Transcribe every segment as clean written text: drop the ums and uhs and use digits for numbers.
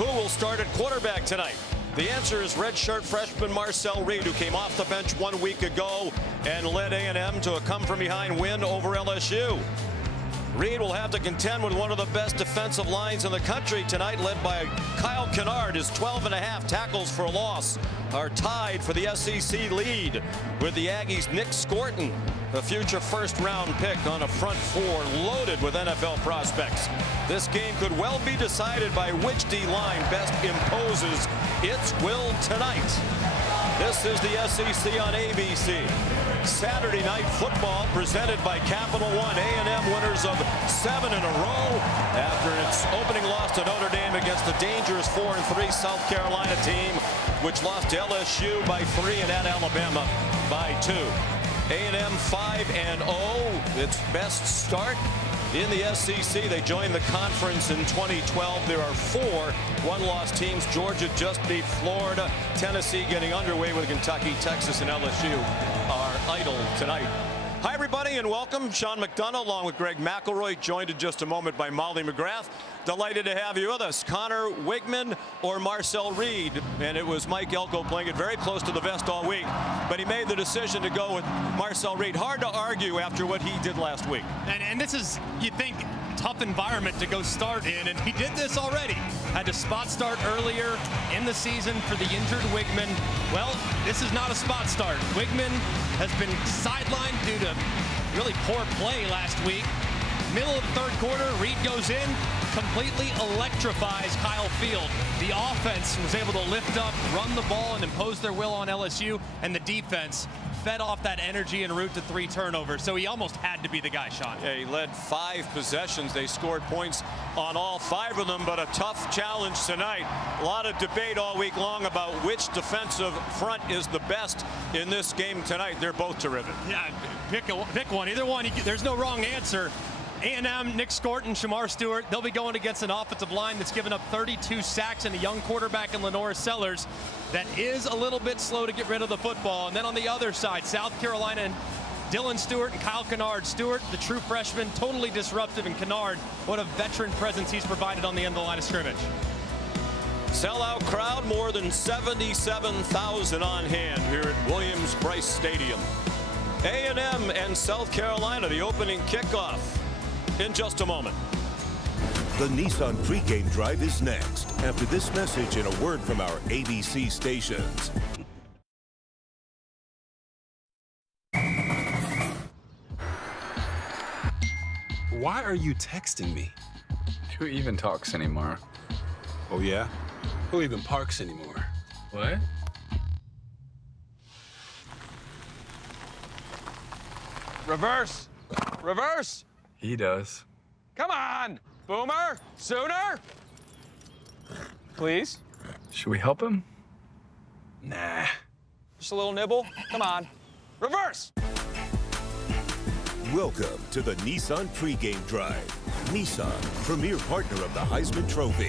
Who will start at quarterback tonight? The answer is redshirt freshman Marcel Reed, who came off the bench 1 week ago and led A&M to a come-from-behind win over LSU. Reed will have to contend with one of the best defensive lines in the country tonight, led by Kyle Kennard. His 12.5 tackles for a loss are tied for the SEC lead with the Aggies' Nick Scorton, a future first-round pick, on a front four loaded with NFL prospects. This game could well be decided by which D-line best imposes its will tonight. This is the SEC on ABC. Saturday night football presented by Capital One. A&M winners of 7 in a row after its opening loss to Notre Dame against the dangerous 4-3 South Carolina team, which lost to LSU by 3 and at Alabama by 2. A&M 5-0, its best start in the SEC. They joined the conference in 2012. There are 4 one-loss teams. Georgia just beat Florida. Tennessee getting underway with Kentucky. Texas and LSU are idle tonight. Hi, everybody, and welcome. Sean McDonough along with Greg McElroy, joined in just a moment by Molly McGrath. Delighted to have you with us. Connor Wigman or Marcel Reed? And it was Mike Elko playing it very close to the vest all week, but he made the decision to go with Marcel Reed. Hard to argue after what he did last week. And this is, you think, tough environment to go start in, and he did this already. Had to spot start earlier in the season for the injured Wigman. Well, this is not a spot start. Wigman has been sidelined due to really poor play last week. Middle of the third quarter, Reed goes in, completely electrifies Kyle Field. The offense was able to lift up, run the ball, and impose their will on LSU, and the defense fed off that energy en route to 3 turnovers. So he almost had to be the guy, Sean. Yeah, he led 5 possessions. They scored points on all 5 of them, but a tough challenge tonight. A lot of debate all week long about which defensive front is the best in this game tonight. They're both terrific. Yeah, pick one. Either one. There's no wrong answer. A&M, Nick Scorton, Shamar Stewart, they'll be going against an offensive line that's given up 32 sacks and a young quarterback in Lenore Sellers that is a little bit slow to get rid of the football. And then on the other side, South Carolina and Dylan Stewart and Kyle Kennard. Stewart, the true freshman, totally disruptive, and Kennard, what a veteran presence he's provided on the end of the line of scrimmage. Sellout crowd, more than 77,000 on hand here at Williams-Brice Stadium. A&M and South Carolina, the opening kickoff in just a moment. The Nissan pregame drive is next after this message and a word from our ABC stations. Why are you texting me? Who even talks anymore? Oh, yeah? Who even parks anymore? What? Reverse! Reverse! He does. Come on! Boomer! Sooner! Please? Should we help him? Nah. Just a little nibble? Come on. Reverse! Welcome to the Nissan pregame drive. Nissan, premier partner of the Heisman Trophy.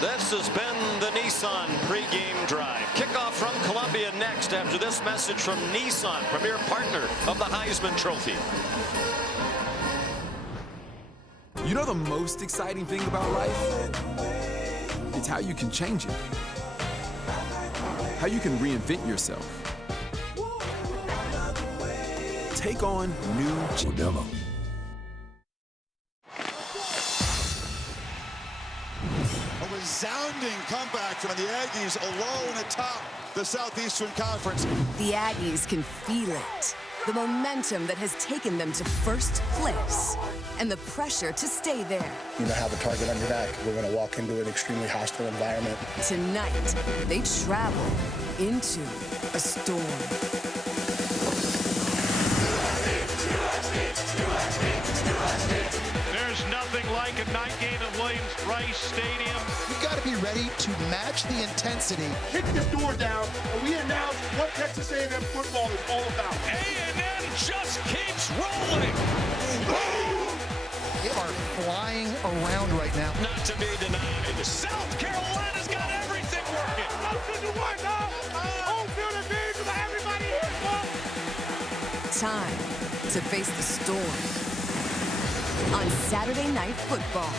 This has been the Nissan pregame drive. Kickoff from Columbia next after this message from Nissan, premier partner of the Heisman Trophy. You know the most exciting thing about life? It's how you can change it. How you can reinvent yourself. Take on new Modelo. A resounding comeback from the Aggies alone atop the Southeastern Conference. The Aggies can feel it. the momentum that has taken them to first place, and the pressure to stay there. You know, have a target on your back. We're going to walk into an extremely hostile environment. Tonight, they travel into a storm. There's nothing like a night game at Williams-Brice Stadium. You've got to be ready to match the intensity. Kick this door down, and we announce what Texas A&M football is all about. A&M just keeps rolling. They are flying around right now. Not to be denied. South Carolina's got everything working. Time to face the storm on Saturday Night Football.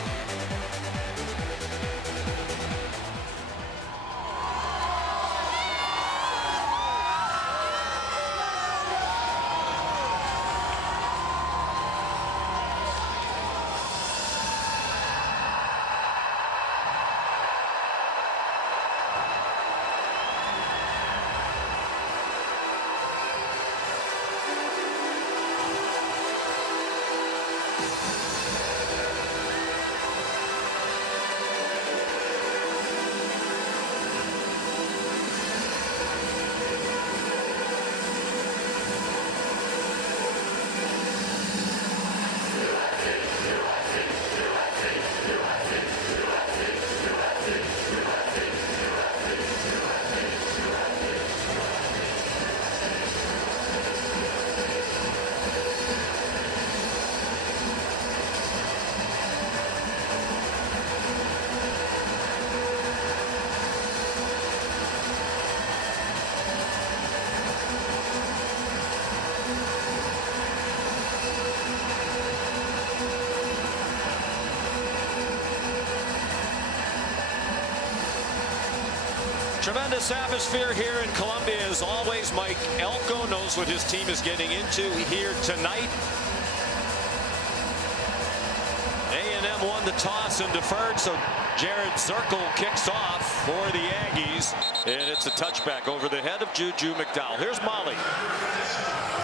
Tremendous atmosphere here in Columbia as always. Mike Elko knows what his team is getting into here tonight. A&M won the toss and deferred, so Jared Zirkle kicks off for the Aggies, and it's a touchback over the head of Juju McDowell. Here's Molly.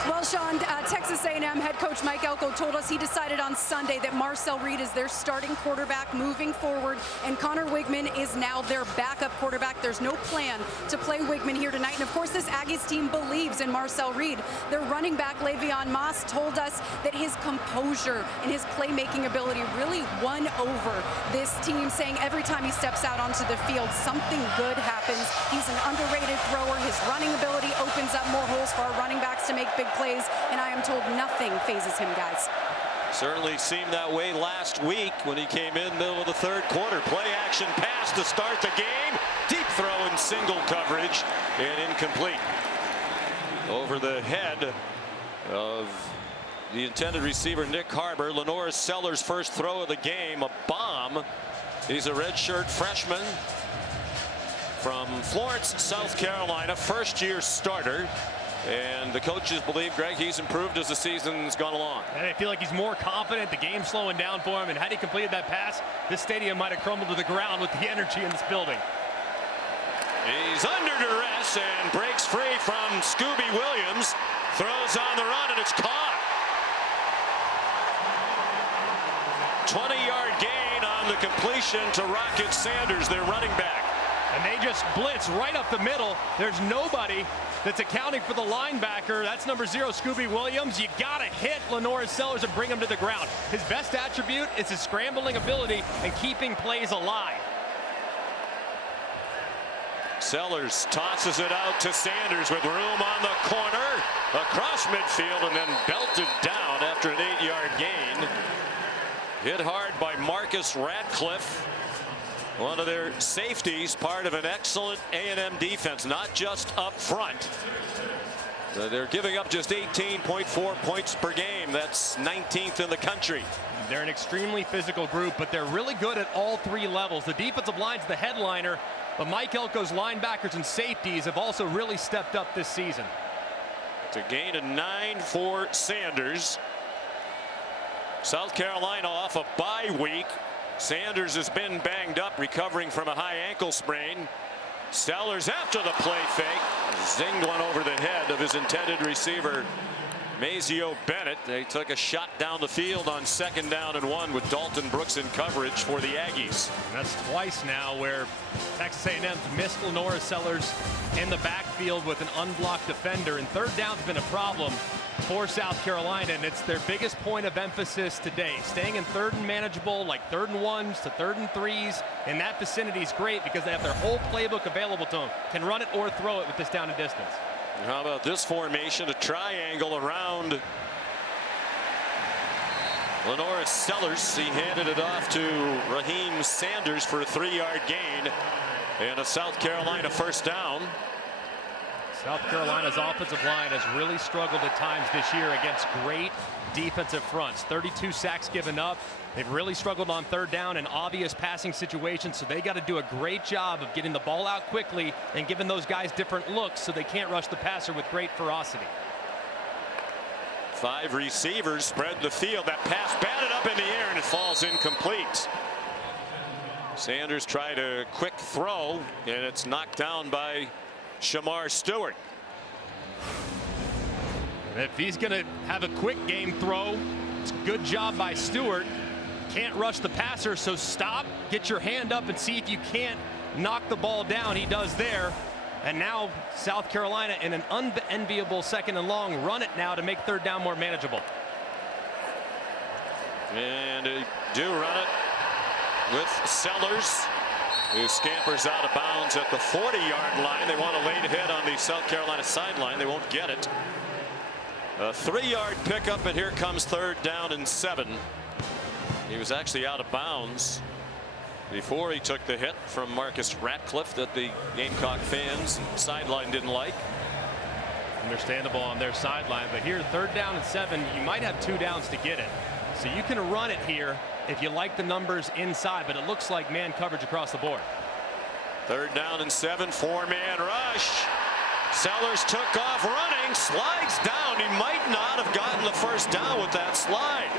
Well, Sean, Texas A&M head coach Mike Elko told us he decided on Sunday that Marcel Reed is their starting quarterback moving forward, and Connor Wigman is now their backup quarterback. There's no plan to play Wigman here tonight, and of course this Aggies team believes in Marcel Reed. Their running back Le'Veon Moss told us that his composure and his playmaking ability really won over this team, saying every time he steps out onto the field, something good happens. He's an underrated thrower. His running ability opens up more holes for our running backs to make big plays, and I am told nothing phases him, guys. Certainly seemed that way last week when he came in middle of the third quarter. Play action pass to start the game. Deep throw in single coverage and incomplete. Over the head of the intended receiver Nick Harbor. Lenoir Sellers' first throw of the game, a bomb. He's a redshirt freshman from Florence, South Carolina, first-year starter. And the coaches believe, Greg, he's improved as the season's gone along. And I feel like he's more confident. The game's slowing down for him. And had he completed that pass, this stadium might have crumbled to the ground with the energy in this building. He's under duress and breaks free from Scooby Williams. Throws on the run, and it's caught. 20-yard gain on the completion to Rocket Sanders, their running back. And they just blitz right up the middle. There's nobody that's accounting for the linebacker. That's number 0, Scooby Williams. You got to hit Lenoir Sellers and bring him to the ground. His best attribute is his scrambling ability and keeping plays alive. Sellers tosses it out to Sanders with room on the corner. Across midfield and then belted down after an 8-yard gain. Hit hard by Marcus Radcliffe. One of their safeties, part of an excellent A&M defense, not just up front. They're giving up just 18.4 points per game. That's 19th in the country. They're an extremely physical group, but they're really good at all 3 levels. The defensive line's the headliner, but Mike Elko's linebackers and safeties have also really stepped up this season. It's a gain of 9 for Sanders. South Carolina off a bye week. Sanders has been banged up, recovering from a high ankle sprain. Sellers after the play fake. Zinged one over the head of his intended receiver, Mazeo Bennett. They took a shot down the field on 2nd down and 1 with Dalton Brooks in coverage for the Aggies. And that's twice now where Texas A&M's missed Lenora Sellers in the backfield with an unblocked defender, and 3rd down's been a problem for South Carolina, and it's their biggest point of emphasis today. Staying in 3rd and manageable, like 3rd and 1s to 3rd and 3s in that vicinity is great because they have their whole playbook available to them. Can run it or throw it with this down and distance. How about this formation? A triangle around Lenora Sellers. He handed it off to Raheem Sanders for a 3-yard gain and a South Carolina 1st down. South Carolina's offensive line has really struggled at times this year against great defensive fronts. 32 sacks given up. They've really struggled on 3rd down in obvious passing situations, so they got to do a great job of getting the ball out quickly and giving those guys different looks so they can't rush the passer with great ferocity. 5 receivers spread the field. That pass batted up in the air and it falls incomplete. Sanders tried a quick throw and it's knocked down by Shamar Stewart. If he's going to have a quick game throw, it's a good job by Stewart. Can't rush the passer, so stop, get your hand up and see if you can't knock the ball down. He does there. And now South Carolina in an unenviable 2nd and long. Run it now to make 3rd down more manageable. And they do run it with Sellers, who scampers out of bounds at the 40-yard line. They want a late hit on the South Carolina sideline. They won't get it. A 3-yard pickup, and here comes 3rd down and 7. He was actually out of bounds before he took the hit from Marcus Ratcliffe that the Gamecock fans sideline didn't like. Understandable on their sideline, but here 3rd down and 7, you might have 2 downs to get it. So you can run it here if you like the numbers inside, but it looks like man coverage across the board. 3rd down and 7, 4-man rush. Sellers took off running, slides down. He might not have gotten the 1st down with that slide.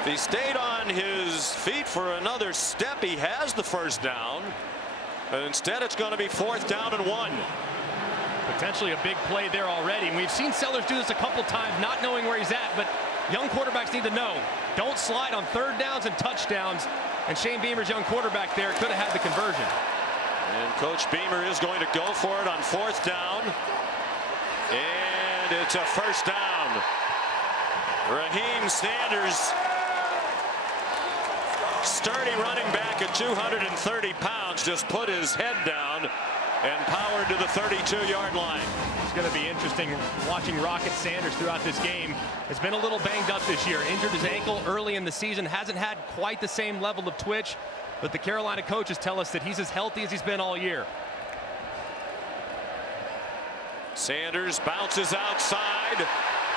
If he stayed on his feet for another step, he has the 1st down. But instead, it's going to be 4th down and 1. Potentially a big play there already. And we've seen Sellers do this a couple times, not knowing where he's at, but young quarterbacks need to know. Don't slide on 3rd downs and touchdowns. And Shane Beamer's young quarterback there could have had the conversion. And Coach Beamer is going to go for it on 4th down. And it's a 1st down. Raheem Sanders, sturdy running back at 230 pounds, just put his head down and powered to the 32-yard line. It's going to be interesting watching Rocket Sanders throughout this game. Has been a little banged up this year. Injured his ankle early in the season. Hasn't had quite the same level of twitch. But the Carolina coaches tell us that he's as healthy as he's been all year. Sanders bounces outside.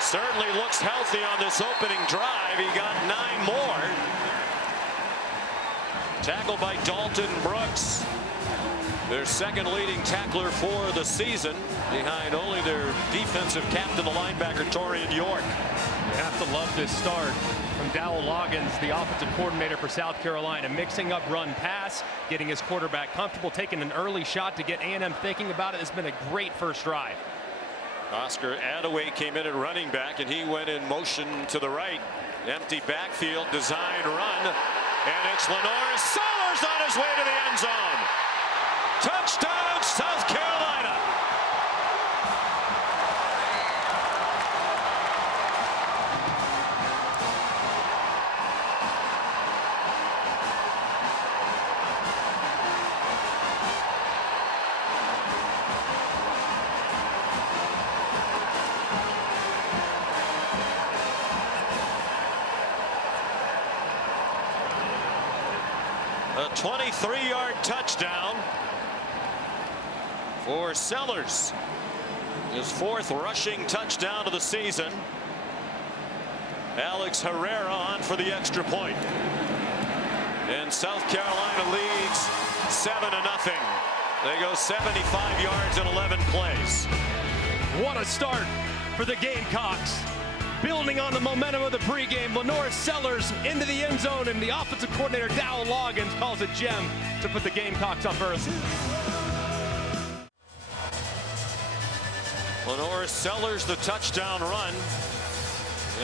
Certainly looks healthy on this opening drive. He got 9 more. Tackled by Dalton Brooks, their 2nd leading tackler for the season, behind only their defensive captain, the linebacker Torian York. You have to love this start from Dowell Loggins, the offensive coordinator for South Carolina, mixing up run pass, getting his quarterback comfortable, taking an early shot to get A&M thinking about it. It's been a great first drive. Oscar Adaway came in at running back, and he went in motion to the right. Empty backfield, design run, and it's Lenora Sellers on his way to the end zone. Touchdown, South Carolina. A 23-yard touchdown for Sellers. His 4th rushing touchdown of the season. Alex Herrera on for the extra point. And South Carolina leads 7-0. They go 75 yards in 11 plays. What a start for the Gamecocks. Building on the momentum of the pregame, Lenora Sellers into the end zone, and the offensive coordinator Dowell Loggins calls it gem to put the Gamecocks up early. Lenora Sellers, the touchdown run.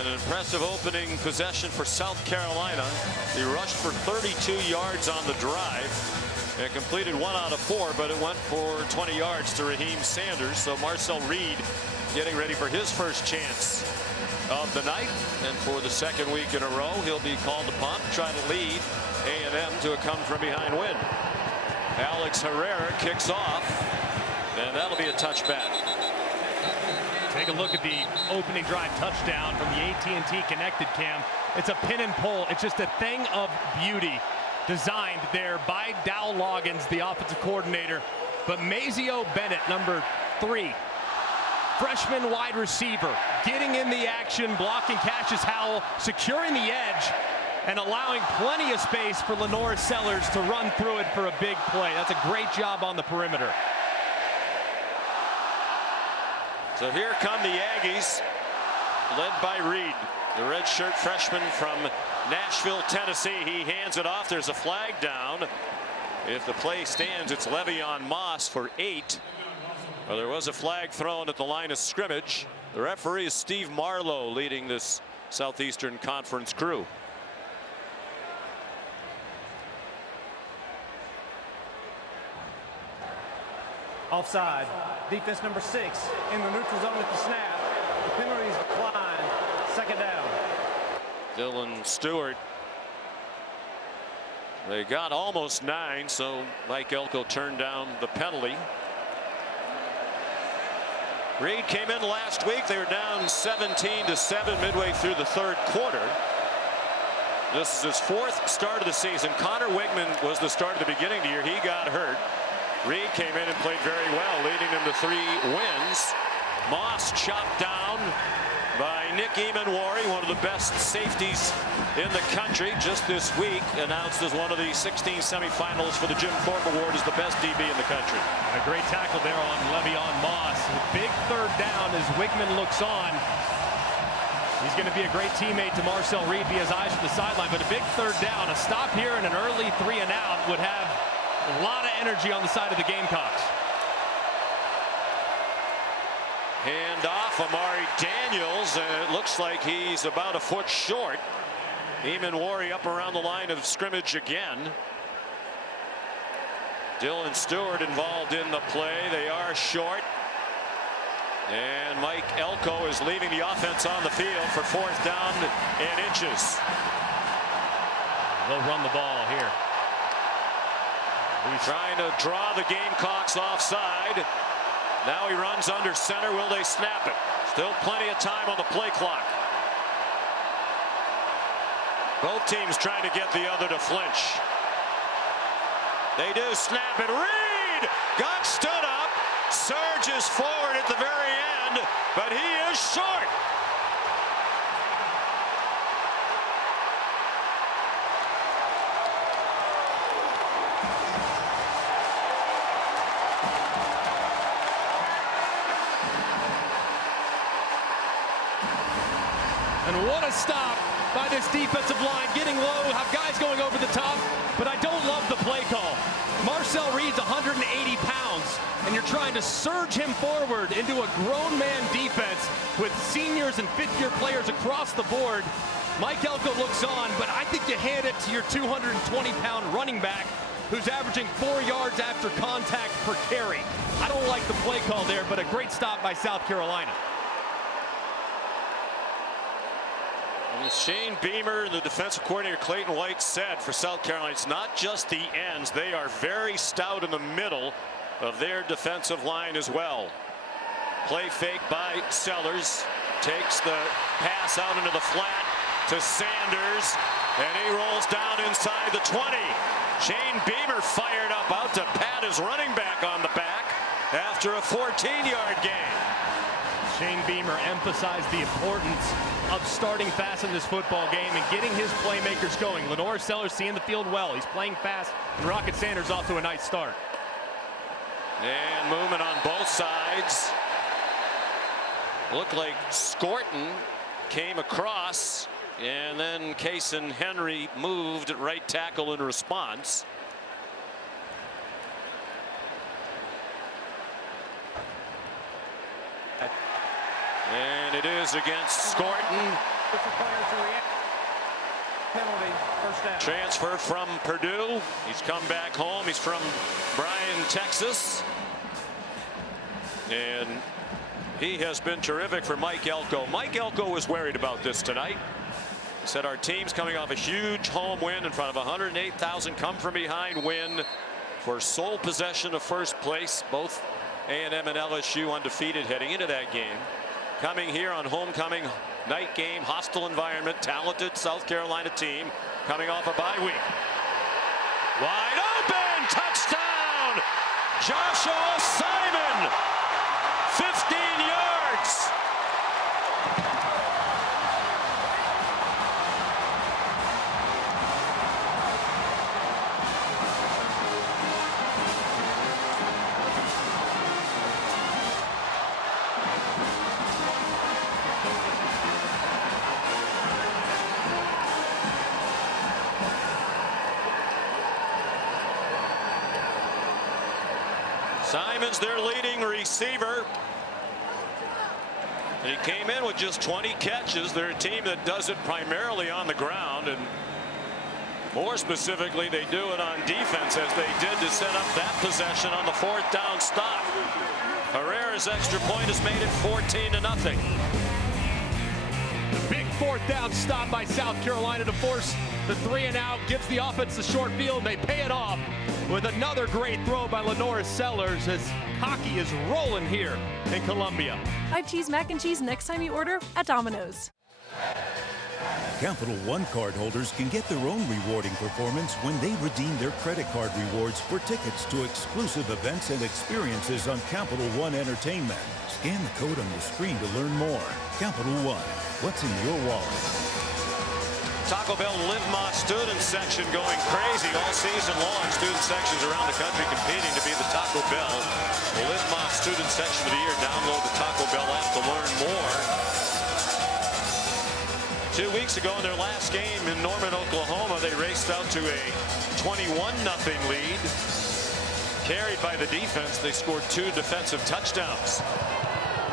An impressive opening possession for South Carolina. He rushed for 32 yards on the drive and completed 1 out of 4, but it went for 20 yards to Raheem Sanders. So Marcel Reed getting ready for his first chance of the night, and for the second week in a row he'll be called upon to try to lead A&M to a come from behind win. Alex Herrera kicks off, and that'll be a touchback. Take a look at the opening drive touchdown from the AT&T Connected Cam. It's a pin and pull. It's just a thing of beauty designed there by Dow Loggins, the offensive coordinator. But Mazeo Bennett, number 3, freshman wide receiver, getting in the action, blocking Cassius Howell, securing the edge, and allowing plenty of space for Lenore Sellers to run through it for a big play. That's a great job on the perimeter. So here come the Aggies, led by Reed, the redshirt freshman from Nashville, Tennessee. He hands it off. There's a flag down. If the play stands, it's Le'Veon Moss for 8. Well, there was a flag thrown at the line of scrimmage. The referee is Steve Marlowe, leading this Southeastern Conference crew. Offside. Defense number 6 in the neutral zone at the snap. The penalty is declined. Second down. Dylan Stewart. They got almost 9, so Mike Elko turned down the penalty. Reed came in last week. They were down 17-7 midway through the third quarter. This is his 4th start of the season. Connor Wigman was the start at the beginning of the year. He got hurt. Reed came in and played very well, leading them to 3 wins. Moss chopped down by Nick Emanwari, one of the best safeties in the country, just this week announced as one of the 16 semifinals for the Jim Thorpe Award as the best DB in the country. A great tackle there on Le'Veon Moss. Big third down as Wigman looks on. He's going to be a great teammate to Marcel Reed, be his eyes at the sideline, but a big third down, a stop here and an early 3 and out would have a lot of energy on the side of the Gamecocks. Hand off Amari Daniels, and it looks like he's about a foot short. Emanwari up around the line of scrimmage again. Dylan Stewart involved in the play. They are short. And Mike Elko is leaving the offense on the field for 4th down and inches. They'll run the ball here. He's trying to draw the Gamecocks offside. Now he runs under center. Will they snap it? Still plenty of time on the play clock. Both teams trying to get the other to flinch. They do snap it. Reed got stood up. Surges forward at the very end, but he is short. And what a stop by this defensive line, getting low, have guys going over the top, but I don't love the play call. Marcel Reed's 180 pounds, and you're trying to surge him forward into a grown man defense with seniors and 5th-year players across the board. Mike Elko looks on, but I think you hand it to your 220-pound running back who's averaging 4 yards after contact per carry. I don't like the play call there, but a great stop by South Carolina. As Shane Beamer, the defensive coordinator Clayton White said for South Carolina, it's not just the ends. They are very stout in the middle of their defensive line as well. Play fake by Sellers. Takes the pass out into the flat to Sanders. And he rolls down inside the 20. Shane Beamer fired up out to pat his running back on the back after a 14-yard gain. Shane Beamer emphasized the importance of starting fast in this football game and getting his playmakers going. Lenore Sellers seeing the field well. He's playing fast, and Rocket Sanders off to a nice start. And movement on both sides. Looked like Scorton came across, and then Kason Henry moved at right tackle in response. And it is against Scorton. Players to react. Penalty, first down. Transfer from Purdue. He's come back home. He's from Bryan, Texas. And he has been terrific for Mike Elko. Mike Elko was worried about this tonight. He said our team's coming off a huge home win in front of 108,000 come from behind win for sole possession of first place. Both A&M and LSU undefeated heading into that game. Coming here on homecoming night game, hostile environment, talented South Carolina team coming off a bye week. Wide open, touchdown, Joshua Simon, 15 yards. Simon's their leading receiver. He came in with just 20 catches. They're a team that does it primarily on the ground, and more specifically, they do it on defense, as they did to set up that possession on the 4th down stop. Herrera's extra point has made it 14-0. Big 4th down stop by South Carolina to force the 3-and-out, gives the offense the short field. They pay it off with another great throw by Lenora Sellers as hockey is rolling here in Columbia. 5 cheese mac and cheese next time you order at Domino's. Capital One cardholders can get their own rewarding performance when they redeem their credit card rewards for tickets to exclusive events and experiences on Capital One Entertainment. Scan the code on the screen to learn more. Capital One, what's in your wallet? Taco Bell Live Más student section going crazy all season long. Student sections around the country competing to be the Taco Bell Live Más student section of the year. Download the Taco Bell app to learn more. 2 weeks ago in their last game in Norman, Oklahoma, they raced out to a 21-0 lead. Carried by the defense, they scored 2 defensive touchdowns.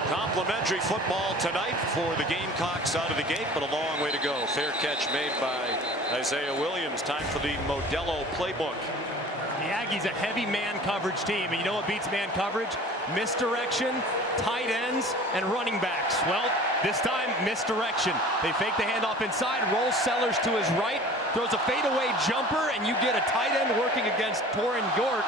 Complimentary football tonight for the Gamecocks out of the gate, but a long way to go. Fair catch made by Isaiah Williams. Time for the Modelo playbook. The Aggies a heavy man coverage team, and you know what beats man coverage? Misdirection, tight ends, and running backs. Well, this time, misdirection. They fake the handoff inside, rolls Sellers to his right, throws a fadeaway jumper, and you get a tight end working against Torin York,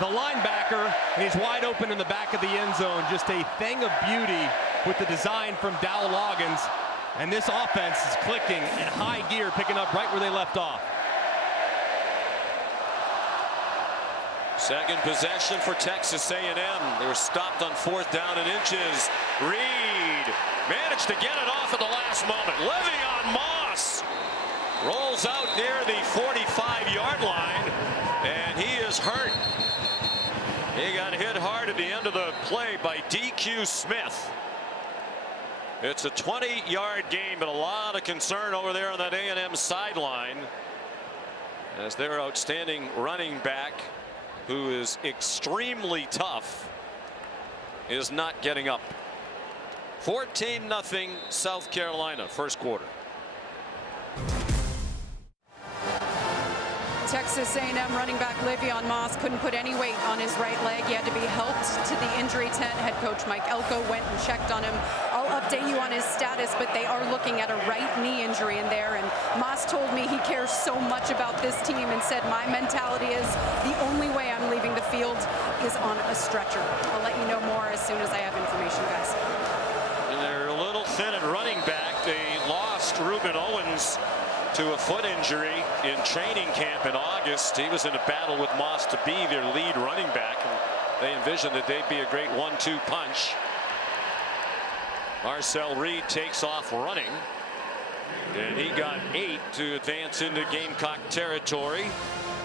the linebacker, and he's wide open in the back of the end zone. Just a thing of beauty with the design from Dowell Loggins. And this offense is clicking in high gear, picking up right where they left off. Second possession for Texas A&M. They were stopped on 4th down and inches. Reed managed to get it off at the last moment. Le'Veon Moss rolls out near the 45-yard line, and he is hurt. He got hit hard at the end of the play by DQ Smith. It's a 20-yard game, but a lot of concern over there on that A&M sideline as their outstanding running back, who is extremely tough, is not getting up. 14-0 South Carolina, first quarter. Texas A&M running back Le'Veon Moss couldn't put any weight on his right leg. He had to be helped to the injury tent. Head coach Mike Elko went and checked on him. I'll update you on his status, but they are looking at a right knee injury in there. And Moss told me he cares so much about this team and said, my mentality is the only way I'm leaving the field is on a stretcher. I'll let you know more as soon as I have information, guys. And they're a little thin at running back. They lost Ruben Owens to a foot injury in training camp in August. He was in a battle with Moss to be their lead running back, and they envisioned that they'd be a great 1-2 punch. Marcel Reed takes off running, and he got 8 to advance into Gamecock territory,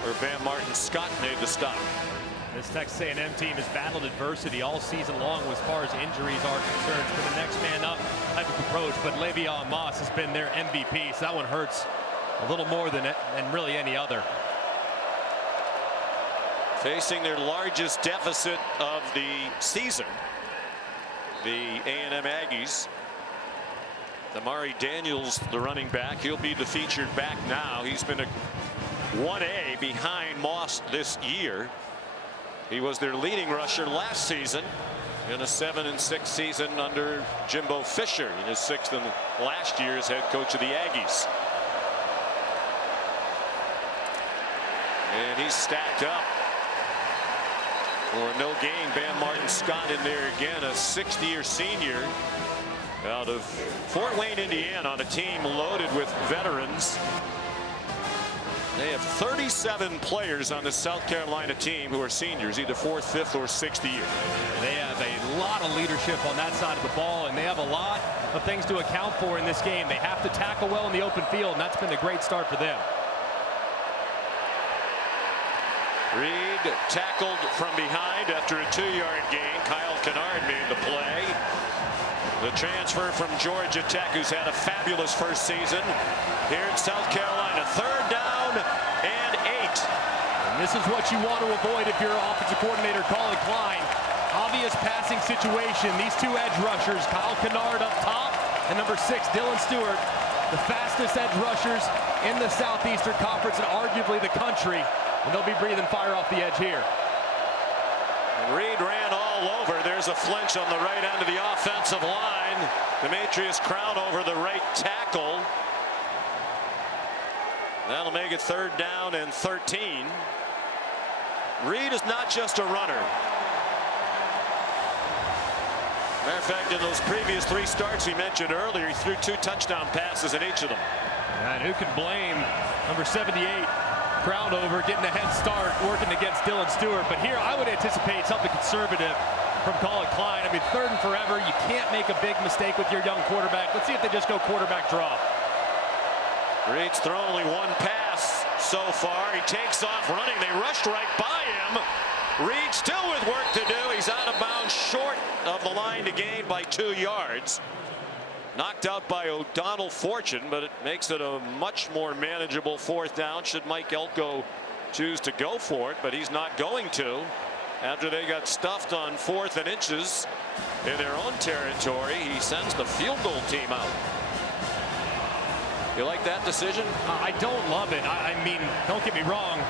where Van Martin Scott made the stop. This Texas A&M team has battled adversity all season long as far as injuries are concerned. It's been the next man up type of approach, but Le'Veon Moss has been their MVP, so that one hurts a little more than really any other. Facing their largest deficit of the season, the A&M Aggies Amari Daniels, the running back, he'll be the featured back now. He's been a 1A behind Moss this year. He was their leading rusher last season in a 7-6 season under Jimbo Fisher in his 6th and last year as head coach of the Aggies. And he's stacked up for no gain. Bam Martin Scott in there again, a 6th-year senior out of Fort Wayne, Indiana, on a team loaded with veterans. They have 37 players on the South Carolina team who are seniors, either 4th, 5th, or 6th year. They have a lot of leadership on that side of the ball, and they have a lot of things to account for in this game. They have to tackle well in the open field, and that's been a great start for them. Reed tackled from behind after a 2-yard gain. Kyle Kennard made the play. The transfer from Georgia Tech, who's had a fabulous first season here in South Carolina. 3rd down and 8. And this is what you want to avoid if you're offensive coordinator Colin Klein. Obvious passing situation. These two edge rushers, Kyle Kennard up top, and number 6, Dylan Stewart, the fastest edge rushers in the Southeastern Conference and arguably the country. And they'll be breathing fire off the edge here. And Reed ran all over. There's a flinch on the right end of the offensive line. Demetrius Crown over the right tackle. That'll make it 3rd down and 13. Reed is not just a runner. Matter of fact, in those previous 3 starts we mentioned earlier, he threw 2 touchdown passes in each of them. And who can blame number 78? Crowdover getting a head start working against Dylan Stewart, but here I would anticipate something conservative from Colin Klein. I mean, 3rd and forever, you can't make a big mistake with your young quarterback. Let's see if they just go quarterback draw. Reed's thrown only 1 pass so far. He takes off running. They rushed right by him. Reed still with work to do. He's out of bounds short of the line to gain by 2 yards. Knocked out by O'Donnell Fortune, but it makes it a much more manageable 4th down should Mike Elko choose to go for it, but he's not going to after they got stuffed on 4th and inches in their own territory. He sends the field goal team out. You like that decision? I don't love it. I mean, don't get me wrong.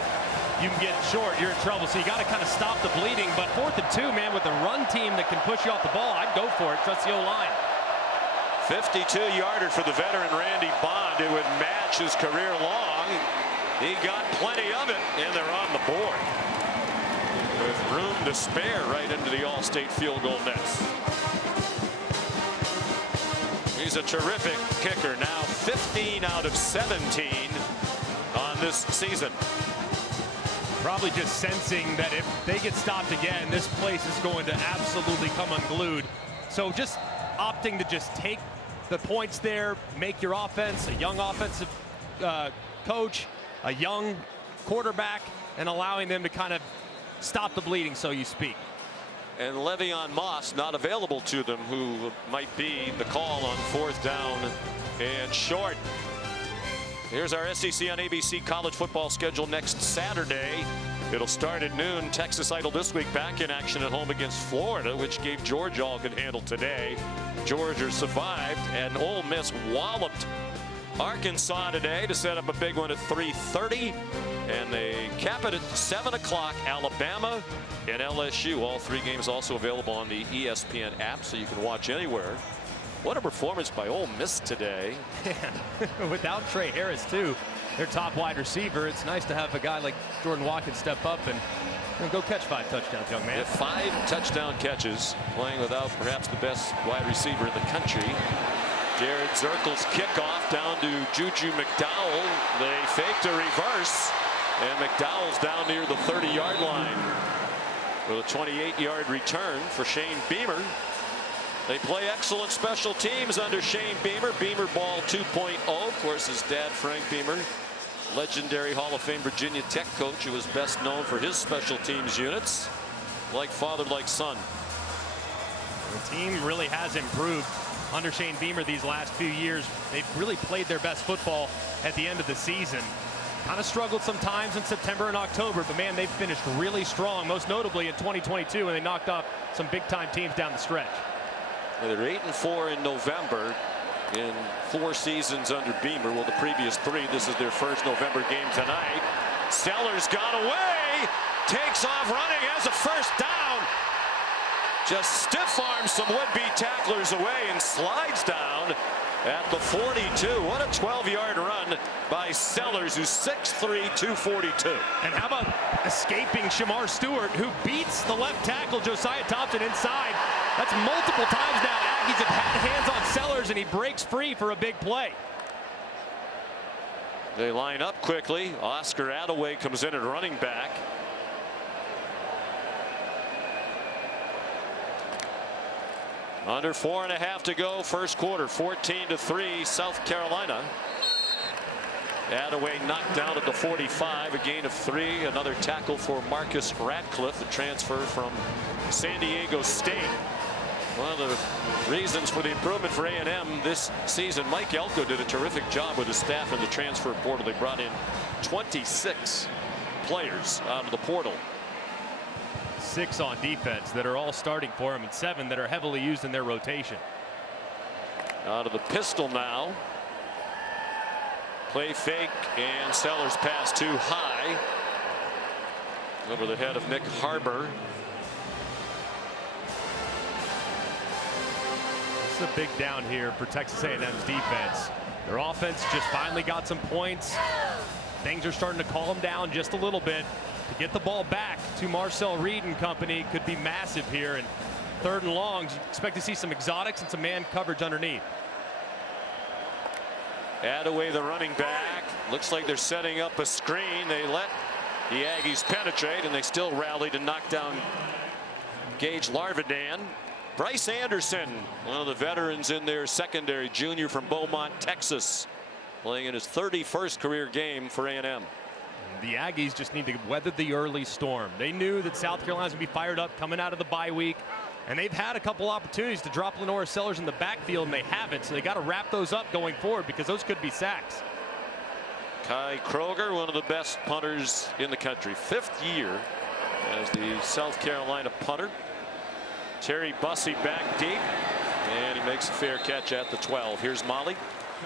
You can get short, you're in trouble, so you got to kind of stop the bleeding. But 4th and 2, man, with a run team that can push you off the ball, I'd go for it. Trust the O-line. 52-yarder for the veteran Randy Bond. It would match his career long. He got plenty of it, and they're on the board with room to spare right into the All-State field goal nets. He's a terrific kicker, now 15 out of 17 on this season. Probably just sensing that if they get stopped again, this place is going to absolutely come unglued. So just opting to just take the points there, make your offense a young offensive coach, a young quarterback, and allowing them to kind of stop the bleeding, so you speak. And Le'Veon Moss not available to them, who might be the call on 4th down and short. Here's our SEC on ABC college football schedule next Saturday. It'll start at noon. Texas Idol this week back in action at home against Florida, which gave Georgia all good handle today. Georgia survived, and Ole Miss walloped Arkansas today to set up a big one at 3:30. And they cap it at 7 o'clock. Alabama and LSU. All 3 games also available on the ESPN app, so you can watch anywhere. What a performance by Ole Miss today. Man, without Trey Harris, too, their top wide receiver, it's nice to have a guy like Jordan Watkins step up and go catch 5 touchdowns, young man. Yeah, 5 touchdown catches, playing without perhaps the best wide receiver in the country. Jared Zirkle's kickoff down to Juju McDowell. They faked a reverse, and McDowell's down near the 30-yard line with a 28-yard return for Shane Beamer. They play excellent special teams under Shane Beamer. Beamer ball 2.0. Of course, his dad, Frank Beamer, legendary Hall of Fame Virginia Tech coach, who was best known for his special teams units. Like father, like son. The team really has improved under Shane Beamer these last few years. They've really played their best football at the end of the season. Kind of struggled sometimes in September and October, but man, they've finished really strong, most notably in 2022 when they knocked off some big-time teams down the stretch. They're 8-4 in November. in 4 seasons under Beamer. Well, the previous 3. This is their first November game tonight. Sellers got away, takes off running, has a first down. Just stiff arms some would-be tacklers away and slides down at the 42. What a 12-yard run by Sellers, who's 6'3", 242. And how about escaping Shamar Stewart, who beats the left tackle Josiah Thompson inside. That's multiple times now. Aggies have had hands on Sellers, and he breaks free for a big play. They line up quickly. Oscar Attaway comes in at running back. Under 4.5 to go, first quarter, 14-3, South Carolina. Attaway knocked down at the 45, a gain of 3. Another tackle for Marcus Radcliffe, the transfer from San Diego State. One of the reasons for the improvement for A&M this season. Mike Elko did a terrific job with his staff in the transfer portal. They brought in 26 players out of the portal. 6 on defense that are all starting for him, and 7 that are heavily used in their rotation. Out of the pistol now. Play fake, and Sellers pass too high. Over the head of Nick Harbor. This is a big down here for Texas A&M's defense. Their offense just finally got some points. Things are starting to calm down just a little bit. To get the ball back to Marcel Reed and company could be massive here. And 3rd and longs, you expect to see some exotics and some man coverage underneath. Attaway, the running back. Looks like they're setting up a screen. They let the Aggies penetrate, and they still rally to knock down Gage Larvidan. Bryce Anderson, one of the veterans in their secondary, junior from Beaumont, Texas, playing in his 31st career game for A&M. The Aggies just need to weather the early storm. They knew that South Carolina's going to be fired up coming out of the bye week, and they've had a couple opportunities to drop Lenora Sellers in the backfield, and they haven't. So they got to wrap those up going forward, because those could be sacks. Kai Kroger, one of the best punters in the country, 5th year as the South Carolina punter. Terry Bussey back deep, and he makes a fair catch at the 12. Here's Molly.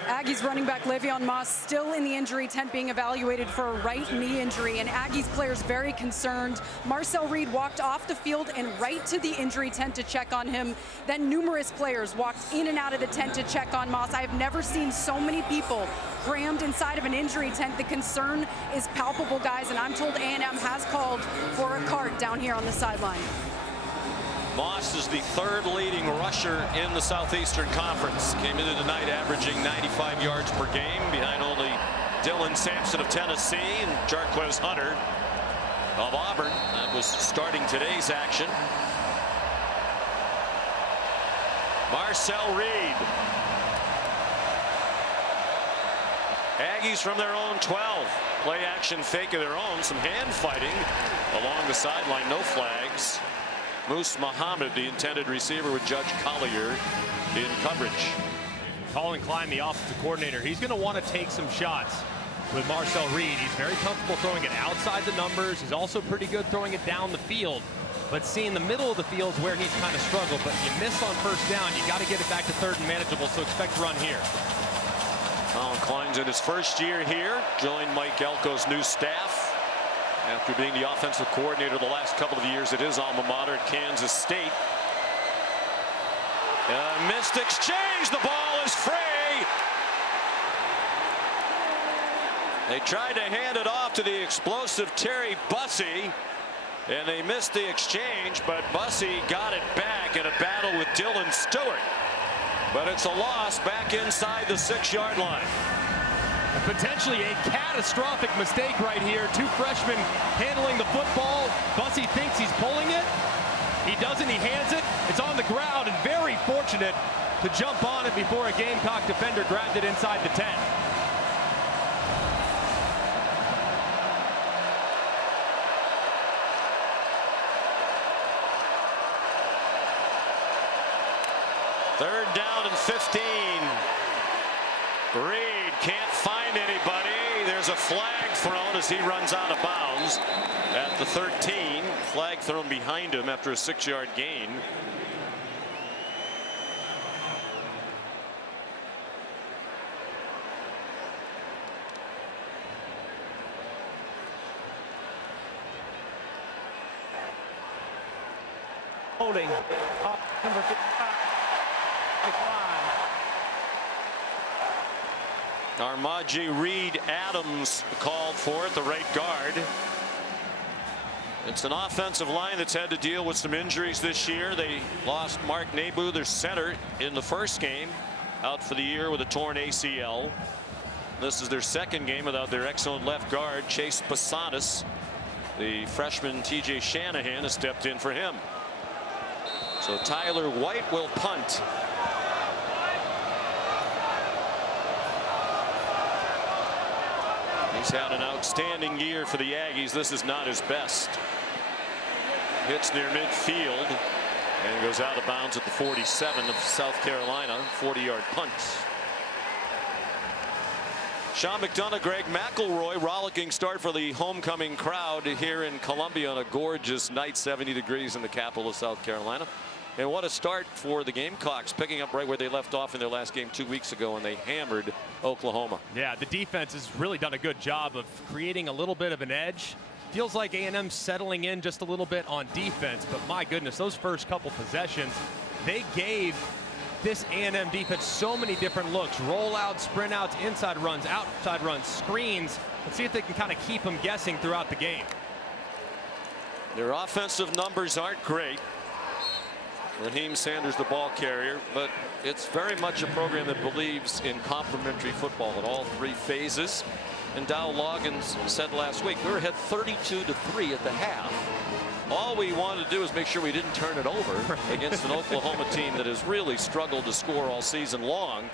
Aggies running back Le'Veon Moss still in the injury tent, being evaluated for a right knee injury, and Aggies players very concerned. Marcel Reed walked off the field and right to the injury tent to check on him. Then numerous players walked in and out of the tent to check on Moss. I have never seen so many people crammed inside of an injury tent. The concern is palpable, guys, and I'm told A&M has called for a cart down here on the sideline. Moss is the 3rd leading rusher in the Southeastern Conference. Came into tonight averaging 95 yards per game, behind only Dylan Sampson of Tennessee and Jarquez Hunter of Auburn. That was starting today's action. Marcel Reed. Aggies from their own 12. Play action fake of their own. Some hand fighting along the sideline. No flags. Moose Muhammad, the intended receiver, with Judge Collier in coverage. Colin Klein, the offensive coordinator, he's going to want to take some shots with Marcel Reed. He's very comfortable throwing it outside the numbers. He's also pretty good throwing it down the field. But seeing the middle of the field is where he's kind of struggled. But you miss on 1st down, you got to get it back to 3rd and manageable, so expect a run here. Colin Klein's in his 1st year here, joined Mike Elko's new staff after being the offensive coordinator the last couple of years at his alma mater at Kansas State. Missed exchange. The ball is free. They tried to hand it off to the explosive Terry Bussey, and they missed the exchange, but Bussey got it back in a battle with Dylan Stewart. But it's a loss back inside the 6-yard line. Potentially a catastrophic mistake right here. 2 freshmen handling the football. Bussey thinks he's pulling it. He doesn't. He hands it. It's on the ground, and very fortunate to jump on it before a Gamecock defender grabbed it inside the 10. Third down and 15. Reed can't find anybody. There's a flag thrown as he runs out of bounds at the 13. Flag thrown behind him after a 6-yard gain. Holding. Number 55. Decline. Armaji Reed Adams called for it, the right guard. It's an offensive line that's had to deal with some injuries this year. They lost Mark Nebu, their center, in the first game, out for the year with a torn ACL. This is their second game without their excellent left guard, Chase Basanis. The freshman TJ Shanahan has stepped in for him. So Tyler White will punt. He's had an outstanding year for the Aggies. This is not his best. Hits near midfield and goes out of bounds at the 47 of South Carolina. 40-yard punt. Sean McDonough, Greg McElroy, rollicking start for the homecoming crowd here in Columbia on a gorgeous night, 70 degrees in the capital of South Carolina. And what a start for the Gamecocks, picking up right where they left off in their last game 2 weeks ago, and they hammered Oklahoma. Yeah, the defense has really done a good job of creating a little bit of an edge. Feels like A&M settling in just a little bit on defense, but my goodness, those first couple possessions, they gave this A&M defense so many different looks. Rollouts, sprint outs, inside runs, outside runs, screens. Let's see if they can kind of keep them guessing throughout the game. Their offensive numbers aren't great. Raheem Sanders, the ball carrier, but it's very much a program that believes in complementary football at all three phases. And Dow Loggins said last week, we were ahead 32-3 at the half. All we wanted to do is make sure we didn't turn it over against an Oklahoma team that has really struggled to score all season long.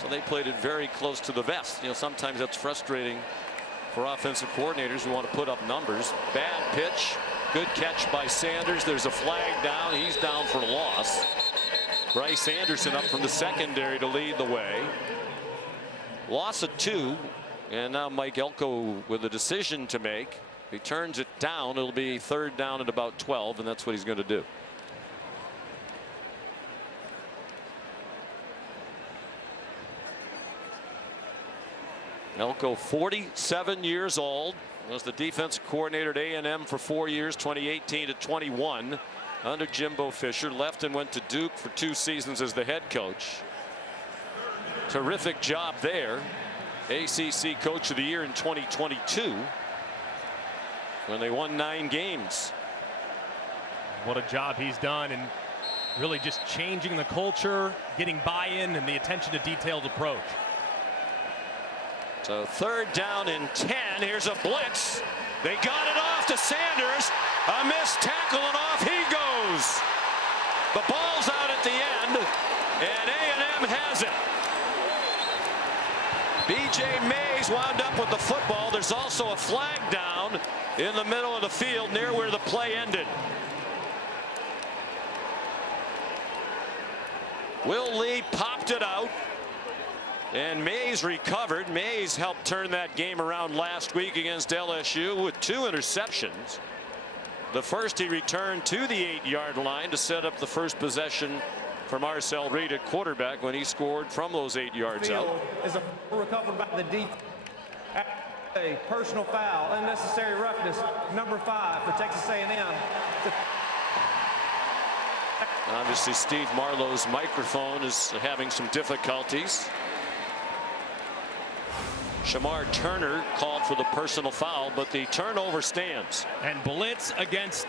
So they played it very close to the vest. You know, sometimes that's frustrating for offensive coordinators who want to put up numbers. Bad pitch. Good catch by Sanders. There's a flag down. He's down for loss. Bryce Anderson up from the secondary to lead the way. Loss of 2. And now Mike Elko with a decision to make. He turns it down. It'll be third down at about 12, and that's what he's going to do. Elko, 47 years old, was the defensive coordinator at A&M for 4 years, 2018 to 21, under Jimbo Fisher. Left and went to Duke for 2 seasons as the head coach. Terrific job there. ACC Coach of the Year in 2022 when they won 9 games. What a job he's done, and really just changing the culture, getting buy-in, and the attention to detailed approach. So third down and 10. Here's a blitz. They got it off to Sanders. A missed tackle, and off he goes. The ball's out at the end, and A&M has it. B.J. Mays wound up with the football. There's also a flag down in the middle of the field near where the play ended. Will Lee popped it out, and Mays recovered. Mays helped turn that game around last week against LSU with 2 interceptions. The first he returned to the 8-yard line to set up the first possession for Marcel Reed at quarterback when he scored from those 8 yards out. Is a recovered by the defense. A personal foul, unnecessary roughness, number 5 for Texas A&M. Obviously, Steve Marlowe's microphone is having some difficulties. Shamar Turner called for the personal foul, but the turnover stands. And blitz against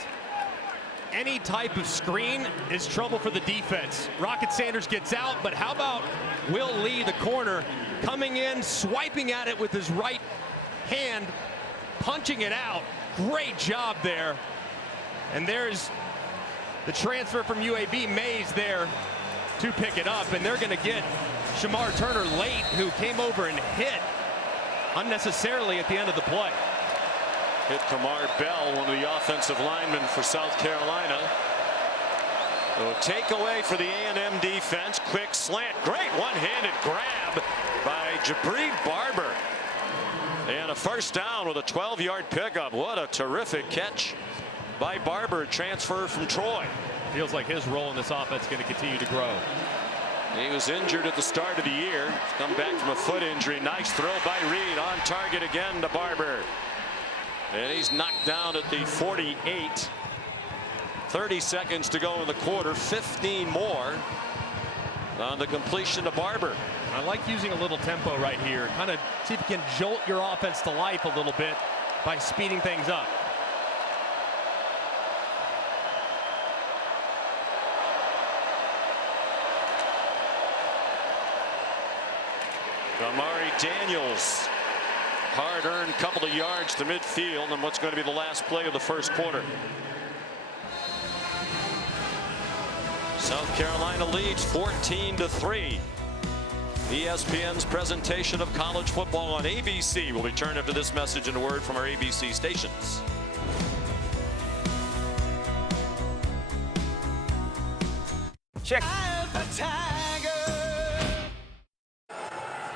any type of screen is trouble for the defense. Rocket Sanders gets out, but how about Will Lee, the corner, coming in, swiping at it with his right hand, punching it out. Great job there. And there's the transfer from UAB, Mays, there to pick it up, and they're going to get Shamar Turner late, who came over and hit unnecessarily at the end of the play. Hit Kamar Bell, one of the offensive linemen for South Carolina. So takeaway for the A&M defense. Quick slant. Great one-handed grab by Jabri Barber. And a first down with a 12-yard pickup. What a terrific catch by Barber, transfer from Troy. Feels like his role in this offense is going to continue to grow. He was injured at the start of the year. He's come back from a foot injury. Nice throw by Reed, on target again to Barber. And he's knocked down at the 48. 30 seconds to go in the quarter, 15 more on the completion to Barber. I like using a little tempo right here. Kind of see if you can jolt your offense to life a little bit by speeding things up. Amari Daniels, hard-earned couple of yards to midfield and what's going to be the last play of the first quarter. South Carolina leads 14-3. ESPN's presentation of college football on ABC will return after this message and a word from our ABC stations. Check.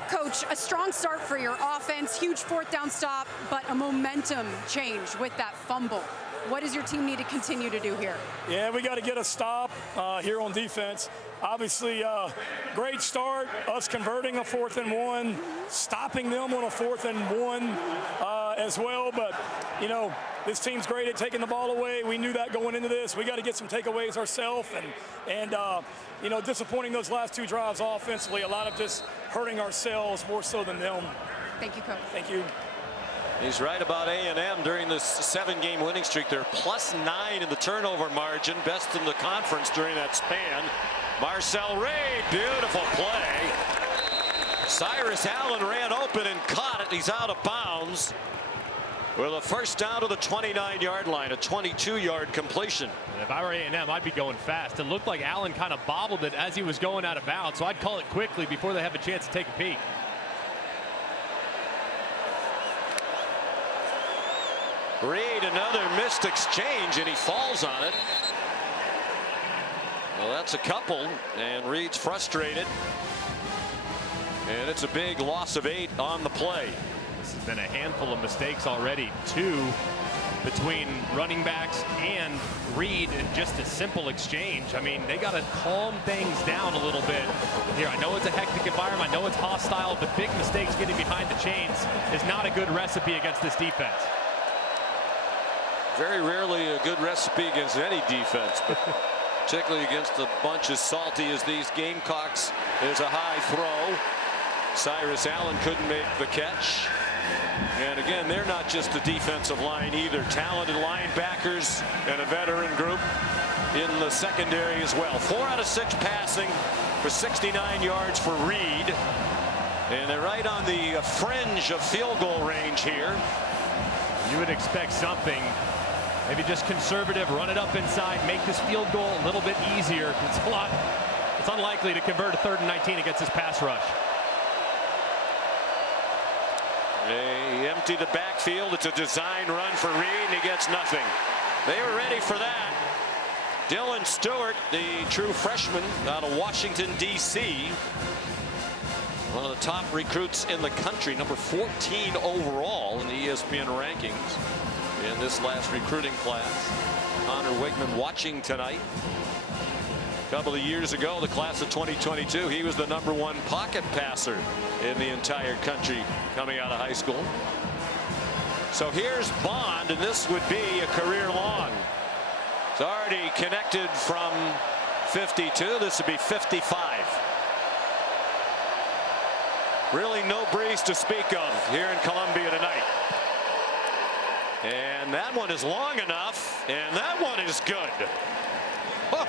Coach, a strong start for your offense, huge fourth down stop, but a momentum change with that fumble. What does your team need to continue to do here? Yeah, we got to get a stop here on defense. Obviously, great start, us converting a 4th and 1, stopping them on a 4th and 1 as well. But, you know, this team's great at taking the ball away. We knew that going into this. We got to get some takeaways ourselves and you know, disappointing those last 2 drives offensively. A lot of just hurting ourselves more so than them. Thank you, Coach. Thank you. He's right about A&M during this 7-game winning streak. They're +9 in the turnover margin, best in the conference during that span. Marcel Reid, beautiful play. Cyrus Allen ran open and caught it. He's out of bounds with a first down to the 29-yard line, a 22-yard completion. And if I were A&M, I'd be going fast. It looked like Allen kind of bobbled it as he was going out of bounds, so I'd call it quickly before they have a chance to take a peek. Reid, another missed exchange, and he falls on it. Well, that's a couple, and Reid's frustrated. And it's a big loss of 8 on the play. This has been a handful of mistakes already. 2 between running backs and Reid in just a simple exchange. I mean, they got to calm things down a little bit here. I know it's a hectic environment. I know it's hostile, but big mistakes getting behind the chains is not a good recipe against this defense. Very rarely a good recipe against any defense, but particularly against a bunch as salty as these Gamecocks. There's a high throw. Cyrus Allen couldn't make the catch. And again, they're not just the defensive line either. Talented linebackers and a veteran group in the secondary as well. 4 out of 6 passing for 69 yards for Reid. And they're right on the fringe of field goal range here. You would expect something. Maybe just conservative, run it up inside, make this field goal a little bit easier. It's unlikely to convert a 3rd and 19 against this pass rush. They empty the backfield. It's a design run for Reid, and he gets nothing. They were ready for that. Dylan Stewart, the true freshman out of Washington, D.C., one of the top recruits in the country, number 14 overall in the ESPN rankings in this last recruiting class. Connor Wigman watching tonight. A couple of years ago, the class of 2022, he was the #1 pocket passer in the entire country coming out of high school. So here's Bond, and this would be a career long. It's already connected from 52. This would be 55. Really no breeze to speak of here in Columbia tonight. And that one is long enough, and that one is good. Huh.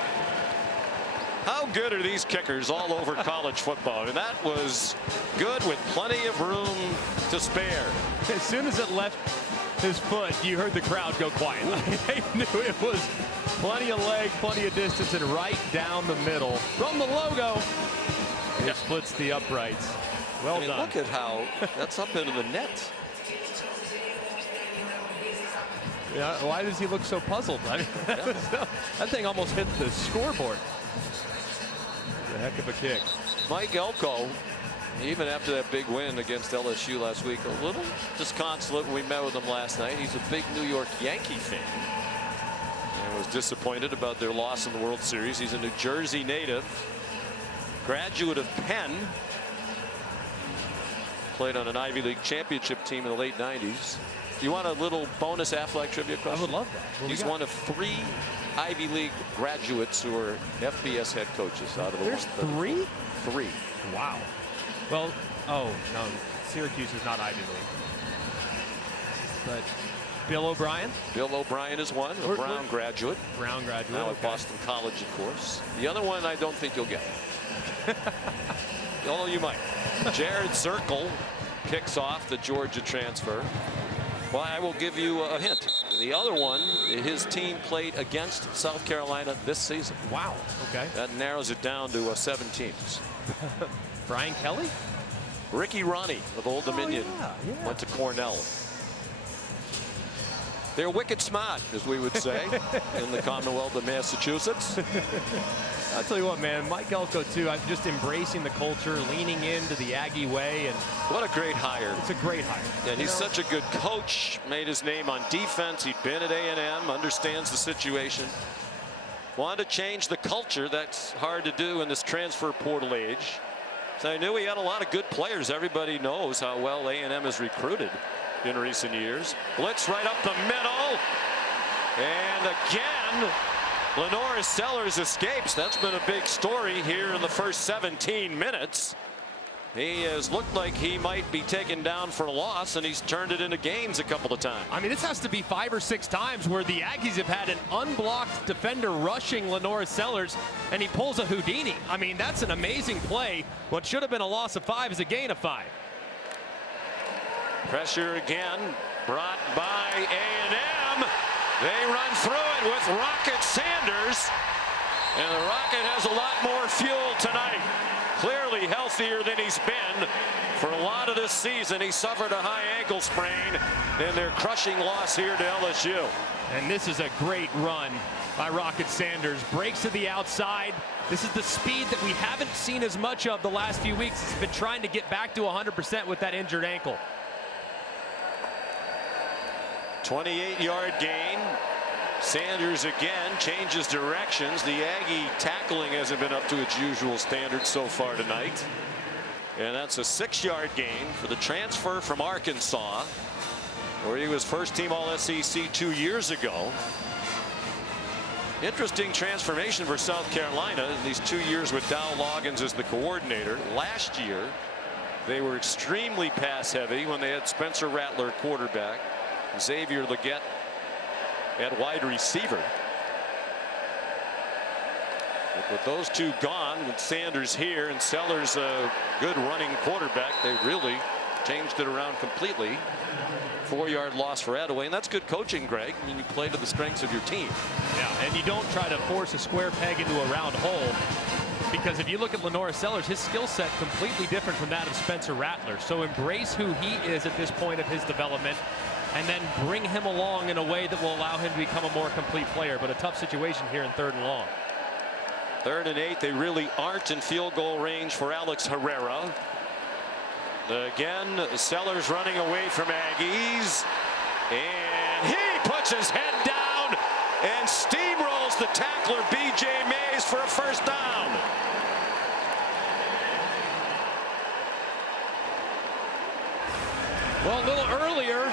How good are these kickers all over college football? I mean, that was good with plenty of room to spare. As soon as it left his foot, you heard the crowd go quiet. They knew it was plenty of leg, plenty of distance, and right down the middle from the logo. It splits the uprights. Well done. Look at how that's up into the net. Yeah, why does he look so puzzled? I mean, that thing almost hit the scoreboard. A heck of a kick. Mike Elko, even after that big win against LSU last week, a little disconsolate when we met with him last night. He's a big New York Yankee fan and was disappointed about their loss in the World Series. He's a New Jersey native, graduate of Penn, played on an Ivy League championship team in the late 90s. You want a little bonus Aflac trivia question? I would love that. He's one of 3 Ivy League graduates who are FBS head coaches out of the There's 3? 3. Wow. Well, oh, no. Syracuse is not Ivy League. But Bill O'Brien? Bill O'Brien is one, a Brown graduate. Brown graduate. Now at Boston College, of course. The other one I don't think you'll get. Although you might. Jared Zirkle kicks off the Georgia transfer. Well, I will give you a hint. The other one, his team played against South Carolina this season. Wow. Okay. That narrows it down to 7 teams. Brian Kelly? Ricky Ronnie of Old Dominion went to Cornell. They're wicked smart, as we would say, in the Commonwealth of Massachusetts. I'll tell you what, man, Mike Elko, too, I'm just embracing the culture, leaning into the Aggie way. And what a great hire. It's a great hire. And he's such a good coach, made his name on defense. He'd been at A&M, understands the situation. Wanted to change the culture. That's hard to do in this transfer portal age. So I knew he had a lot of good players. Everybody knows how well A&M has recruited in recent years. Blitz right up the middle. And again, Lenora Sellers escapes. That's been a big story here in the first 17 minutes. He has looked like he might be taken down for a loss, and he's turned it into gains a couple of times. I mean, this has to be 5 or 6 times where the Aggies have had an unblocked defender rushing Lenora Sellers, and he pulls a Houdini. I mean, that's an amazing play. What should have been a loss of 5 is a gain of 5. Pressure again, brought by A&M. They run through it with Rocket Sanders, and the Rocket has a lot more fuel tonight. Clearly healthier than he's been for a lot of this season. He suffered a high ankle sprain in their crushing loss here to LSU. And this is a great run by Rocket Sanders. Breaks to the outside. This is the speed that we haven't seen as much of the last few weeks. He's been trying to get back to 100% with that injured ankle. 28-yard gain. Sanders again changes directions. The Aggie tackling hasn't been up to its usual standards so far tonight. And that's a 6-yard gain for the transfer from Arkansas, where he was first-team All-SEC 2 years ago. Interesting transformation for South Carolina in these 2 years with Dow Loggins as the coordinator. Last year, they were extremely pass-heavy when they had Spencer Rattler quarterback, Xavier Legette at wide receiver. But with those two gone, with Sanders here and Sellers a good running quarterback, they really changed it around completely. 4-yard loss for Attaway, and that's good coaching, Greg. I mean, you play to the strengths of your team. Yeah, and you don't try to force a square peg into a round hole, because if you look at Lenora Sellers, his skill set completely different from that of Spencer Rattler. So embrace who he is at this point of his development, and then bring him along in a way that will allow him to become a more complete player. But a tough situation here in 3rd and long. 3rd and 8, they really aren't in field goal range for Alex Herrera. Again, Sellers running away from Aggies, and he puts his head down and steamrolls the tackler B.J. Mays for a first down. Well, a little earlier,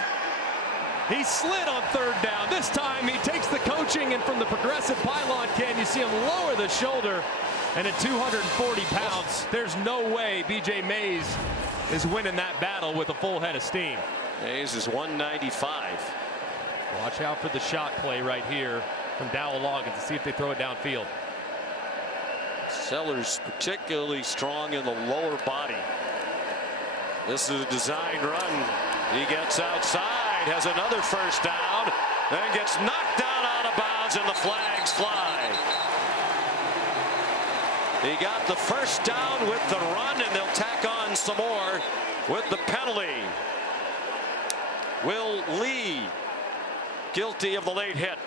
he slid on 3rd down. This time he takes the coaching, and from the progressive pylon can you see him lower the shoulder, and at 240 pounds, there's no way B.J. Mays is winning that battle with a full head of steam. Mays is 195. Watch out for the shot play right here from Dow Loggins to see if they throw it downfield. Sellers particularly strong in the lower body. This is a design run. He gets outside, has another first down, then gets knocked down out of bounds, and the flags fly. He got the first down with the run, and they'll tack on some more with the penalty. Will Lee guilty of the late hit.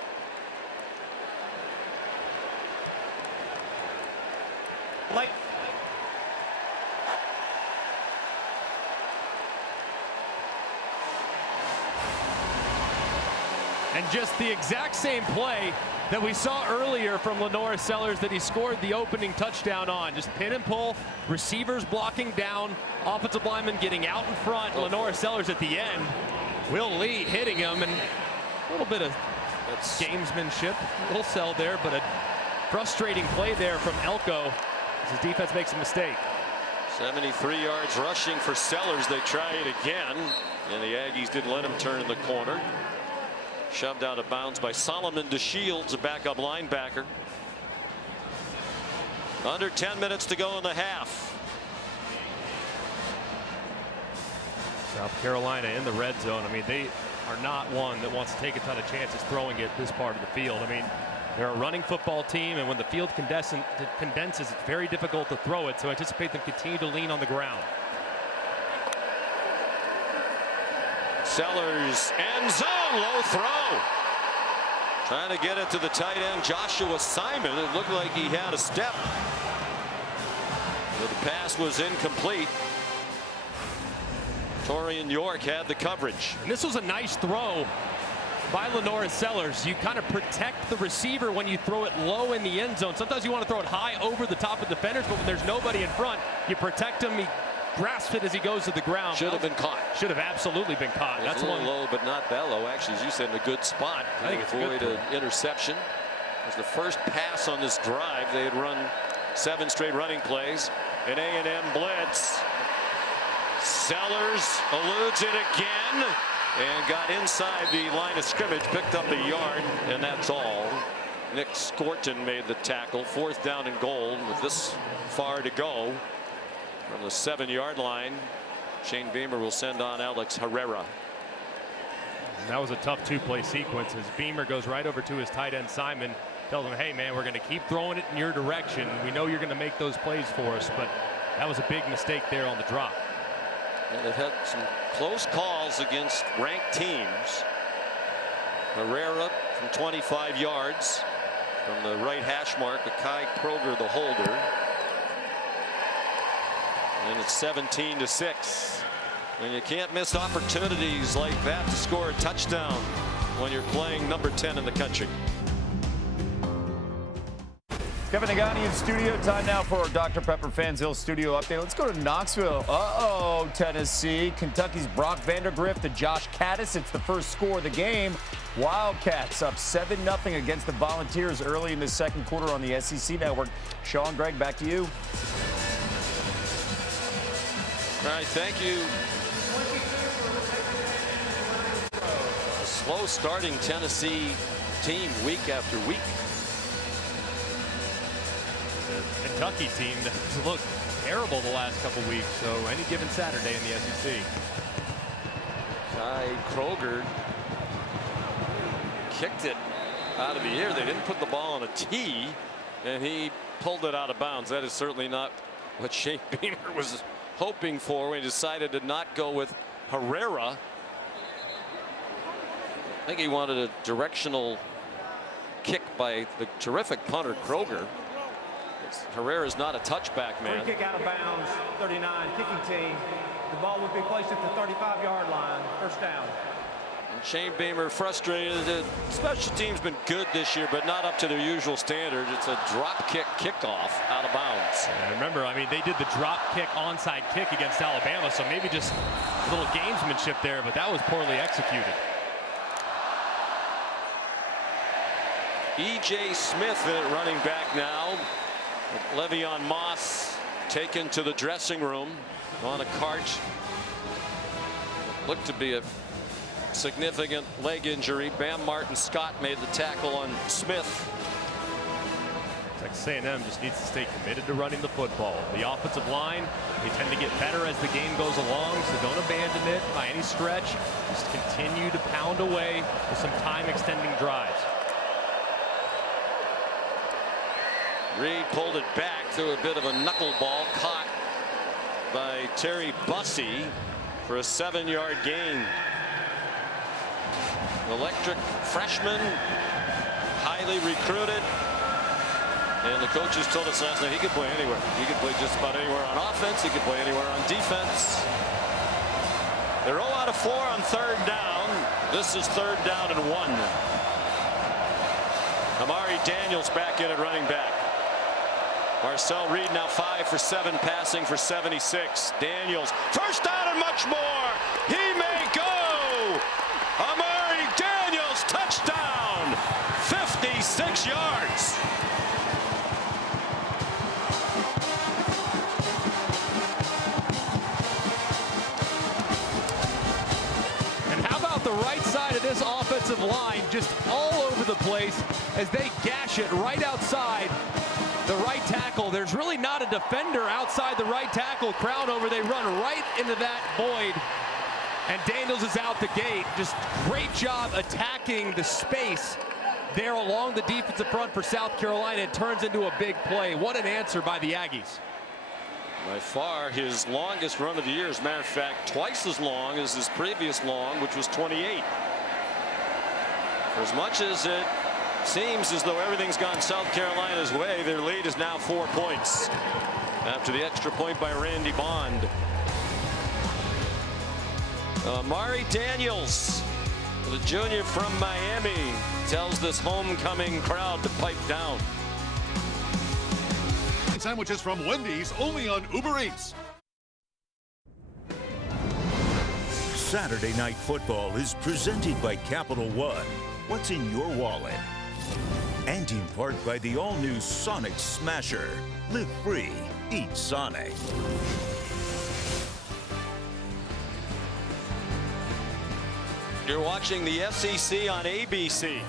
And just the exact same play that we saw earlier from Lenora Sellers that he scored the opening touchdown on. Just pin and pull, receivers blocking down, offensive lineman getting out in front, Lenora Sellers at the end Will Lee hitting him, and a little bit of gamesmanship, a little sell there, but a frustrating play there from Elko as his defense makes a mistake. 73 yards rushing for Sellers. They try it again, and the Aggies didn't let him turn in the corner. Shoved out of bounds by Solomon DeShields, a backup linebacker. Under 10 minutes to go in the half. South Carolina in the red zone. I mean, they are not one that wants to take a ton of chances throwing it this part of the field. I mean, they're a running football team, and when the field condenses, it's very difficult to throw it. So anticipate them continue to lean on the ground. Sellers, end zone, low throw. Trying to get it to the tight end, Joshua Simon. It looked like he had a step, but the pass was incomplete. Torian York had the coverage. And this was a nice throw by LaNorris Sellers. You kind of protect the receiver when you throw it low in the end zone. Sometimes you want to throw it high over the top of defenders, but when there's nobody in front, you protect him. He grasps it as he goes to the ground. Should have been caught. Should have absolutely been caught. That's a little low, but not that low. Actually, as you said, in a good spot. I think it's avoid an interception. It was the first pass on this drive. They had run 7 straight running plays. An A&M blitz. Sellers eludes it again and got inside the line of scrimmage, picked up a yard, and that's all. Nick Scorton made the tackle. 4th down and goal with this far to go from the 7-yard line. Shane Beamer will send on Alex Herrera. And that was a tough 2-play sequence as Beamer goes right over to his tight end Simon, tells him, hey man, we're going to keep throwing it in your direction. We know you're going to make those plays for us, but that was a big mistake there on the drop. And they've had some close calls against ranked teams. Herrera from 25 yards from the right hash mark. Kai Kroger, the holder. And it's 17-6. And you can't miss opportunities like that to score a touchdown when you're playing number 10 in the country. Kevin Nagani in studio. Time now for our Dr. Pepper Fansville studio update. Let's go to Knoxville. Uh-oh, Tennessee. Kentucky's Brock Vandergrift to Josh Caddis. It's the first score of the game. Wildcats up 7-0 against the Volunteers early in the second quarter on the SEC Network. Sean, Greg, back to you. All right, thank you. A slow starting Tennessee team week after week. The Kentucky team that's looked terrible the last couple weeks, so any given Saturday in the SEC. Kai Kroger kicked it out of the air. They didn't put the ball on a tee, and he pulled it out of bounds. That is certainly not what Shane Beamer was hoping for when he decided to not go with Herrera. I think he wanted a directional kick by the terrific punter Kroger. Herrera's not a touchback man. Free kick out of bounds, 39, kicking team. The ball would be placed at the 35-yard line, first down. And Shane Beamer frustrated. The special team's been good this year, but not up to their usual standard. It's a drop kick kickoff out of bounds. And remember, I mean, they did the drop kick onside kick against Alabama, so maybe just a little gamesmanship there, but that was poorly executed. E.J. Smith at running back now. Le'Veon Moss taken to the dressing room on a cart. Looked to be a significant leg injury. Bam Martin Scott made the tackle on Smith. Texas A&M just needs to stay committed to running the football. The offensive line, they tend to get better as the game goes along, so don't abandon it by any stretch. Just continue to pound away with some time extending drives. Reed pulled it back through a bit of a knuckleball caught by Terry Bussey for a 7-yard gain. Electric freshman, highly recruited, and the coaches told us last night he could play anywhere. He could play just about anywhere on offense. He could play anywhere on defense. They're 0 out of 4 on 3rd down. This is 3rd down and 1. Amari Daniels back in at running back. Marcel Reed now 5 for 7 passing for 76. Daniels first down and much more. He may go. 6 yards. And how about the right side of this offensive line, just all over the place as they gash it right outside the right tackle. There's really not a defender outside the right tackle. Crowd over, they run right into that void. And Daniels is out the gate. Just great job attacking the space there along the defensive front for South Carolina. It turns into a big play. What an answer by the Aggies. By far his longest run of the year. As a matter of fact, twice as long as his previous long, which was 28. For as much as it seems as though everything's gone South Carolina's way, their lead is now 4 points after the extra point by Randy Bond. Amari Daniels, the junior from Miami, tells this homecoming crowd to pipe down. Sandwiches from Wendy's, only on Uber Eats. Saturday Night Football is presented by Capital One. What's in your wallet? And in part by the all-new Sonic Smasher. Live free, eat Sonic. You're watching the SEC on ABC.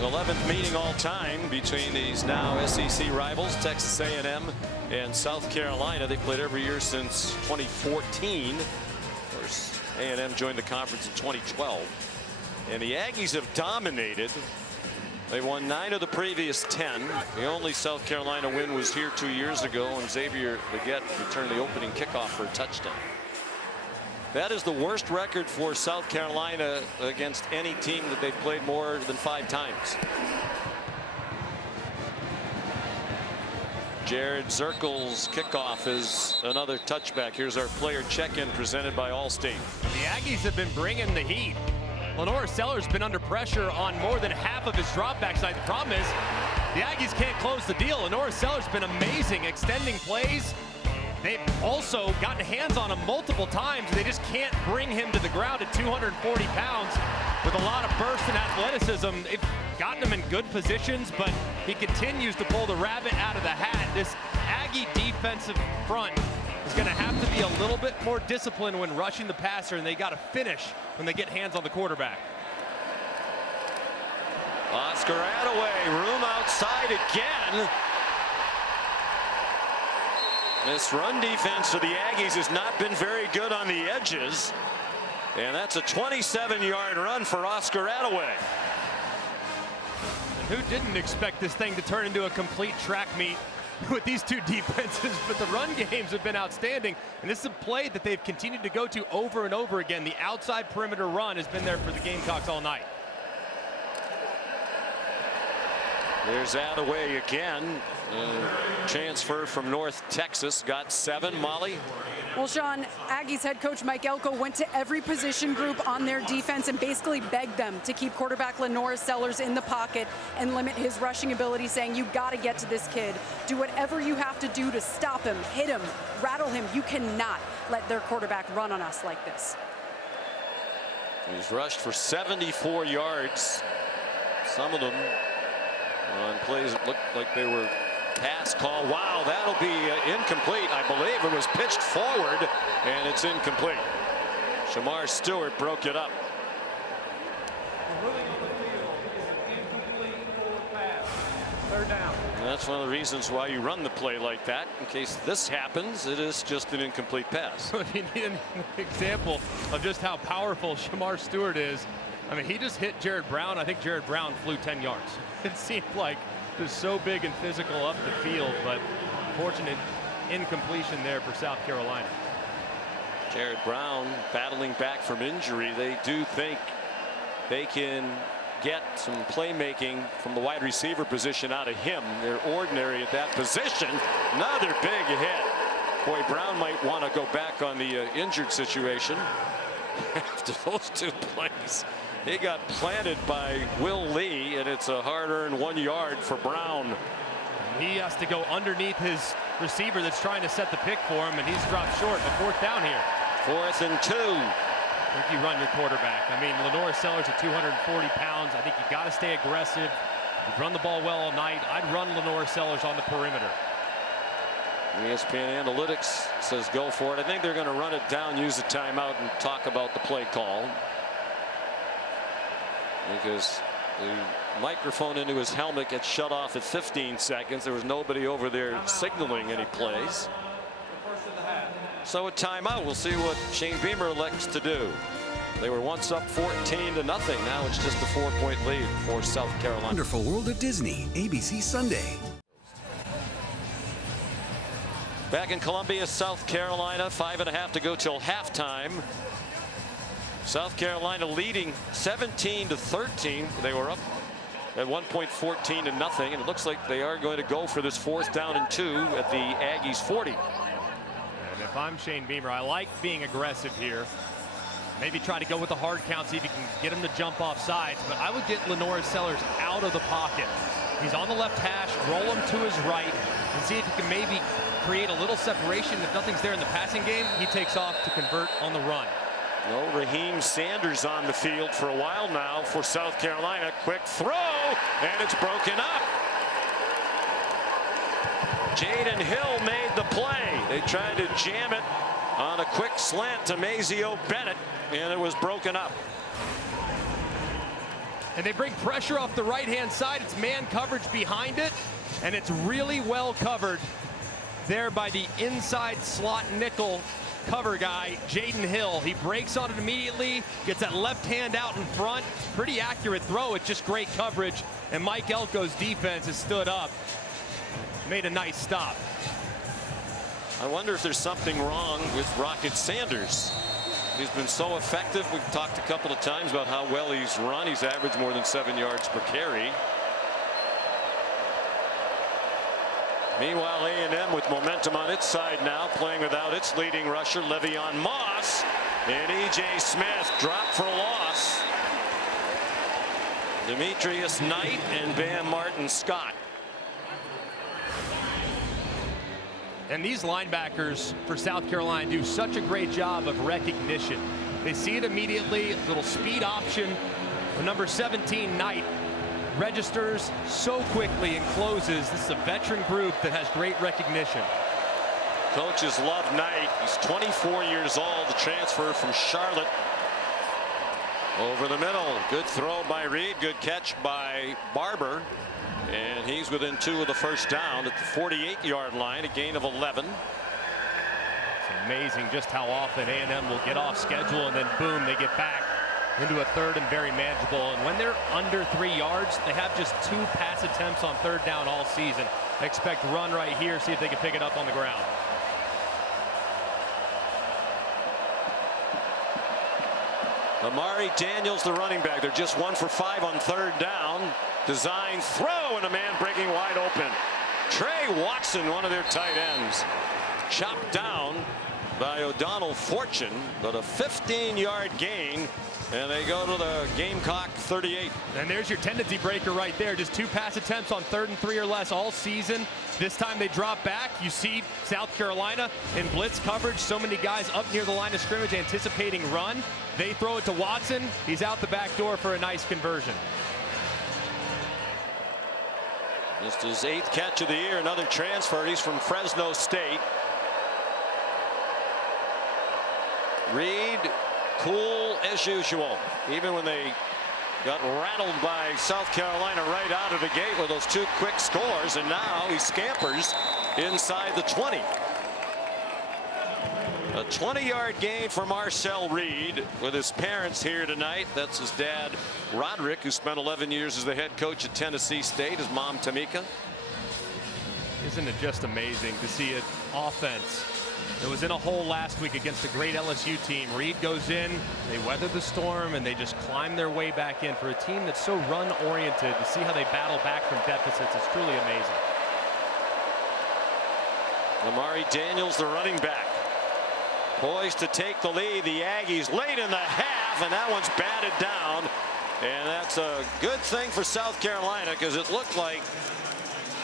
11th meeting all time between these now SEC rivals, Texas A&M and South Carolina. They played every year since 2014. Of course, A&M joined the conference in 2012. And the Aggies have dominated. They won 9 of the previous 10. The only South Carolina win was here 2 years ago, and Xavier Legette returned the opening kickoff for a touchdown. That is the worst record for South Carolina against any team that they've played more than 5 times. Jared Zirkle's kickoff is another touchback. Here's our player check-in presented by Allstate. The Aggies have been bringing the heat. Lenore Sellers been under pressure on more than half of his dropbacks. The problem is the Aggies can't close the deal. Lenore Sellers been amazing extending plays. They've also gotten hands on him multiple times. They just can't bring him to the ground at 240 pounds with a lot of burst and athleticism. They've gotten him in good positions, but he continues to pull the rabbit out of the hat. This Aggie defensive front is going to have to be a little bit more disciplined when rushing the passer, and they got to finish when they get hands on the quarterback. Oscar Attaway, room outside again. This run defense for the Aggies has not been very good on the edges. And that's a 27-yard run for Oscar Attaway. And who didn't expect this thing to turn into a complete track meet with these two defenses? But the run games have been outstanding. And this is a play that they've continued to go to over and over again. The outside perimeter run has been there for the Gamecocks all night. There's Attaway again. Transfer from North Texas, got 7. Molly? Well, Sean, Aggies head coach Mike Elko went to every position group on their defense and basically begged them to keep quarterback Lenore Sellers in the pocket and limit his rushing ability, saying, you got to get to this kid. Do whatever you have to do to stop him, hit him, rattle him. You cannot let their quarterback run on us like this. He's rushed for 74 yards. Some of them on plays that looked like they were pass call. Wow, that'll be incomplete. I believe it was pitched forward, and it's incomplete. Shamar Stewart broke it up. Third down. And that's one of the reasons why you run the play like that. In case this happens, it is just an incomplete pass. If you need an example of just how powerful Shamar Stewart is, I mean, he just hit Jared Brown. I think Jared Brown flew 10 yards. It seemed like just so big and physical up the field, but fortunate incompletion there for South Carolina. Jared Brown battling back from injury. They do think they can get some playmaking from the wide receiver position out of him. They're ordinary at that position. Another big hit. Boy, Brown might want to go back on the injured situation after those 2 plays. He got planted by Will Lee, and it's a hard-earned 1 yard for Brown. He has to go underneath his receiver that's trying to set the pick for him, and he's dropped short. A 4th down here. 4th and 2. I think you run your quarterback. I mean, Lenore Sellers at 240 pounds. I think you got to stay aggressive. We've run the ball well all night. I'd run Lenore Sellers on the perimeter. ESPN Analytics says go for it. I think they're going to run it down, use a timeout, and talk about the play call. Because the microphone into his helmet gets shut off at 15 seconds. There was nobody over there signaling any plays. So a timeout. We'll see what Shane Beamer elects to do. They were once up 14-0. Now it's just a 4-point lead for South Carolina. Wonderful World of Disney, ABC Sunday. Back in Columbia, South Carolina, 5.5 to go till halftime. South Carolina leading 17-13. They were up at one point 14-0, and it looks like they are going to go for this 4th down and 2 at the Aggies 40. And if I'm Shane Beamer, I like being aggressive here. Maybe try to go with the hard count, see if you can get him to jump off sides. But I would get Lenore Sellers out of the pocket. He's on the left hash, roll him to his right, and see if he can maybe create a little separation. If nothing's there in the passing game, he takes off to convert on the run. No Raheem Sanders on the field for a while now for South Carolina. Quick throw, and it's broken up. Jaden Hill made the play. They tried to jam it on a quick slant to Mazeo Bennett, and it was broken up. And they bring pressure off the right-hand side. It's man coverage behind it, and it's really well covered there by the inside slot nickel cover guy, Jaden Hill. He breaks on it immediately, gets that left hand out in front. Pretty accurate throw. It's just great coverage, and Mike Elko's defense has stood up, made a nice stop. I wonder if there's something wrong with Rocket Sanders. He's been so effective. We've talked a couple of times about how well he's run. He's averaged more than 7 yards per carry. Meanwhile, A&M with momentum on its side now, playing without its leading rusher, Le'Veon Moss. And E.J. Smith dropped for a loss. Demetrius Knight and Bam Martin Scott. And these linebackers for South Carolina do such a great job of recognition. They see it immediately, little speed option. The number 17, Knight, registers so quickly and closes. This is a veteran group that has great recognition. Coaches love Knight. He's 24 years old, the transfer from Charlotte. Over the middle, good throw by Reed, good catch by Barber. And he's within 2 of the first down at the 48-yard line, a gain of 11. It's amazing just how often A&M will get off schedule and then boom, they get back into a third and very manageable. And when they're under 3 yards, they have just 2 pass attempts on 3rd down all season. I expect run right here, see if they can pick it up on the ground. Amari Daniels, the running back. They're just 1 for 5 on 3rd down. Design throw, and a man breaking wide open. Trey Watson, one of their tight ends, chopped down by O'Donnell Fortune, but a 15-yard gain, and they go to the Gamecock 38. And there's your tendency breaker right there. Just 2 pass attempts on 3rd and 3 or less all season. This time they drop back. You see South Carolina in blitz coverage. So many guys up near the line of scrimmage anticipating run. They throw it to Watson. He's out the back door for a nice conversion. Just his 8th catch of the year, another transfer. He's from Fresno State. Reed, cool as usual, even when they got rattled by South Carolina right out of the gate with those 2 quick scores, and now he scampers inside the 20. A 20-yard gain for Marcel Reed with his parents here tonight. That's his dad, Roderick, who spent 11 years as the head coach at Tennessee State, his mom, Tamika. Isn't it just amazing to see an offense that was in a hole last week against a great LSU team? Reed goes in, they weather the storm, and they just climb their way back in. For a team that's so run-oriented, to see how they battle back from deficits is truly amazing. Amari Daniels, the running back, poised to take the lead. The Aggies late in the half, and that one's batted down. And that's a good thing for South Carolina, because it looked like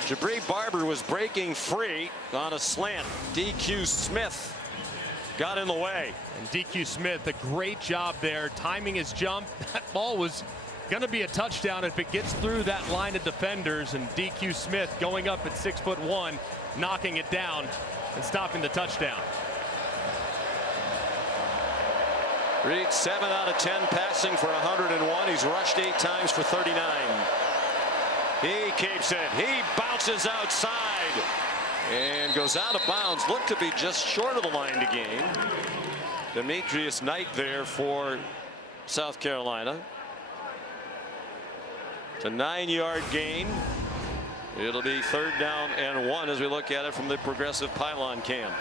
Jabri Barber was breaking free on a slant. DQ Smith got in the way. And DQ Smith, a great job there, timing his jump. That ball was going to be a touchdown if it gets through that line of defenders, and DQ Smith going up at 6'1", knocking it down and stopping the touchdown. Reed 7 out of 10 passing for 101. He's rushed 8 times for 39. He keeps it. He bounces outside and goes out of bounds. Looked to be just short of the line to gain. Demetrius Knight there for South Carolina. It's a 9-yard gain. It'll be 3rd down and 1 as we look at it from the Progressive Pylon cam.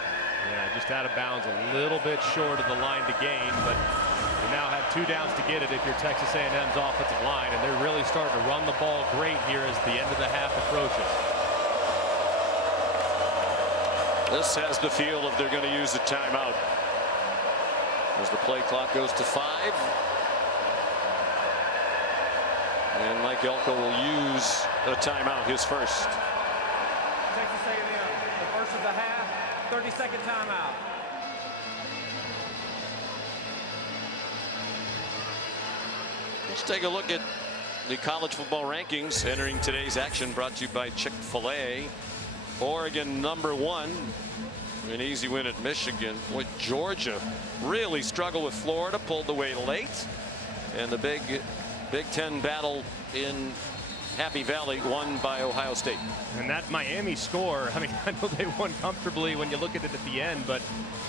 Yeah, just out of bounds, a little bit short of the line to gain, but you now have 2 downs to get it if you're Texas A&M's offensive line, and they're really starting to run the ball great here as the end of the half approaches. This has the feel of they're going to use a timeout as the play clock goes to 5. And Mike Elko will use a timeout, his first. Texas A&M, the first of the half, 30-second timeout. Let's take a look at the college football rankings entering today's action, brought to you by Chick-fil-A. Oregon #1, an easy win at Michigan. With Georgia really struggled with Florida, pulled away late, and the Big Ten battle in Happy Valley won by Ohio State. And that Miami score, I mean, I know they won comfortably when you look at it at the end, but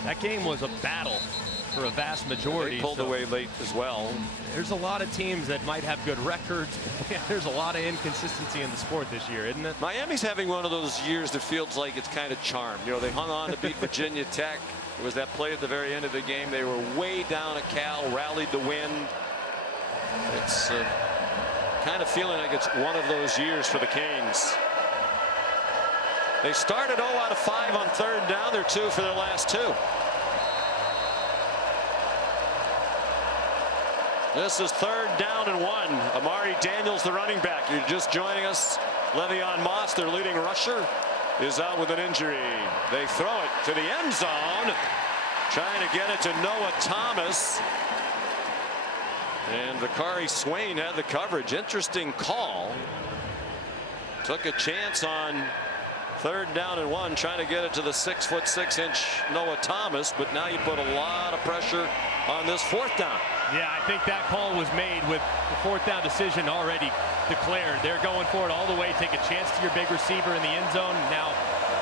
that game was a battle for a vast majority. They pulled away late as well. There's a lot of teams that might have good records. There's a lot of inconsistency in the sport this year, isn't it? Miami's having one of those years that feels like it's kind of charmed. You know, they hung on to beat Virginia Tech. It was that play at the very end of the game. They were way down at Cal, rallied to win. It's kind of feeling like it's one of those years for the Canes. They started 0 out of 5 on 3rd down. They're 2 for their last 2. This is 3rd down and 1. Amari Daniels, the running back. You're just joining us. Le'Veon Moss, their leading rusher, is out with an injury. They throw it to the end zone, trying to get it to Noah Thomas. And Vakari Swain had the coverage. Interesting call. Took a chance on 3rd down and 1, trying to get it to the 6'6" Noah Thomas, but now you put a lot of pressure on this 4th down. Yeah, I think that call was made with the 4th down decision already declared. They're going for it all the way, take a chance to your big receiver in the end zone. Now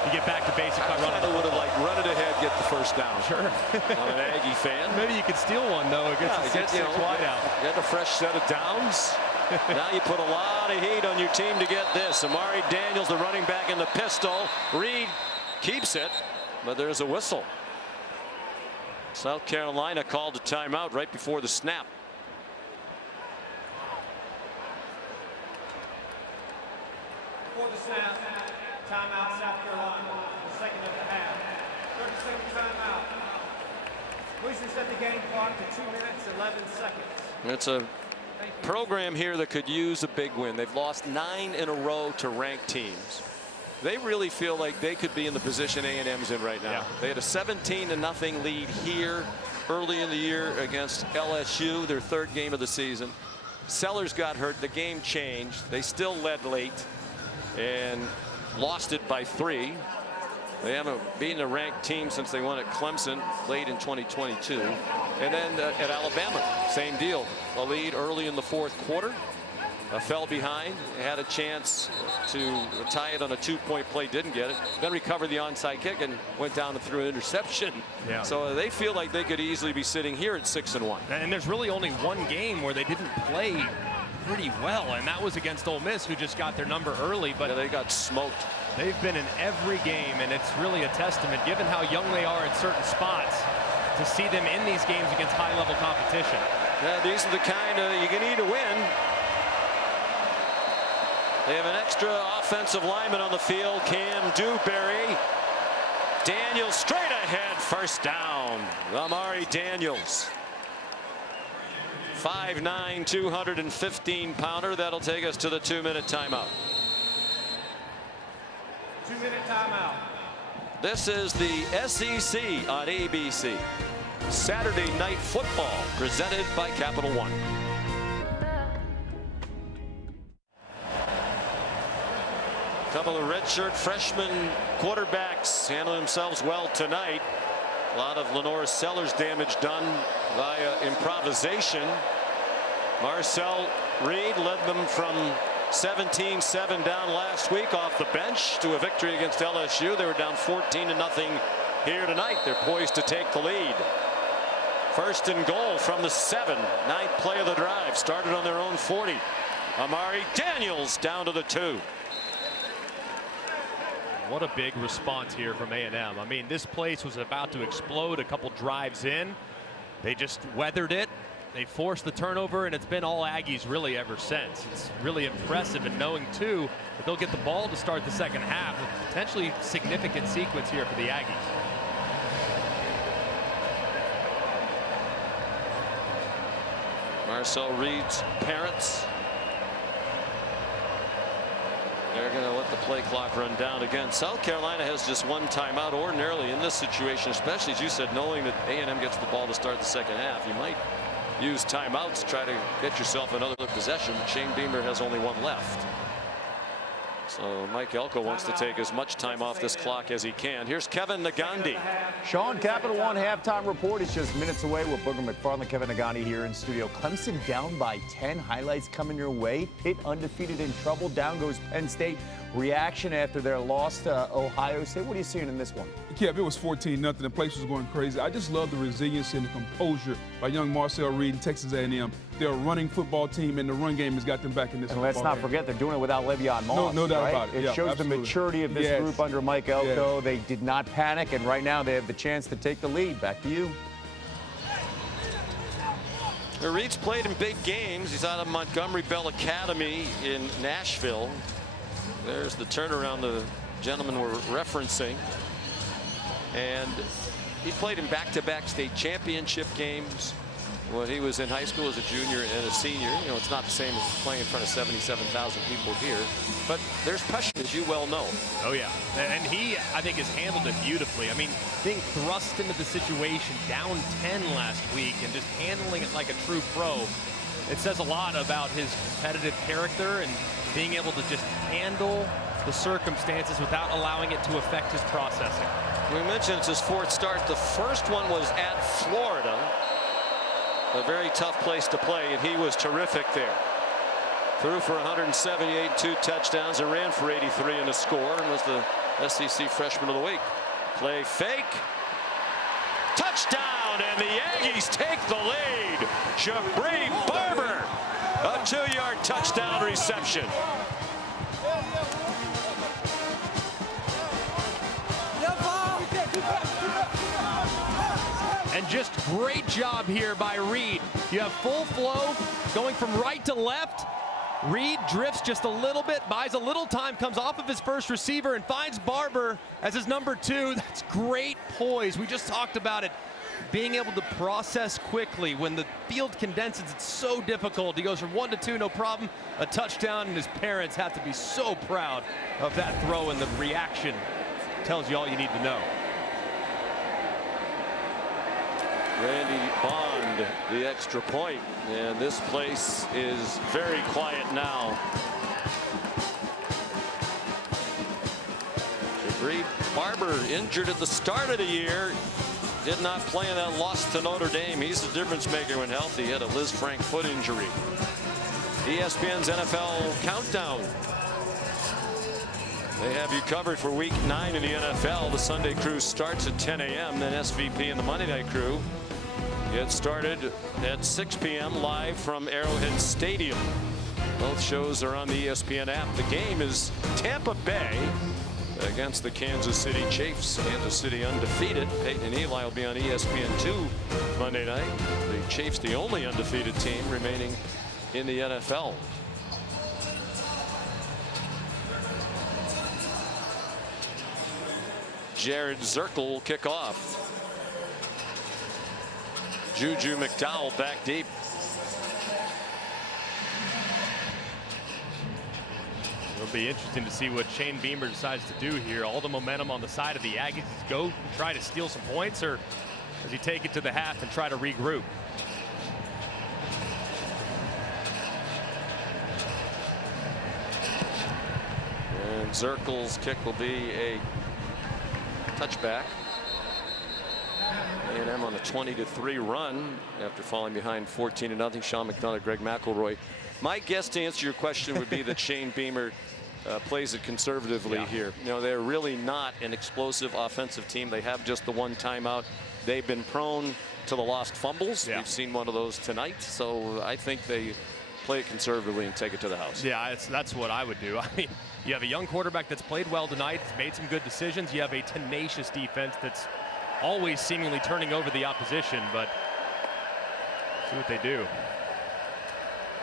you get back to basic. I kind of would have liked run it ahead, get the 1st down. Sure. I'm an Aggie fan. Maybe you could steal one though against the 6'6" wideout. Get a fresh set of downs. Now you put a lot of heat on your team to get this. Amari Daniels, the running back, in the pistol. Reed keeps it, but there's a whistle. South Carolina called a timeout right before the snap. Before the snap, timeout South Carolina, the 2nd of the half. 30-second timeout. Please reset the game clock to 2 minutes, 11 seconds. It's a program here that could use a big win. They've lost 9 in a row to ranked teams. They really feel like they could be in the position A&M's in right now. Yeah. They had a 17-0 lead here early in the year against LSU, their 3rd game of the season. Sellers got hurt. The game changed. They still led late and lost it by 3. They haven't beaten a ranked team since they won at Clemson late in 2022. And then at Alabama, same deal. A lead early in the 4th quarter. Fell behind, had a chance to tie it on a 2-point play, didn't get it, then recovered the onside kick and went down and threw an interception. Yeah. So they feel like they could easily be sitting here at 6-1. And there's really only one game where they didn't play pretty well, and that was against Ole Miss, who just got their number early. But yeah, they got smoked. They've been in every game, and it's really a testament, given how young they are in certain spots, to see them in these games against high-level competition. Yeah, these are the kind you can need to win. They have an extra offensive lineman on the field, Cam Dewberry. Daniels straight ahead, 1st down. Amari Daniels. 5'9", 215-pounder. That'll take us to the 2-minute timeout. 2-minute timeout. This is the SEC on ABC. Saturday Night Football presented by Capital One. A couple of redshirt freshman quarterbacks handle themselves well tonight. A lot of Lenore Sellers damage done via improvisation. Marcel Reed led them from 17-7 down last week off the bench to a victory against LSU. They were down 14-0 here tonight. They're poised to take the lead. First and goal from the 7. Ninth play of the drive. Started on their own 40. Amari Daniels down to the 2. What a big response here from A&M. I mean, this place was about to explode a couple drives in. They just weathered it. They forced the turnover, and it's been all Aggies really ever since. It's really impressive, and knowing, too, that they'll get the ball to start the second half with potentially significant sequence here for the Aggies. Marcel Reed's parents. They're going to let the play clock run down again. South Carolina has just one timeout. Ordinarily in this situation, especially as you said, knowing that A&M gets the ball to start the second half, you might use timeouts to try to get yourself another possession. Shane Beamer has only one left. So Mike Elko wants to take as much time off this clock as he can. Here's Kevin Nagandi. Sean, Capital One halftime report is just minutes away with Booger McFarland, Kevin Nagandi here in studio. Clemson down by 10. Highlights coming your way. Pitt undefeated in trouble. Down goes Penn State. Reaction after their loss to Ohio State. What are you seeing in this one? Yeah, it was 14-0. The place was going crazy. I just love the resilience and the composure by young Marcel Reed and Texas A&M. They're a running football team, and the run game has got them back in this. And let's not forget, they're doing it without Le'Veon Moss. No doubt right? about it. It shows absolutely. the maturity of this group under Mike Elko. They did not panic, and right now they have the chance to take the lead. Back to you. Reed's played in big games. He's out of Montgomery Bell Academy in Nashville. There's the turnaround the gentleman we're referencing. And he played in back-to-back state championship games when he was in high school as a junior and a senior. You know, it's not the same as playing in front of 77,000 people here, but there's pressure, as you well know. Oh, yeah. And he, I think, has handled it beautifully. I mean, being thrust into the situation, down 10 last week, and just handling it like a true pro, it says a lot about his competitive character and being able to just handle the circumstances without allowing it to affect his processing. We mentioned it's his fourth start. The first one was at Florida, a very tough place to play, and he was terrific there. Threw for 178, 2 touchdowns, and ran for 83 in a score, and was the SEC Freshman of the Week. Play fake. Touchdown, and the Aggies take the lead. Jabri Barber, a 2-yard touchdown reception. And just great job here by Reed. You have full flow going from right to left. Reed drifts just a little bit, buys a little time, comes off of his first receiver and finds Barber as his number 2. That's great poise. We just talked about it. Being able to process quickly when the field condenses, it's so difficult. He goes from 1 to 2, no problem. A touchdown, and his parents have to be so proud of that throw, and the reaction tells you all you need to know. Randy Bond, the extra point, and this place is very quiet now. Jabri Barber injured at the start of the year. Did not play in that loss to Notre Dame. He's the difference maker when healthy. He had a Liz Frank foot injury. ESPN's NFL Countdown. They have you covered for week 9 in the NFL. The Sunday Crew starts at 10 a.m. Then SVP and the Monday Night Crew get started at 6 p.m. live from Arrowhead Stadium. Both shows are on the ESPN app. The game is Tampa Bay against the Kansas City Chiefs. Kansas City undefeated. Peyton and Eli will be on ESPN2 Monday night. The Chiefs, the only undefeated team remaining in the NFL. Jared Zirkle will kick off. Juju McDowell back deep. It'll be interesting to see what Shane Beamer decides to do here. All the momentum on the side of the Aggies. Go and try to steal some points, or does he take it to the half and try to regroup? And Zirkel's kick will be a touchback. A&M on a 20-3 run after falling behind 14-0. Sean McDonough, Greg McElroy. My guess to answer your question would be that Shane Beamer plays it conservatively here. You know, they're really not an explosive offensive team. They have just the one timeout. They've been prone to the lost fumbles. We've seen one of those tonight. So I think they play it conservatively and take it to the house. Yeah, that's what I would do. I mean, you have a young quarterback that's played well tonight, made some good decisions. You have a tenacious defense that's always seemingly turning over the opposition, but see what they do.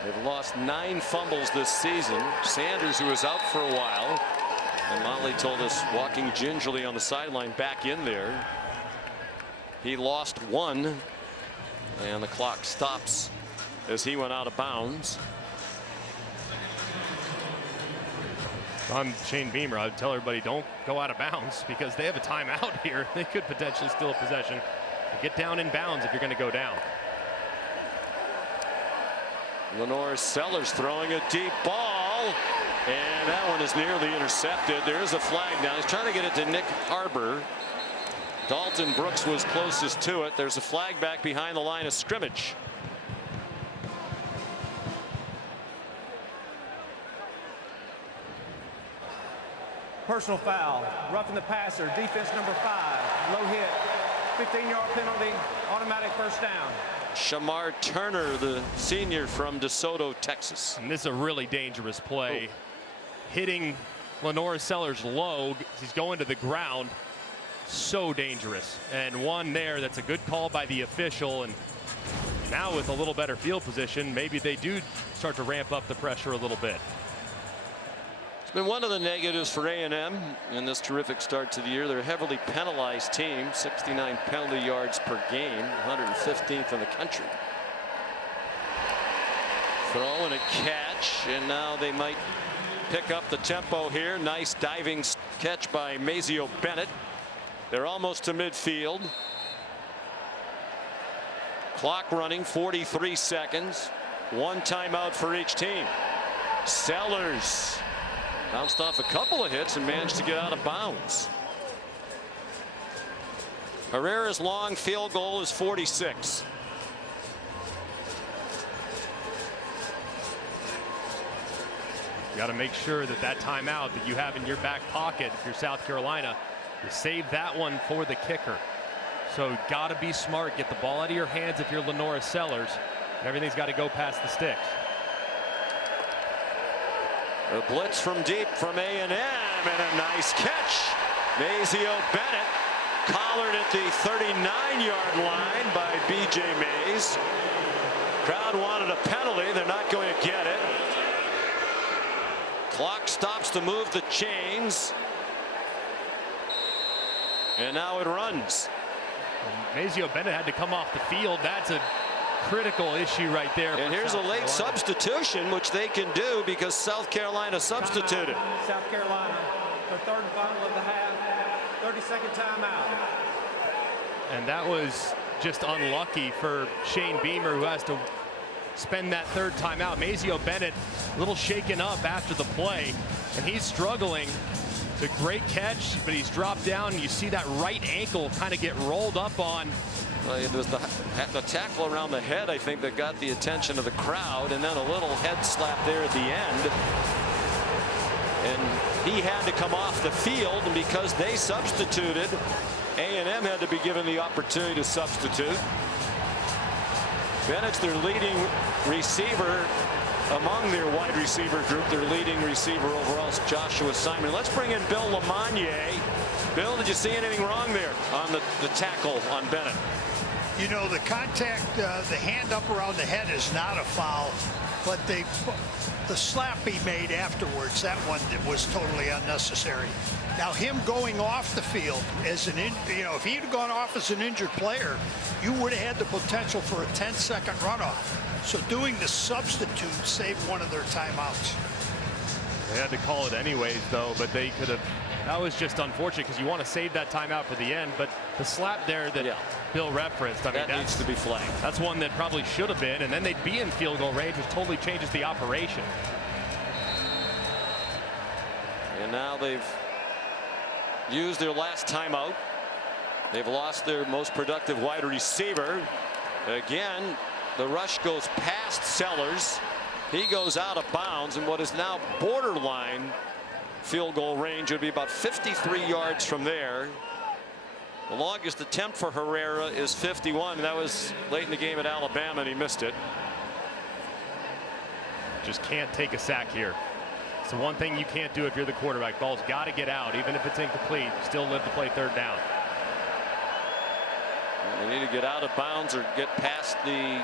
They've lost 9 fumbles this season. Sanders, who was out for a while, and Motley told us walking gingerly on the sideline back in there. He lost 1, and the clock stops as he went out of bounds. If I'm Shane Beamer, I'd tell everybody don't go out of bounds because they have a timeout here. They could potentially steal a possession. Get down in bounds if you're going to go down. Lenore Sellers throwing a deep ball, and that one is nearly intercepted. There is a flag now. He's trying to get it to Nick Harbor. Dalton Brooks was closest to it. There's a flag back behind the line of scrimmage. Personal foul, roughing the passer, defense number 5, low hit, 15-yard penalty, automatic first down. Shamar Turner, the senior from DeSoto, Texas. And this is a really dangerous play. Hitting Lenore Sellers low. He's going to the ground. So dangerous. And one there, that's a good call by the official. And now with a little better field position, maybe they do start to ramp up the pressure a little bit. It's been one of the negatives for A&M in this terrific start to the year. They're a heavily penalized team, 69 penalty yards per game, 115th in the country. Throw and a catch, and now they might pick up the tempo here. Nice diving catch by Mazio Bennett. They're almost to midfield. Clock running, 43 seconds. 1 timeout for each team. Sellers bounced off a couple of hits and managed to get out of bounds. Herrera's long field goal is 46. You got to make sure that that timeout that you have in your back pocket, if you're South Carolina, you save that one for the kicker. So got to be smart. Get the ball out of your hands if you're Lenora Sellers. Everything's got to go past the sticks. A blitz from deep from A&M, and a nice catch. Mazio Bennett collared at the 39-yard line by B.J. Mays. Crowd wanted a penalty. They're not going to get it. Clock stops to move the chains. And now it runs. Mazio Bennett had to come off the field. That's a critical issue right there. And here's a late substitution, which they can do because South Carolina substituted. South Carolina, the third and final of the half, 30-second timeout. And that was just unlucky for Shane Beamer, who has to spend that third timeout. Mazio Bennett a little shaken up after the play, and he's struggling. It's a great catch, but he's dropped down. You see that right ankle kind of get rolled up on. It was the tackle around the head, I think, that got the attention of the crowd, and then a little head slap there at the end. And he had to come off the field, and because they substituted, A&M had to be given the opportunity to substitute. Bennett's their leading receiver among their wide receiver group. Their leading receiver overall is Joshua Simon. Let's bring in Bill Lamagnier. Bill, did you see anything wrong there on the tackle on Bennett? You know, the contact, the hand up around the head is not a foul, but the slap he made afterwards, that one was totally unnecessary. Now, him going off the field as if he had gone off as an injured player, you would have had the potential for a 10-second runoff. So doing the substitute saved one of their timeouts. They had to call it anyways, though, but they could have. That was just unfortunate because you want to save that timeout for the end. But the slap there that Bill referenced, I mean, that needs to be flagged. That's one that probably should have been, and then they'd be in field goal range, which totally changes the operation. And now they've used their last timeout. They've lost their most productive wide receiver. Again, the rush goes past Sellers. He goes out of bounds in what is now borderline field goal range. It would be about 53 yards from there. The longest attempt for Herrera is 51, and that was late in the game at Alabama, and he missed it. Just can't take a sack here. It's the one thing you can't do if you're the quarterback. Ball's got to get out, even if it's incomplete. Still live to play third down. They need to get out of bounds or get past the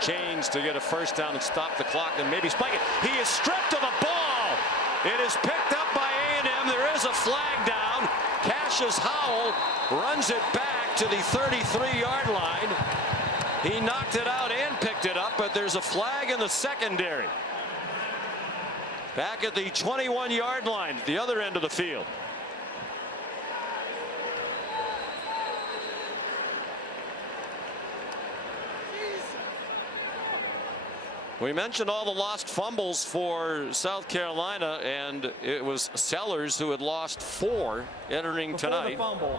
chains to get a first down and stop the clock and maybe spike it. He is stripped of the ball. It is picked up by A&M. There is a flag down. Cassius Howell runs it back to the 33-yard line. He knocked it out and picked it up, but there's a flag in the secondary. Back at the 21-yard line, at the other end of the field. We mentioned all the lost fumbles for South Carolina, and it was Sellers who had lost 4 entering Before tonight. The fumble,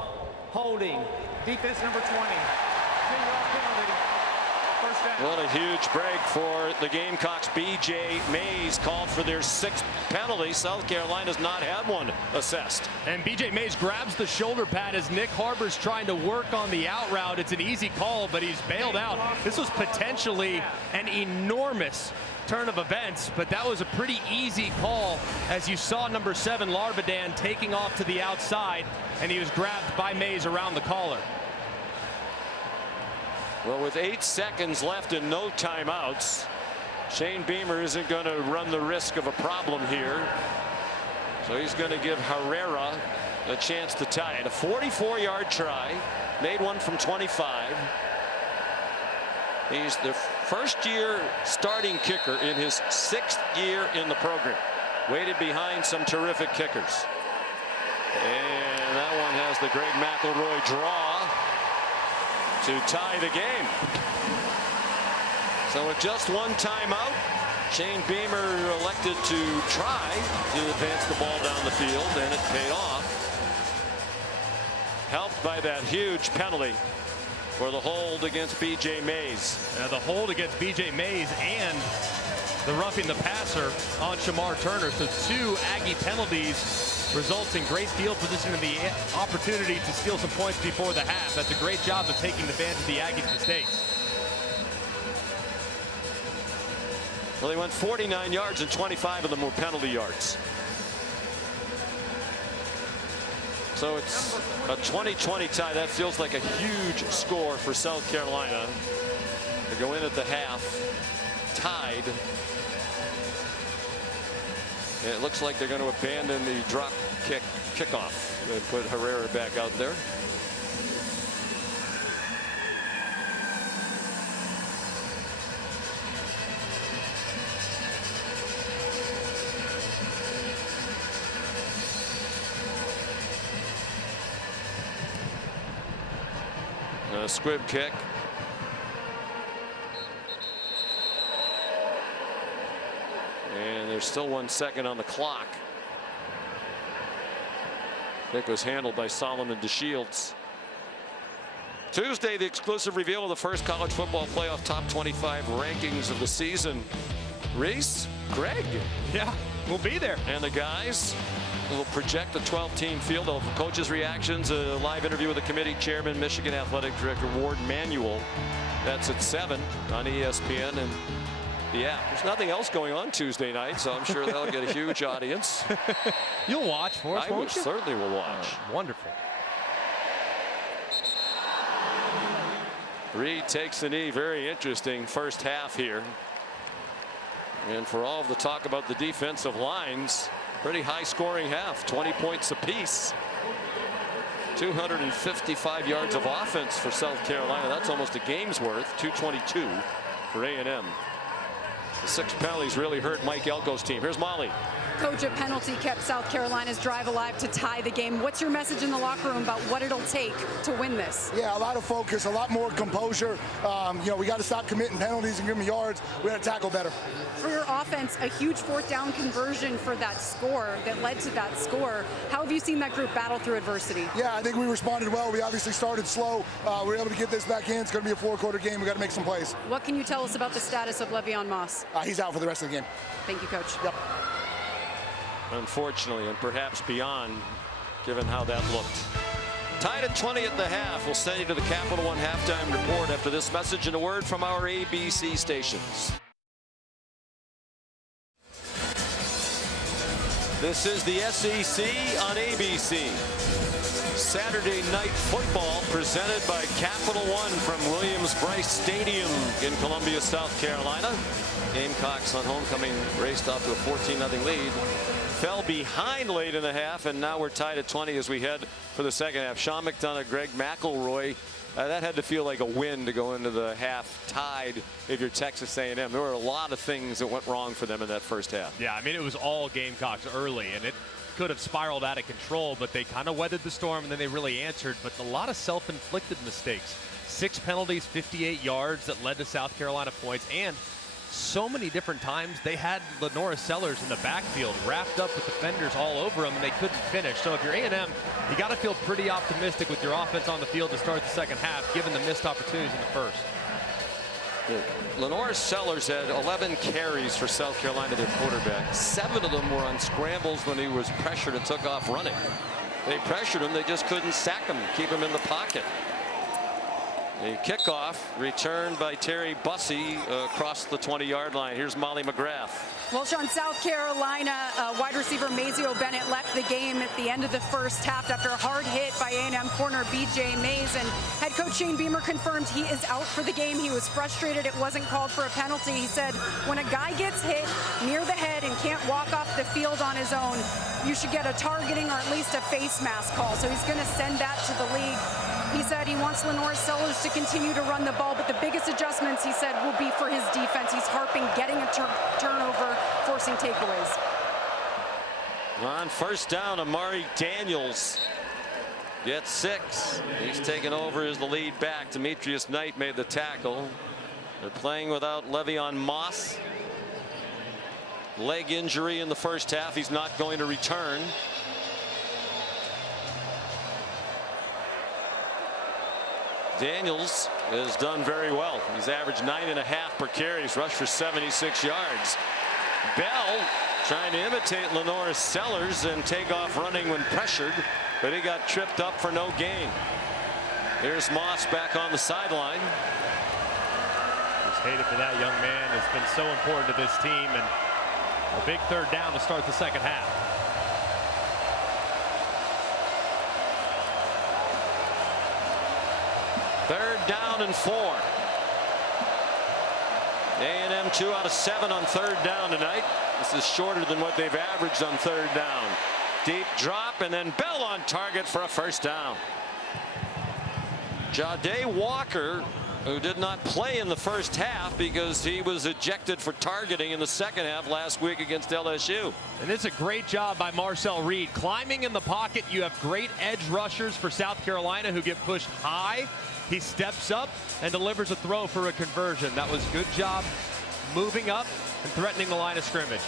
holding, defense number 20. 2-yard penalty. First down. What a huge break for the Gamecocks. B.J. Mays called for their 6th penalty. South Carolina's not had one assessed. And B.J. Mays grabs the shoulder pad as Nick Harbor's trying to work on the out route. It's an easy call, but he's bailed out. This was potentially an enormous turn of events, but that was a pretty easy call as you saw number 7 Larbadan taking off to the outside, and he was grabbed by Mays around the collar. Well, with 8 seconds left and no timeouts, Shane Beamer isn't going to run the risk of a problem here. So he's going to give Herrera a chance to tie it. A 44-yard try, made one from 25. He's the first-year starting kicker in his 6th year in the program. Waited behind some terrific kickers. And that one has the Greg McElroy draw to tie the game. So with just one timeout, Shane Beamer elected to try to advance the ball down the field, and it paid off. Helped by that huge penalty for the hold against B.J. Mays. The hold against B.J. Mays and the roughing the passer on Shamar Turner. So 2 Aggie penalties results in great field position and the opportunity to steal some points before the half. That's a great job of taking advantage of the Aggies' mistakes. Well, they went 49 yards and 25 of them were penalty yards. So it's a 20-20 tie. That feels like a huge score for South Carolina. They go in at the half tied. And it looks like they're going to abandon the drop kickoff and put Herrera back out there. A squib kick. And there's still 1 second on the clock. Kick was handled by Solomon DeShields. Tuesday, the exclusive reveal of the first college football playoff top 25 rankings of the season. Reese, Greg. Yeah, we'll be there. And the guys will project the 12-team field. They'll have coaches' reactions, a live interview with the committee chairman, Michigan Athletic Director Ward Manuel. That's at 7 on ESPN. And yeah, there's nothing else going on Tuesday night, so I'm sure they'll get a huge audience. You'll watch for us, won't you? Certainly will watch. Wonderful. Reed takes the knee. Very interesting first half here. And for all of the talk about the defensive lines, pretty high scoring half, 20 points apiece. 255 yards of offense for South Carolina. That's almost a game's worth. 222 for A&M. The 6 penalties really hurt Mike Elko's team. Here's Molly. Coach, a penalty kept South Carolina's drive alive to tie the game. What's your message in the locker room about what it'll take to win this? Yeah, a lot of focus, a lot more composure. We got to stop committing penalties and give them yards. We got to tackle better. For your offense, a huge fourth down conversion for that score that led to that score. How have you seen that group battle through adversity? Yeah, I think we responded well. We obviously started slow. We were able to get this back in. It's going to be a four-quarter game. We got to make some plays. What can you tell us about the status of Le'Veon Moss? He's out for the rest of the game. Thank you, Coach. Yep. Unfortunately, and perhaps beyond, given how that looked. Tied at 20 at the half. We'll send you to the Capital One halftime report after this message and a word from our ABC stations. This is the SEC on ABC. Saturday night football presented by Capital One from Williams-Brice Stadium in Columbia, South Carolina. Gamecocks on homecoming raced off to a 14-0 lead. Fell behind late in the half, and now we're tied at 20 as we head for the second half. Sean McDonough, Greg McElroy. That had to feel like a win to go into the half tied if you're Texas A&M. There were a lot of things that went wrong for them in that first half. Yeah, I mean, it was all Gamecocks early, and it could have spiraled out of control, but they kind of weathered the storm, and then they really answered. But a lot of self-inflicted mistakes. 6 penalties, 58 yards that led to South Carolina points, and so many different times they had Lenora Sellers in the backfield wrapped up with defenders all over them, and they couldn't finish. So if you're A&M, you got to feel pretty optimistic with your offense on the field to start the second half, given the missed opportunities in the first. Lenora Sellers had 11 carries for South Carolina, their quarterback. 7 of them were on scrambles when he was pressured and took off running. They pressured him, they just couldn't sack him, keep him in the pocket. A kickoff returned by Terry Bussey across the 20-yard line. Here's Molly McGrath. Well, Sean, South Carolina wide receiver Mazeo Bennett left the game at the end of the first half after a hard hit by A&M corner B.J. Mays. And head coach Shane Beamer confirmed he is out for the game. He was frustrated it wasn't called for a penalty. He said when a guy gets hit near the head and can't walk off the field on his own, you should get a targeting or at least a face mask call. So he's going to send that to the league. He said he wants Lenora Sellers to continue to run the ball, but the biggest adjustments, he said, will be for his defense. He's harping, getting a turnover, forcing takeaways. On first down, Amari Daniels gets 6. He's taken over as the lead back. Demetrius Knight made the tackle. They're playing without Le'Veon Moss. Leg injury in the first half. He's not going to return. Daniels has done very well. He's averaged 9.5 per carry. He's rushed for 76 yards. Bell trying to imitate Lenora Sellers and take off running when pressured, but he got tripped up for no gain. Here's Moss back on the sideline. Just hated for that young man. It's been so important to this team, and a big third down to start the second half. Third down and 4. A&M 2 out of 7 on third down tonight. This is shorter than what they've averaged on third down. Deep drop, and then Bell on target for a first down. Jahdae Walker, who did not play in the first half because he was ejected for targeting in the second half last week against LSU. And it's a great job by Marcel Reed. Climbing in the pocket, you have great edge rushers for South Carolina who get pushed high. He steps up and delivers a throw for a conversion. That was a good job moving up and threatening the line of scrimmage.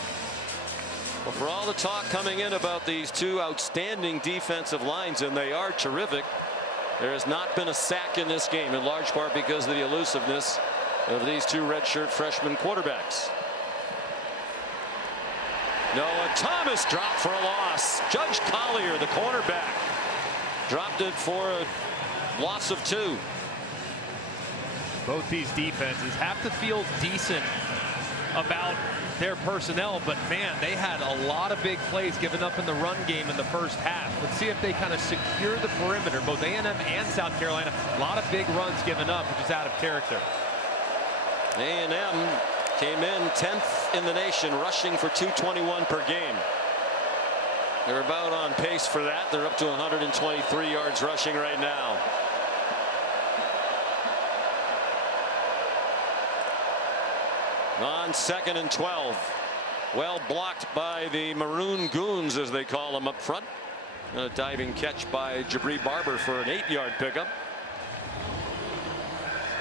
Well, for all the talk coming in about these two outstanding defensive lines, and they are terrific, there has not been a sack in this game, in large part because of the elusiveness of these two redshirt freshman quarterbacks. Noah Thomas dropped for a loss. Judge Collier, the cornerback, dropped it for a loss of 2. Both these defenses have to feel decent about their personnel, but man, they had a lot of big plays given up in the run game in the first half. Let's see if they kind of secure the perimeter, both A&M and South Carolina. A lot of big runs given up, which is out of character. A&M came in 10th in the nation, rushing for 221 per game. They're about on pace for that. They're up to 123 yards rushing right now. On 2nd and 12. Well blocked by the Maroon Goons, as they call them up front. A diving catch by Jabri Barber for an 8-yard pickup.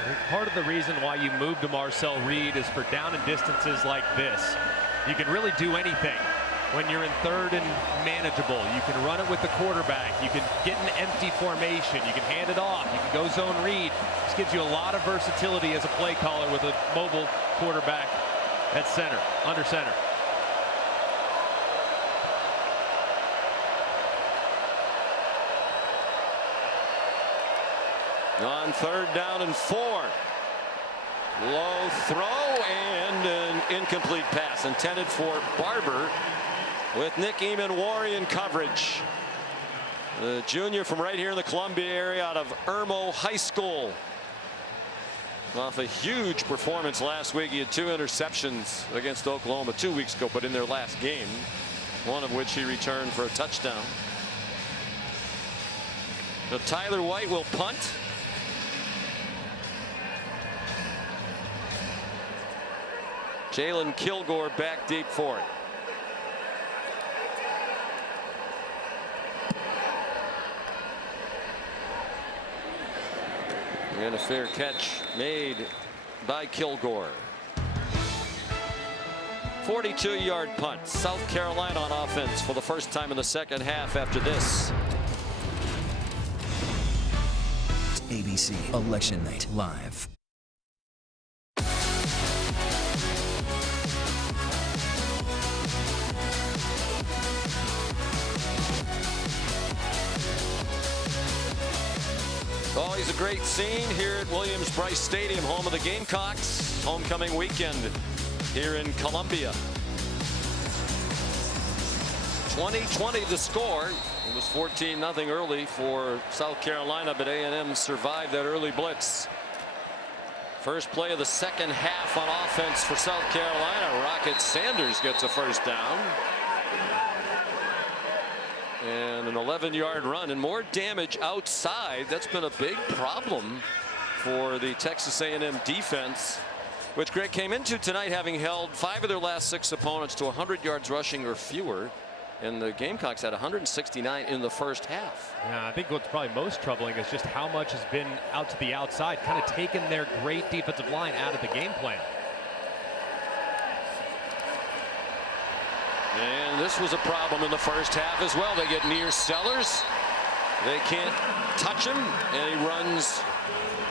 I think part of the reason why you move to Marcel Reed is for down and distances like this. You can really do anything when you're in third and manageable. You can run it with the quarterback. You can get an empty formation. You can hand it off. You can go zone read. This gives you a lot of versatility as a play caller with a mobile quarterback at center, under center. On 3rd down and 4. Low throw and an incomplete pass intended for Barber, with Nick Eamon-Wari in coverage. The junior from right here in the Columbia area out of Irmo High School. Off a huge performance last week. He had 2 interceptions against Oklahoma 2 weeks ago, but in their last game, one of which he returned for a touchdown. So Tyler White will punt. Jalen Kilgore back deep for it. And a fair catch made by Kilgore. 42-yard punt. South Carolina on offense for the first time in the second half after this. ABC Election Night Live. Always a great scene here at Williams-Brice Stadium, home of the Gamecocks. Homecoming weekend here in Columbia. 20-20 the score. It was 14-0 early for South Carolina, but A&M survived that early blitz. First play of the second half on offense for South Carolina. Rocket Sanders gets a first down. And an 11-yard run and more damage outside. That's been a big problem for the Texas A&M defense, which Greg came into tonight having held 5 of their last 6 opponents to 100 yards rushing or fewer. And the Gamecocks had 169 in the first half. Yeah, I think what's probably most troubling is just how much has been out to the outside, kind of taken their great defensive line out of the game plan. And this was a problem in the first half as well. They get near Sellers. They can't touch him, and he runs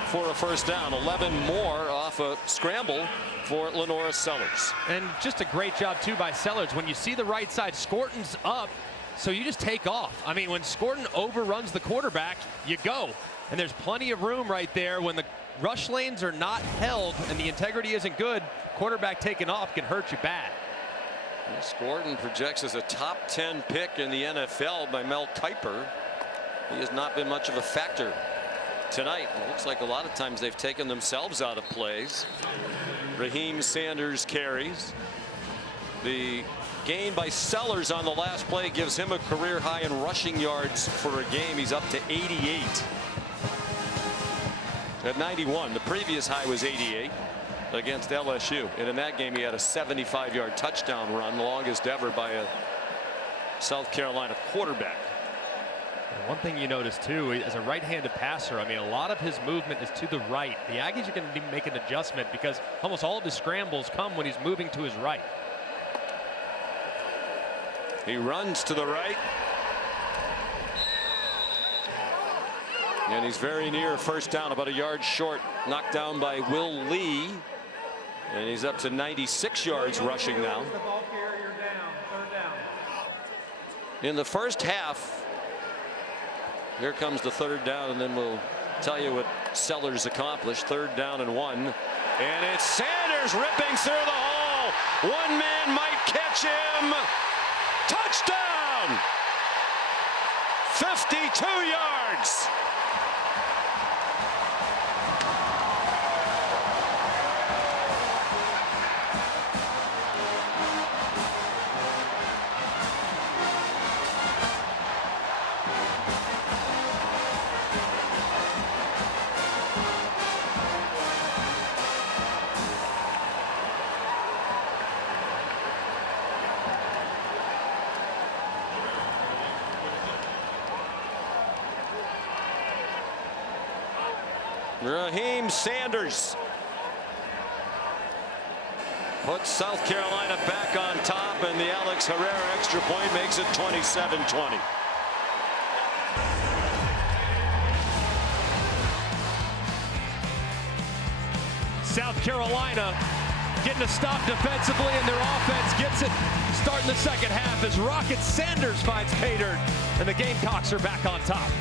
for a first down. 11 more off a scramble for Lenora Sellers. And just a great job, too, by Sellers. When you see the right side, Scorton's up, so you just take off. I mean, when Scorton overruns the quarterback, you go. And there's plenty of room right there. When the rush lanes are not held and the integrity isn't good, quarterback taking off can hurt you bad. Scorton projects as a top 10 pick in the NFL by Mel Kiper. He has not been much of a factor tonight. It looks like a lot of times they've taken themselves out of plays. Raheem Sanders carries. The gain by Sellers on the last play gives him a career high in rushing yards for a game. He's up to 88. At 91. The previous high was 88 against LSU. And in that game, he had a 75-yard touchdown run, the longest ever by a South Carolina quarterback. And one thing you notice, too, as a right-handed passer, I mean, a lot of his movement is to the right. The Aggies are going to make an adjustment because almost all of his scrambles come when he's moving to his right. He runs to the right. And he's very near first down, about a yard short. Knocked down by Will Lee. And he's up to 96 yards rushing now. In the first half, here comes the third down, and then we'll tell you what Sellers accomplished. 3rd down and 1. And it's Sanders ripping through the hole. One man might catch him. Touchdown! 52 yards. Raheem Sanders puts South Carolina back on top, and the Alex Herrera extra point makes it 27-20. South Carolina getting a stop defensively, and their offense gets it starting the second half as Rocket Sanders finds pay dirt, and the Gamecocks are back on top.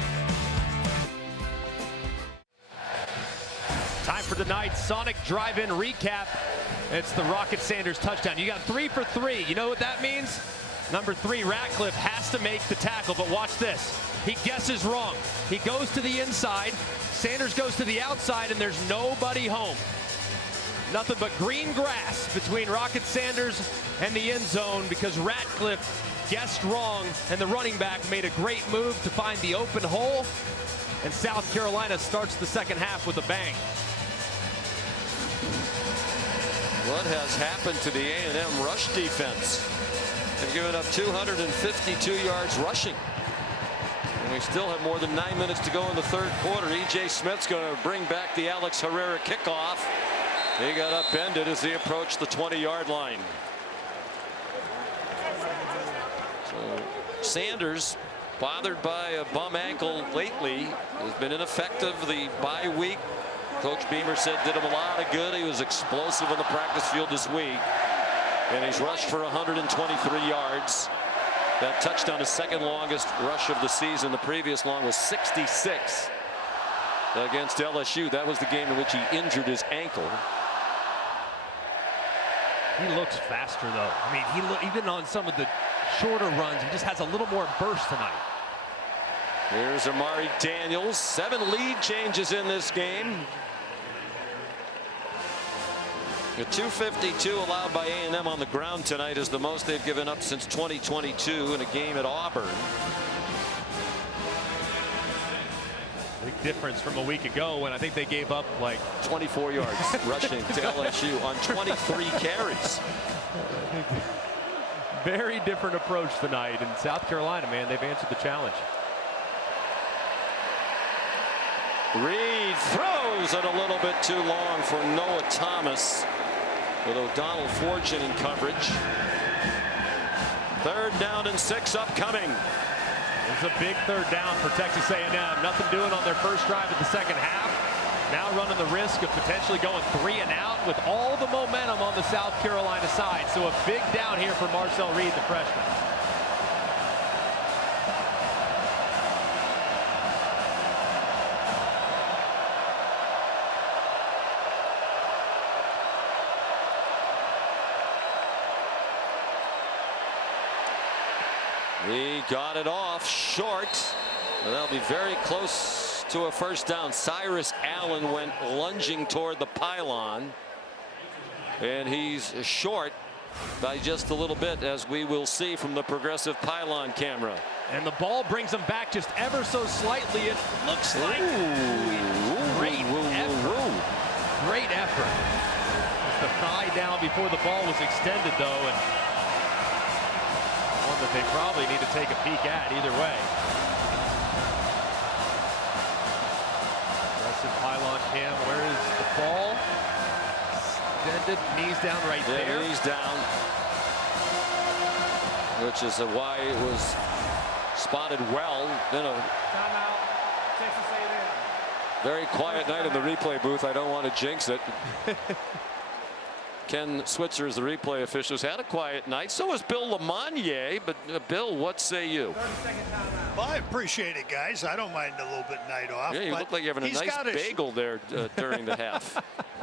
Time for tonight's Sonic Drive-In recap. It's the Rocket Sanders touchdown. You got 3 for 3. You know what that means? Number 3, Ratcliffe, has to make the tackle, but watch this. He guesses wrong. He goes to the inside. Sanders goes to the outside, and there's nobody home. Nothing but green grass between Rocket Sanders and the end zone because Ratcliffe guessed wrong, and the running back made a great move to find the open hole, and South Carolina starts the second half with a bang. What has happened to the A&M rush defense? They've given up 252 yards rushing. And we still have more than 9 minutes to go in the third quarter. E.J. Smith's going to bring back the Alex Herrera kickoff. He got upended as he approached the 20-yard line. So Sanders, bothered by a bum ankle lately, has been ineffective the bye week. Coach Beamer said did him a lot of good. He was explosive on the practice field this week. And he's rushed for 123 yards. That touchdown, his second longest rush of the season. The previous long was 66 against LSU. That was the game in which he injured his ankle. He looks faster, though. I mean, even on some of the shorter runs, he just has a little more burst tonight. Here's Amari Daniels. 7 lead changes in this game. The 252 allowed by A&M on the ground tonight is the most they've given up since 2022 in a game at Auburn. Big difference from a week ago when I think they gave up like 24 yards rushing to LSU on 23 carries. Very different approach tonight, and South Carolina, man, they've answered the challenge. Reed throws it a little bit too long for Noah Thomas, with O'Donnell Fortune in coverage. 3rd down and 6 upcoming. It's a big 3rd down for Texas A&M. Nothing doing on their first drive of the second half. Now running the risk of potentially going 3 and out with all the momentum on the South Carolina side. So a big down here for Marcel Reed, the freshman. He got it off short. And that'll be very close to a first down. Cyrus Allen went lunging toward the pylon. And he's short by just a little bit, as we will see from the Progressive Pylon camera. And the ball brings him back just ever so slightly. It looks like great effort. Great effort. With the thigh down before the ball was extended, though, and one that they probably need to take a peek at either way. Progressive Pylon cam, where is the ball? Extended, knees down right there. Knees down, which is why it was spotted well. Then a very quiet night in the replay booth. I don't want to jinx it. Ken Switzer, as the replay officials, had a quiet night. So was Bill Lamonier. But Bill, what say you? Well, I appreciate it, guys. I don't mind a little bit night off. Yeah, you look like you're having a nice bagel there during the half.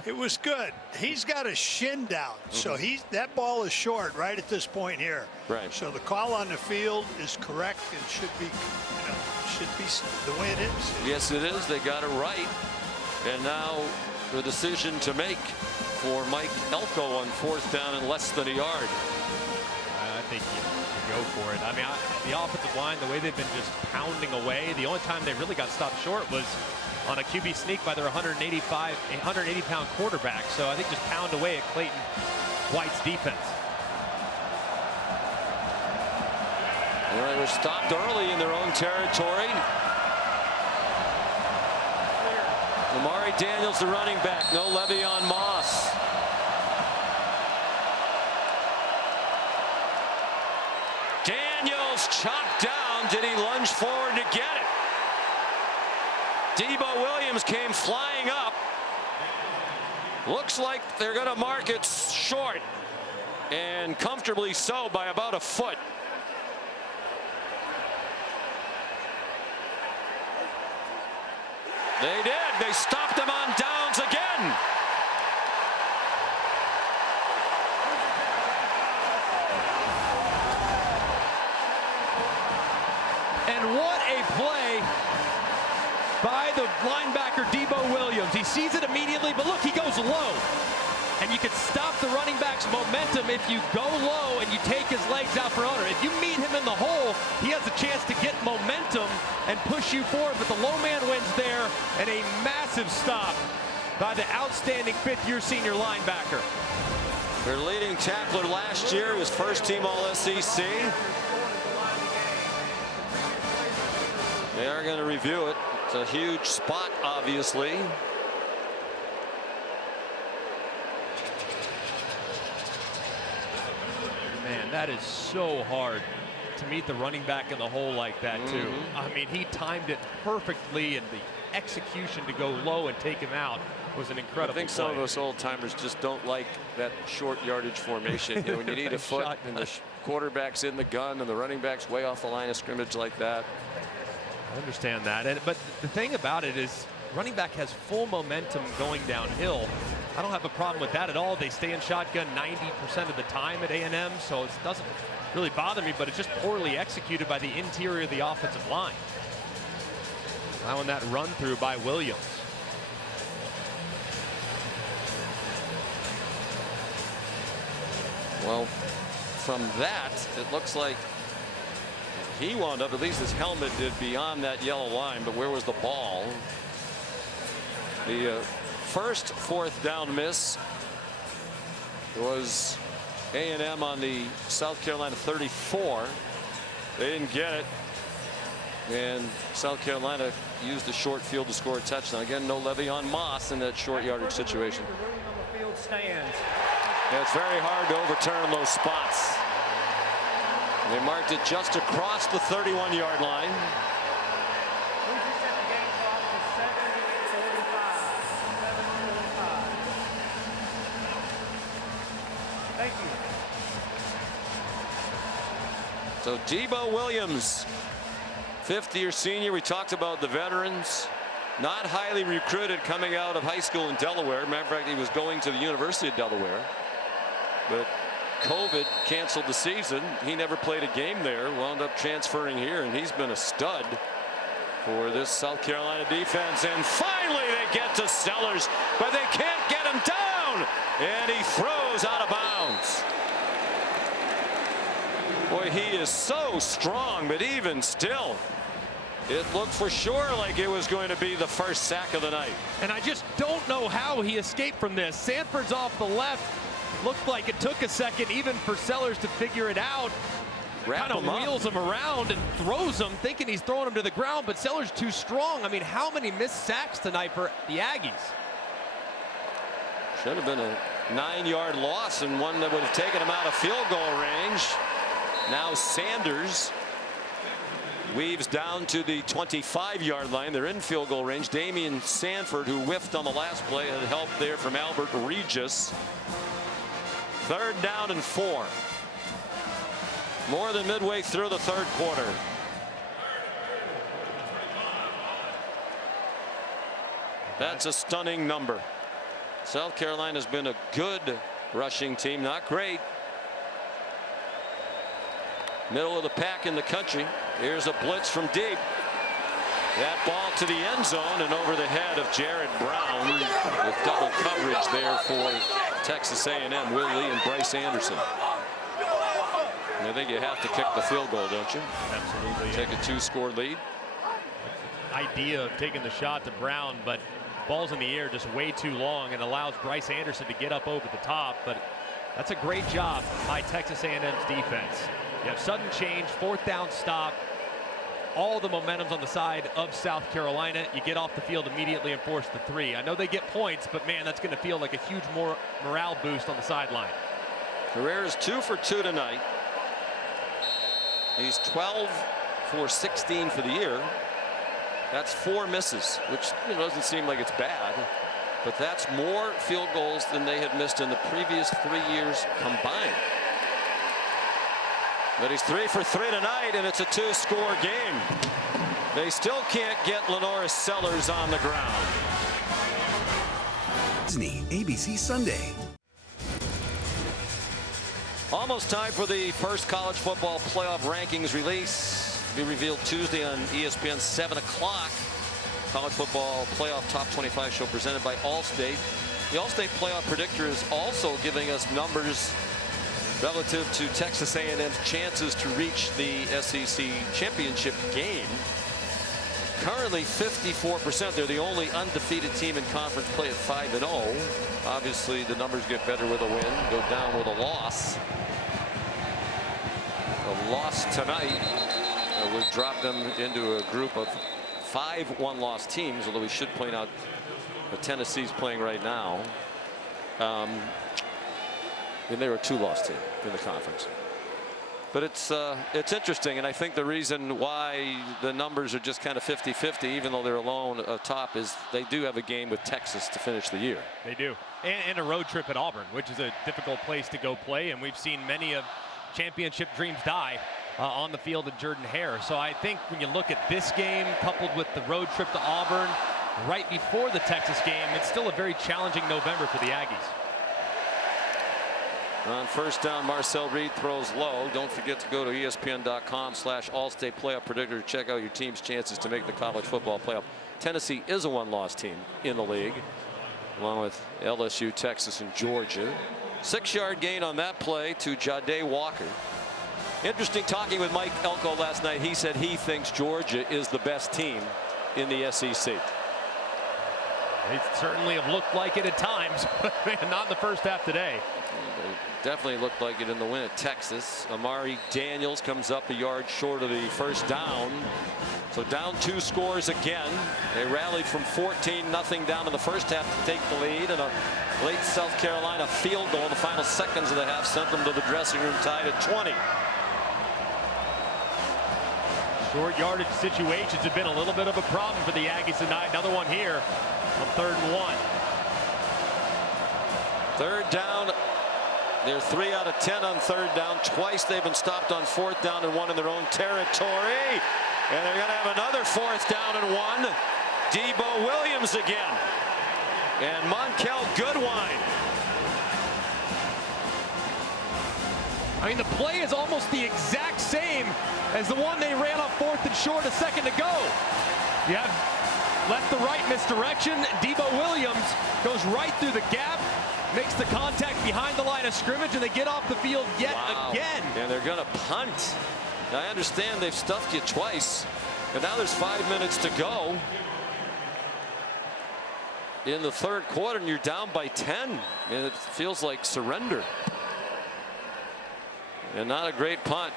It was good. He's got his shin down, so that ball is short right at this point here. Right. So the call on the field is correct and should be the way it is. Yes, it is. They got it right. And now the decision to make for Mike Elko on 4th down and less than a yard. I think you go for it. I mean, the offensive line, the way they've been just pounding away, the only time they really got stopped short was on a QB sneak by their 180-pound quarterback. So I think just pound away at Clayton White's defense. Well, they were stopped early in their own territory. Amari Daniels, the running back. No Le'Veon Moss. Daniels chopped down. Did he lunge forward to get it? Debo Williams came flying up. Looks like they're going to mark it short, and comfortably so by about a foot. They did. They stopped him on downs again. And what a play by the linebacker Debo Williams. He sees it immediately, but look, he goes low. And you can stop the running back's momentum if you go low and you take his legs out for under. If you meet him in the hole, he has a chance to get momentum and push you forward. But the low man wins there, and a massive stop by the outstanding fifth-year senior linebacker. Their leading tackler last year was first-team All-SEC. They are going to review it. It's a huge spot, obviously. Man, that is so hard to meet the running back in the hole like that, too. I mean, he timed it perfectly, and the execution to go low and take him out was an incredible I think play. some of us old-timers just don't like that short yardage formation. You know, when you need a foot and the quarterback's in the gun and the running back's way off the line of scrimmage like that. I understand that. But the thing about it is running back has full momentum going downhill. I don't have a problem with that at all. They stay in shotgun 90% of the time at A&M, so it doesn't really bother me, but it's just poorly executed by the interior of the offensive line. Allowing that run through by Williams. Well, from that, it looks like he wound up, at least his helmet did, beyond that yellow line, but where was the ball? The first fourth down miss was A&M on the South Carolina 34. They didn't get it, and South Carolina used the short field to score a touchdown. Again, no Le'Veon Moss in that short yardage situation. Yeah, it's very hard to overturn those spots. They marked it just across the 31-yard line. Thank you. So Debo Williams, fifth-year senior. We talked about the veterans. Not highly recruited coming out of high school in Delaware. Matter of fact, he was going to the University of Delaware. But COVID canceled the season. He never played a game there. Wound up transferring here, and he's been a stud for this South Carolina defense. And finally they get to Sellers, but they can't get him down. And he throws out of bounds. Boy, he is so strong, but even still, it looked for sure like it was going to be the first sack of the night. And I just don't know how he escaped from this. Sanford's off the left. Looked like it took a second even for Sellers to figure it out. Kind of wheels him around and throws him, thinking he's throwing him to the ground, but Sellers too strong. I mean, how many missed sacks tonight for the Aggies? Should have been a 9-yard loss, and one that would have taken him out of field goal range. Now Sanders weaves down to the 25-yard line. They're in field goal range. Damian Sanford, who whiffed on the last play, had help there from Albert Regis. 3rd down and 4. More than midway through the third quarter. That's a stunning number. South Carolina's been a good rushing team, not great. Middle of the pack in the country. Here's a blitz from deep. That ball to the end zone and over the head of Jared Brown with double coverage there for Texas A&M. Will Lee and Bryce Anderson. I think you have to kick the field goal, don't you? Absolutely. Take a 2-score lead. Idea of taking the shot to Brown, but ball's in the air just way too long and allows Bryce Anderson to get up over the top. But that's a great job by Texas A&M's defense. You have sudden change, 4th down stop. all the momentum's on the side of South Carolina. You get off the field immediately and force the 3. I know they get points, but man, that's going to feel like a huge morale boost on the sideline. Herrera's 2 for 2 tonight. He's 12 for 16 for the year. That's 4 misses, which doesn't seem like it's bad, but that's more field goals than they had missed in the previous 3 years combined. But he's 3 for 3 tonight, and it's a 2-score game. They still can't get Lenoris Sellers on the ground. Disney, ABC Sunday. Almost time for the first college football playoff rankings release. Be revealed Tuesday on ESPN 7 o'clock. College football playoff top 25 show presented by Allstate. The Allstate playoff predictor is also giving us numbers relative to Texas A&M's chances to reach the SEC championship game. Currently 54%. They're the only undefeated team in conference play at 5-0. Obviously the numbers get better with a win, go down with a loss. A loss tonight would drop them into a group of 5 one-loss teams, although we should point out that Tennessee's playing right now. And they were a 2-loss team in the conference. But it's interesting, and I think the reason why the numbers are just kind of 50-50, even though they're alone atop, is they do have a game with Texas to finish the year. They do, and a road trip at Auburn, which is a difficult place to go play, and we've seen many of championship dreams die on the field at Jordan-Hare. So I think when you look at this game, coupled with the road trip to Auburn right before the Texas game, it's still a very challenging November for the Aggies. On first down, Marcel Reed throws low. Don't forget to go to ESPN.com/Allstate Playoff Predictor to check out your team's chances to make the college football playoff. Tennessee is a one-loss team in the league, along with LSU, Texas, and Georgia. 6-yard gain on that play to Jahdae Walker. Interesting talking with Mike Elko last night. He said he thinks Georgia is the best team in the SEC. They certainly have looked like it at times, but not in the first half today. They definitely looked like it in the win at Texas. Amari Daniels comes up a yard short of the first down. So down 2 scores again. They rallied from 14-0 down in the first half to take the lead, and a late South Carolina field goal in the final seconds of the half sent them to the dressing room tied at 20. Short yardage situations have been a little bit of a problem for the Aggies tonight. Another one here on 3rd and 1. 3rd down. They're 3 out of 10 on 3rd down. Twice they've been stopped on 4th down and 1 in their own territory. And they're going to have another 4th down and 1. Debo Williams again. And Monkel Goodwine. I mean, the play is almost the exact same as the one they ran on 4th and short a second ago. You have left to right misdirection. Debo Williams goes right through the gap, makes the contact behind the line of scrimmage, and they get off the field yet again. And they're going to punt. Now, I understand they've stuffed you twice, and now there's 5 minutes to go in the 3rd quarter, and you're down by 10. And it feels like surrender. And not a great punt.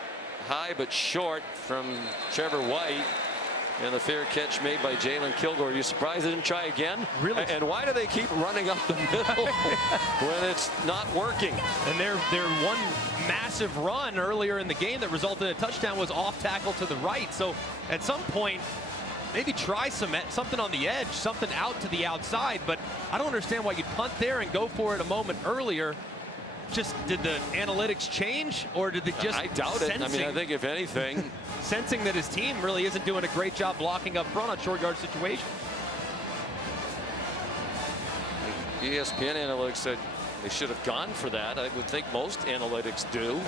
High but short from Trevor White. And the fair catch made by Jalen Kilgore. Are you surprised they didn't try again? Really? And why do they keep running up the middle when it's not working? And their one massive run earlier in the game that resulted in a touchdown was off tackle to the right. So at some point, maybe try something on the edge, something out to the outside. But I don't understand why you'd punt there and go for it a moment earlier. Just did the analytics change, or did they just? I doubt it. I mean, I think if anything, sensing that his team really isn't doing a great job blocking up front on short yard situations. ESPN analytics said they should have gone for that. I would think most analytics do.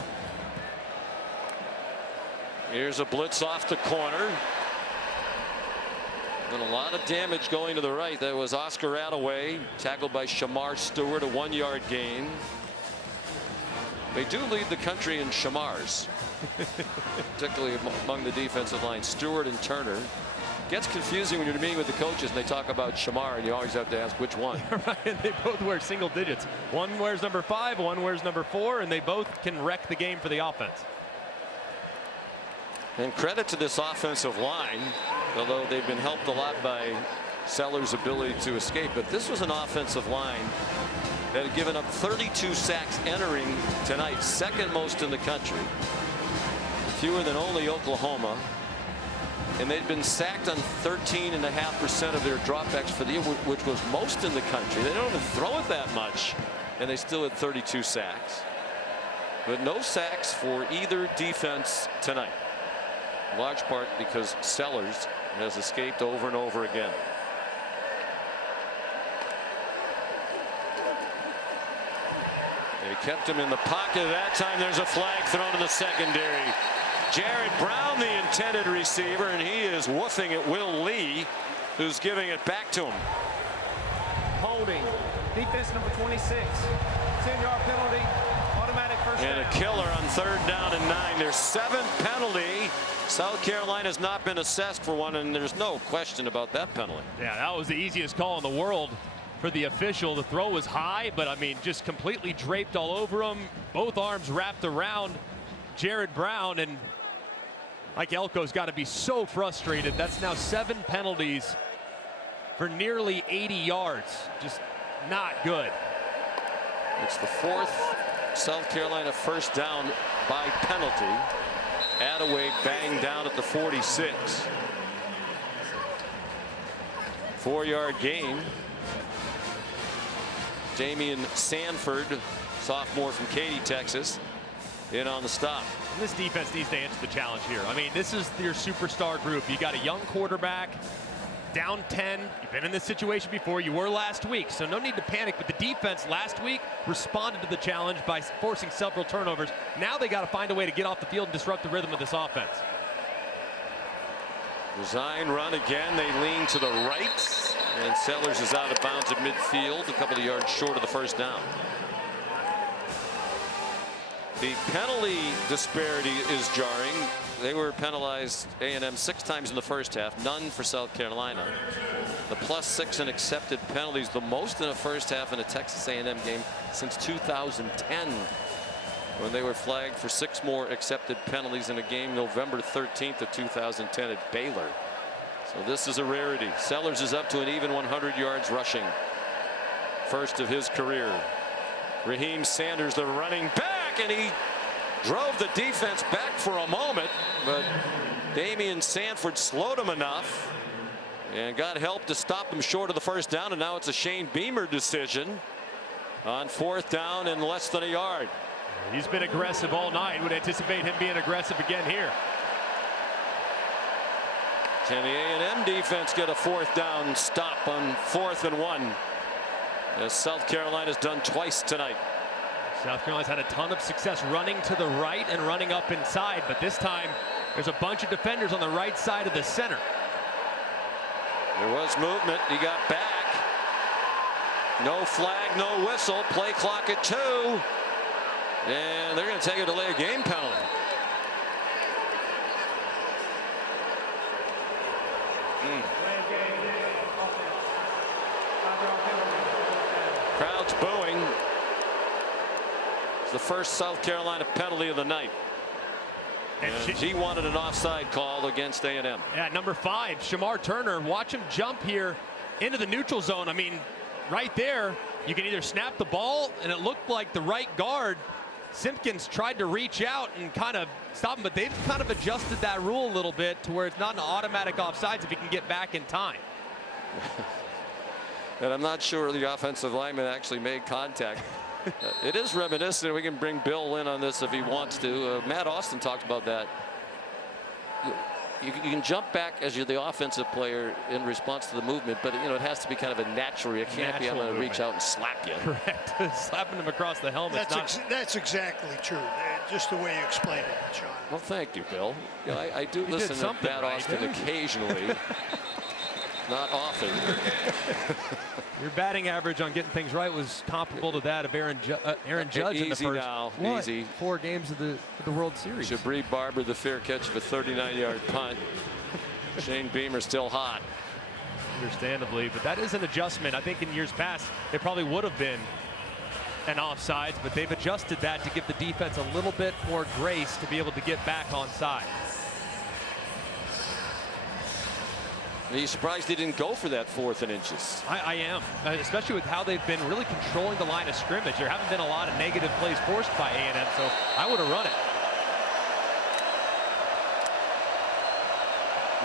Here's a blitz off the corner. And a lot of damage going to the right. That was Oscar Attaway, tackled by Shamar Stewart, a 1-yard gain. They do lead the country in Shamars, particularly among the defensive line. Stewart and Turner. Gets confusing when you're meeting with the coaches and they talk about Shamar, and you always have to ask which one. Right, and they both wear single digits. One wears number 5, one wears number 4, and they both can wreck the game for the offense. And credit to this offensive line, although they've been helped a lot by Sellers' ability to escape. But this was an offensive line that had given up 32 sacks entering tonight, second most in the country, fewer than only Oklahoma. And they'd been sacked on 13.5% of their dropbacks for the year, which was most in the country. They don't even throw it that much, and they still had 32 sacks. But no sacks for either defense tonight, in large part because Sellers has escaped over and over again. They kept him in the pocket. That time there's a flag thrown in the secondary. Jared Brown, the intended receiver, and he is woofing at Will Lee, who's giving it back to him. Holding. Defense number 26. 10-yard penalty. Automatic first down. And a killer on 3rd down and 9. There's 7th penalty. South Carolina's not been assessed for one, and there's no question about that penalty. Yeah, that was the easiest call in the world for the official. The throw was high, but I mean, just completely draped all over him. Both arms wrapped around Jared Brown, and Mike Elko's got to be so frustrated. That's now 7 penalties for nearly 80 yards. Just not good. It's the 4th South Carolina first down by penalty. Attaway banged down at the 46. 4-yard gain. Damian Sanford, sophomore from Katy, Texas, in on the stop. And this defense needs to answer the challenge here. I mean, this is your superstar group. You got a young quarterback, down 10. You've been in this situation before. You were last week, so no need to panic. But the defense last week responded to the challenge by forcing several turnovers. Now they got to find a way to get off the field and disrupt the rhythm of this offense. Design run again. They lean to the right, and Sellers is out of bounds at midfield, a couple of yards short of the first down. The penalty disparity is jarring. They were penalized, A&M, 6 times in the first half, none for South Carolina. The +6 in accepted penalties, the most in a first half in a Texas A&M game since 2010, when they were flagged for 6 more accepted penalties in a game November 13th of 2010 at Baylor. So this is a rarity. Sellers is up to an even 100 yards rushing, first of his career. Raheem Sanders, the running back, and he drove the defense back for a moment, but Damian Sanford slowed him enough and got help to stop him short of the first down. And now it's a Shane Beamer decision on 4th down and less than a yard. He's been aggressive all night. Would anticipate him being aggressive again here. Can the A&M defense get a 4th down stop on 4th and 1, as South Carolina's done twice tonight? South Carolina's had a ton of success running to the right and running up inside, but this time there's a bunch of defenders on the right side of the center. There was movement. He got back. No flag, no whistle. Play clock at 2. And they're going to take a delay of game penalty. Crowd's booing. It's the first South Carolina penalty of the night. And he wanted an offside call against A&M. Yeah, number 5, Shamar Turner. Watch him jump here into the neutral zone. I mean, right there, you can either snap the ball, and it looked like the right guard, Simpkins, tried to reach out and kind of stop him, but they've kind of adjusted that rule a little bit to where it's not an automatic offsides if he can get back in time. And I'm not sure the offensive lineman actually made contact. It is reminiscent. We can bring Bill in on this if he wants to. Matt Austin talked about that. You can jump back as you're the offensive player in response to the movement, but you know it has to be kind of a natural. You can't be able to reach out and slap you. Correct. Slapping him across the helmet. That's exactly true. Just the way you explained it, Sean. Well, thank you, Bill. You know, I do listen to Matt Austin occasionally. Not often. Your batting average on getting things right was comparable to that of Aaron Judge in the first easy. 4 games of the World Series. Jabri Barber, the fair catch of a 39-yard punt. Shane Beamer still hot. Understandably, but that is an adjustment. I think in years past, it probably would have been an offsides, but they've adjusted that to give the defense a little bit more grace to be able to get back on side. Are you surprised he didn't go for that 4th and inches? I am, especially with how they've been really controlling the line of scrimmage. There haven't been a lot of negative plays forced by A&M, so I would have run it.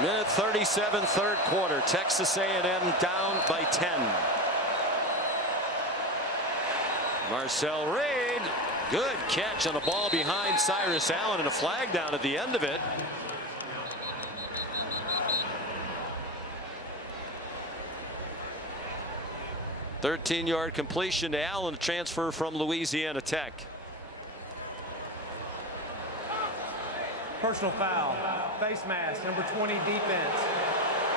Minute 37, 3rd quarter. Texas A&M down by 10. Marcel Reed, good catch on a ball behind Cyrus Allen, and a flag down at the end of it. Thirteen-yard completion to Allen, a transfer from Louisiana Tech. Personal foul, face mask, number 20 defense.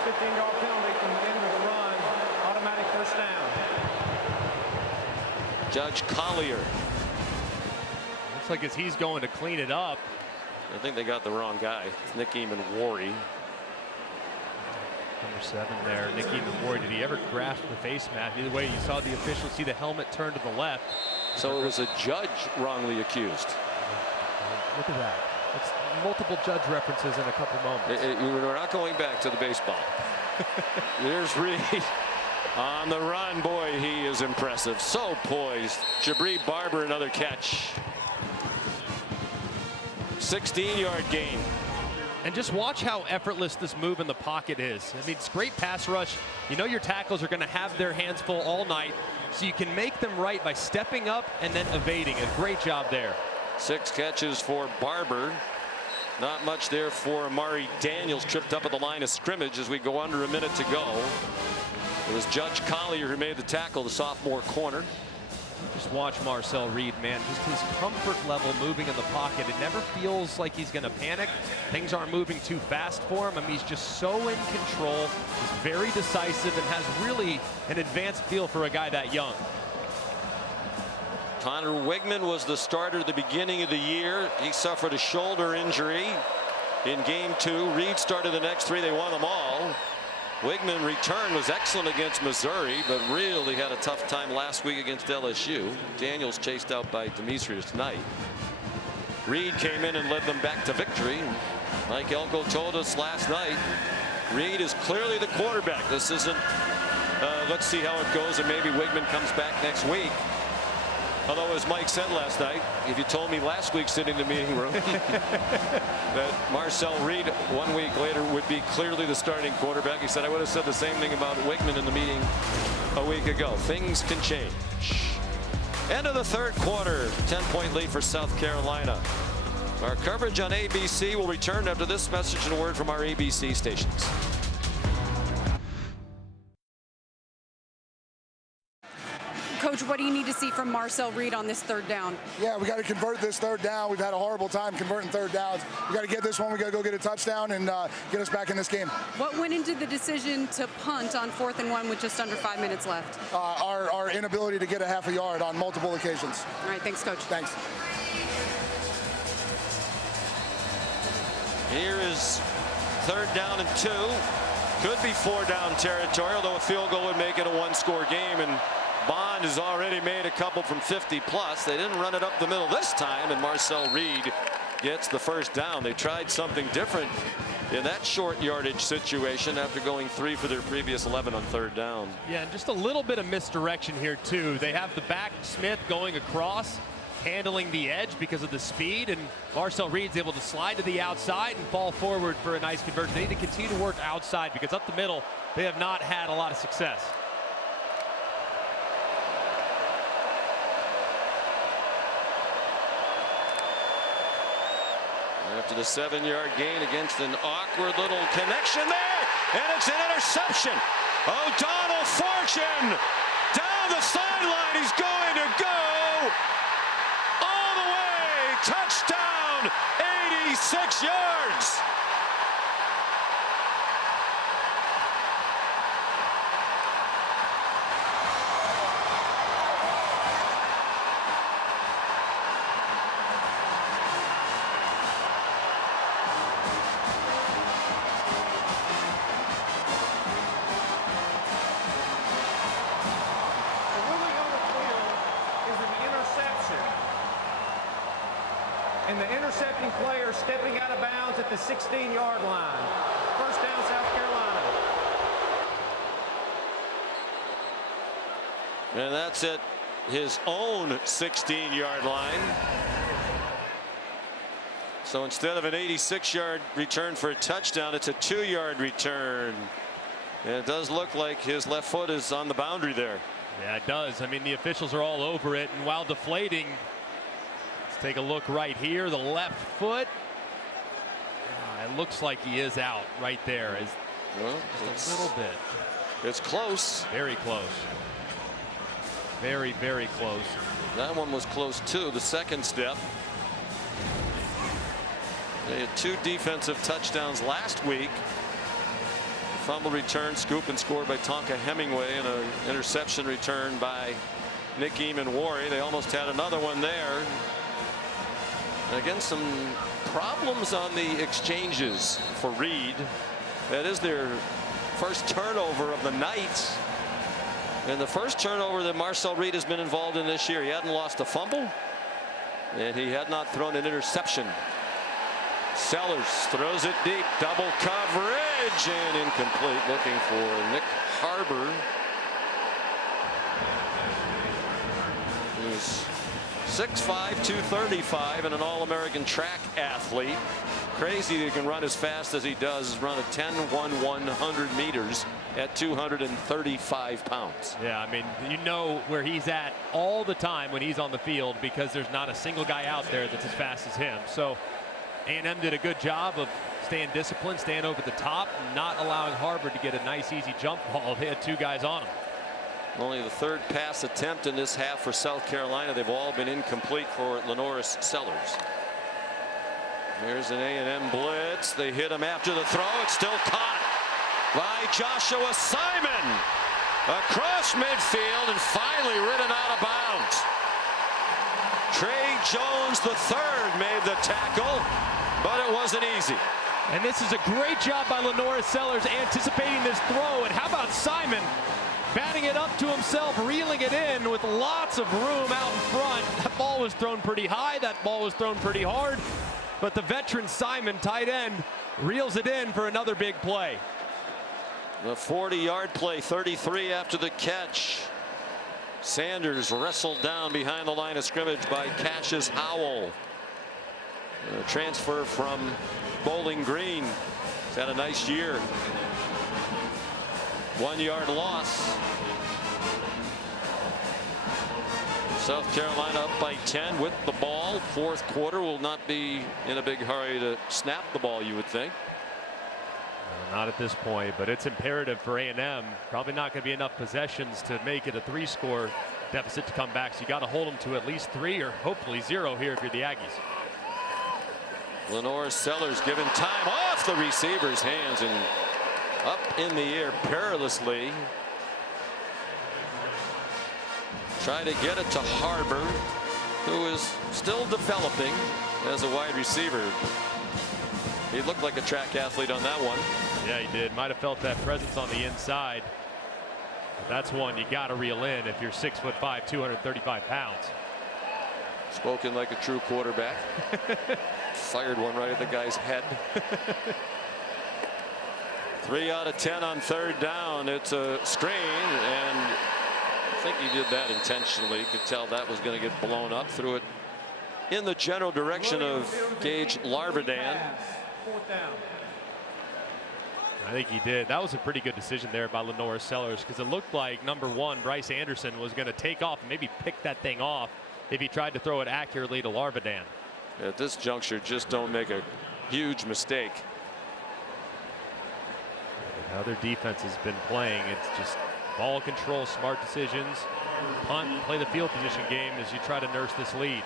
15-yard penalty from the end of the run, automatic first down. Judge Collier. Looks like as he's going to clean it up. I think they got the wrong guy. It's Nick Eamon-Warry. Number 7 there, Nick Eamon-Warry. Did he ever grasp the face mask? Either way, you saw the official see the helmet turn to the left. So it was a judge wrongly accused. Look at that. It's multiple judge references in a couple moments. We're not going back to the baseball. There's Reed on the run. Boy, he is impressive. So poised. Jabri Barber, another catch. 16-yard gain. And just watch how effortless this move in the pocket is. I mean, it's great pass rush. You know your tackles are going to have their hands full all night, so you can make them right by stepping up and then evading. A great job there. 6 catches for Barber. Not much there for Amari Daniels, tripped up at the line of scrimmage as we go under a minute to go. It was Judge Collier who made the tackle, the sophomore corner. Just watch Marcel Reed, man. Just his comfort level moving in the pocket. It never feels like he's going to panic. Things aren't moving too fast for him. I mean, he's just so in control. He's very decisive and has really an advanced feel for a guy that young. Connor Wigman was the starter at the beginning of the year. He suffered a shoulder injury in game 2. Reed started the next 3. They won them all. Wigman return was excellent against Missouri, but really had a tough time last week against LSU. Daniels chased out by Demetrius Knight. Reed came in and led them back to victory. Mike Elko told us last night, Reed is clearly the quarterback. This isn't, let's see how it goes, and maybe Wigman comes back next week. Although, as Mike said last night, if you told me last week sitting in the meeting room that Marcel Reed 1 week later would be clearly the starting quarterback, he said I would have said the same thing about Wigman in the meeting a week ago. Things can change. End of the 3rd quarter, 10-point lead for South Carolina. Our coverage on ABC will return after this message and a word from our ABC stations. Coach, what do you need to see from Marcel Reed on this 3rd down? Yeah, we got to convert this 3rd down. We've had a horrible time converting 3rd downs. We got to get this one. We got to go get a touchdown and get us back in this game. What went into the decision to punt on 4th and 1 with just under 5 minutes left? Our inability to get a half a yard on multiple occasions. All right, thanks, Coach. Thanks. Here is 3rd down and 2. Could be 4-down territory, although a field goal would make it a 1-score game. And Bond has already made a couple from 50 plus. They didn't run it up the middle this time, and Marcel Reed gets the 1st down. They tried something different in that short yardage situation after going 3 for their previous 11 on 3rd down. Yeah, and just a little bit of misdirection here too. They have the back Smith going across, handling the edge because of the speed, and Marcel Reed's able to slide to the outside and fall forward for a nice conversion. They need to continue to work outside because up the middle they have not had a lot of success. After the 7-yard gain against an awkward little connection there, and it's an interception. O'Donnell Fortune down the sideline. He's going to go all the way. Touchdown, 86 yards. And the intercepting player stepping out of bounds at the 16-yard line. 1st down, South Carolina. And that's at his own 16-yard line. So instead of an 86-yard return for a touchdown, it's a 2-yard return. And it does look like his left foot is on the boundary there. Yeah, it does. I mean, the officials are all over it. And while deflating, let's take a look right here. The left foot. It looks like he is out right there. Well, just a little bit. It's close. Very close. Very, very close. That one was close too. The second step. They had 2 defensive touchdowns last week. Fumble return, scoop and score by Tonka Hemingway, and an interception return by Nick Eamon-Wari. They almost had another one there. And again, some problems on the exchanges for Reed. That is their first turnover of the night. And the first turnover that Marcel Reed has been involved in this year. He hadn't lost a fumble, and he had not thrown an interception. Sellers throws it deep, double coverage, and incomplete. Looking for Nick Harbor, who's 6'5", 235, and an All-American track athlete. Crazy he can run as fast as he does. Run a 10-1-100 meters at 235 pounds. Yeah, I mean, you know where he's at all the time when he's on the field, because there's not a single guy out there that's as fast as him. So A&M did a good job of staying disciplined, staying over the top, not allowing Harbor to get a nice easy jump ball. They had 2 guys on him. Only the 3rd pass attempt in this half for South Carolina. They've all been incomplete for Lenoris Sellers. Here's an A&M blitz. They hit him after the throw. It's still caught by Joshua Simon across midfield and finally ridden out of bounds. Trey Jones III made the tackle, but it wasn't easy. And this is a great job by Lenoris Sellers anticipating this throw. And how about Simon batting it up to himself, reeling it in with lots of room out in front. That ball was thrown pretty high. That ball was thrown pretty hard. But the veteran Simon, tight end, reels it in for another big play. The 40-yard play, 33 after the catch. Sanders wrestled down behind the line of scrimmage by Cassius Howell. A transfer from Bowling Green. He's had a nice year. 1-yard loss. South Carolina up by 10 with the ball. 4th quarter, will not be in a big hurry to snap the ball, you would think. Not at this point, but it's imperative for A&M. Probably not going to be enough possessions to make it a 3-score deficit to come back. So you got to hold them to at least 3 or hopefully 0 here if you're the Aggies. Lenoris Sellers given time off the receiver's hands and up in the air perilously. Try to get it to Harbor, who is still developing as a wide receiver. He looked like a track athlete on that one. Yeah, he did. Might have felt that presence on the inside. But that's one you got to reel in if you're 6'5", 235 pounds. Spoken like a true quarterback. Fired one right at the guy's head. 3 out of 10 on 3rd down. It's a screen, and I think he did that intentionally. You could tell that was going to get blown up. Threw it in the general direction of Gage Larvadan. I think he did. That was a pretty good decision there by Lenoris Sellers, because it looked like number 1, Bryce Anderson, was going to take off and maybe pick that thing off if he tried to throw it accurately to Larvadan. At this juncture, just don't make a huge mistake. How their defense has been playing, it's just ball control, smart decisions, punt, play the field position game as you try to nurse this lead.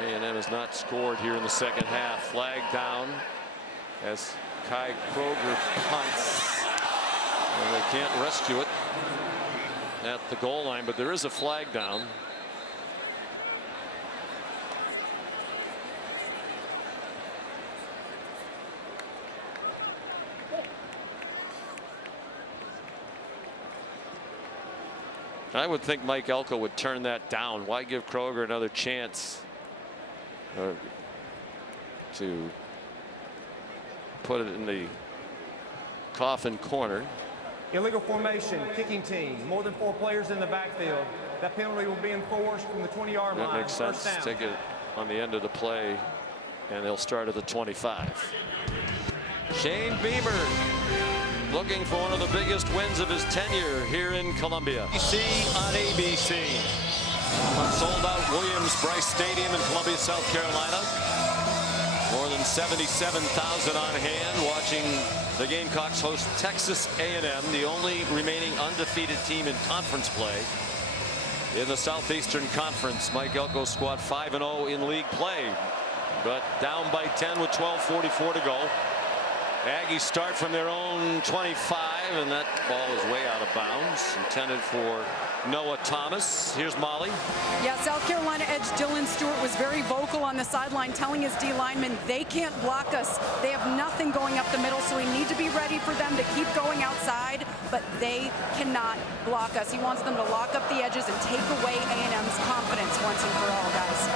A&M has not scored here in the 2nd half. Flag down as Kai Kroger punts. And they can't rescue it at the goal line, but there is a flag down. I would think Mike Elko would turn that down. Why give Kroger another chance to put it in the coffin corner? Illegal formation, kicking team, more than 4 players in the backfield. That penalty will be enforced from the 20-yard line. That makes sense. First down. Take it on the end of the play, and they'll start at the 25. Shane Beamer looking for one of the biggest wins of his tenure here in Columbia. ABC on ABC. Sold out Williams-Brice Stadium in Columbia, South Carolina. More than 77,000 on hand watching the Gamecocks host Texas A&M, the only remaining undefeated team in conference play in the Southeastern Conference. Mike Elko's squad 5-0 in league play, but down by 10 with 12:44 to go. Aggies start from their own 25, and that ball is way out of bounds, intended for Noah Thomas. Here's Molly. Yeah, South Carolina edge Dylan Stewart was very vocal on the sideline, telling his D linemen they can't block us. They have nothing going up the middle, so we need to be ready for them to keep going outside, but they cannot block us. He wants them to lock up the edges and take away A&M's confidence once and for all, guys.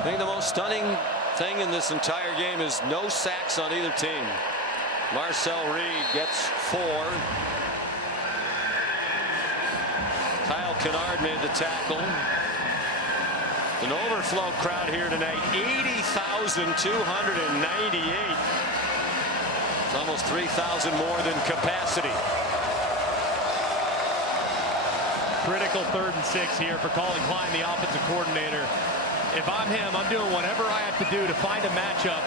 I think the most stunning thing in this entire game is no sacks on either team. Marcel Reed gets 4. Kyle Kennard made the tackle. An overflow crowd here tonight, 80,298. It's almost 3,000 more than capacity. Critical 3rd and 6 here for Colin Klein, the offensive coordinator. If I'm him, I'm doing whatever I have to do to find a matchup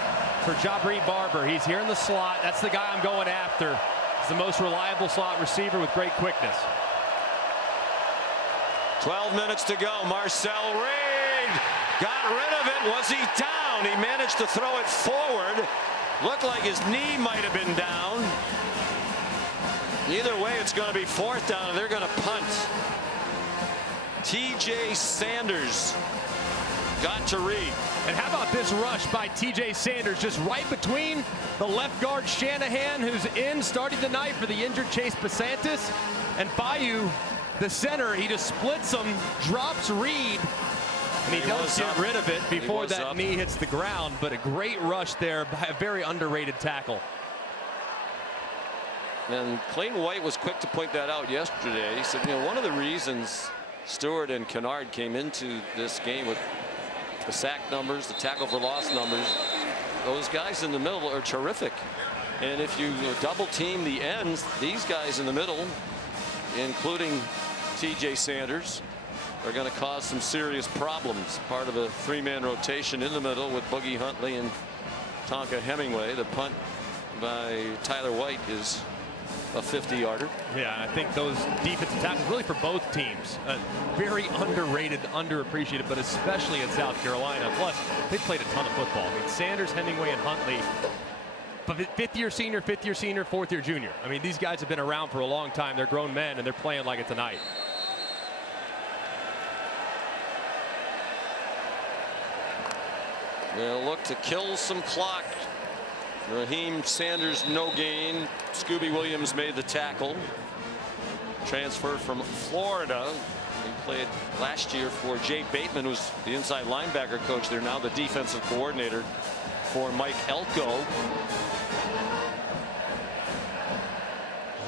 for Jabri Barber. He's here in the slot. That's the guy I'm going after. He's the most reliable slot receiver with great quickness. 12 minutes to go. Marcel Reed got rid of it. Was he down? He managed to throw it forward. Looked like his knee might have been down. Either way, it's going to be 4th down, and they're going to punt. TJ Sanders got to Reed. And how about this rush by TJ Sanders, just right between the left guard Shanahan, who's in starting tonight for the injured Chase Basantis, and Bayou, the center. He just splits him, drops Reed, and he does get rid of it before that knee hits the ground. But a great rush there by a very underrated tackle. And Clayton White was quick to point that out yesterday. He said, you know, one of the reasons Stewart and Kennard came into this game with the sack numbers, the tackle for loss numbers, those guys in the middle are terrific. And if you double team the ends, these guys in the middle, including TJ Sanders, are going to cause some serious problems. Part of a 3-man rotation in the middle with Boogie Huntley and Tonka Hemingway. The punt by Tyler White is a 50-yarder. Yeah, and I think those defensive tackles really for both teams, very underrated, underappreciated, but especially in South Carolina. Plus, they played a ton of football. I mean, Sanders, Hemingway, and Huntley, but 5th-year senior, 4th-year junior. I mean, these guys have been around for a long time. They're grown men, and they're playing like it tonight. They'll look to kill some clock. Raheem Sanders, no gain. Scooby Williams made the tackle. Transfer from Florida. He played last year for Jay Bateman, who's the inside linebacker coach. They're now the defensive coordinator for Mike Elko.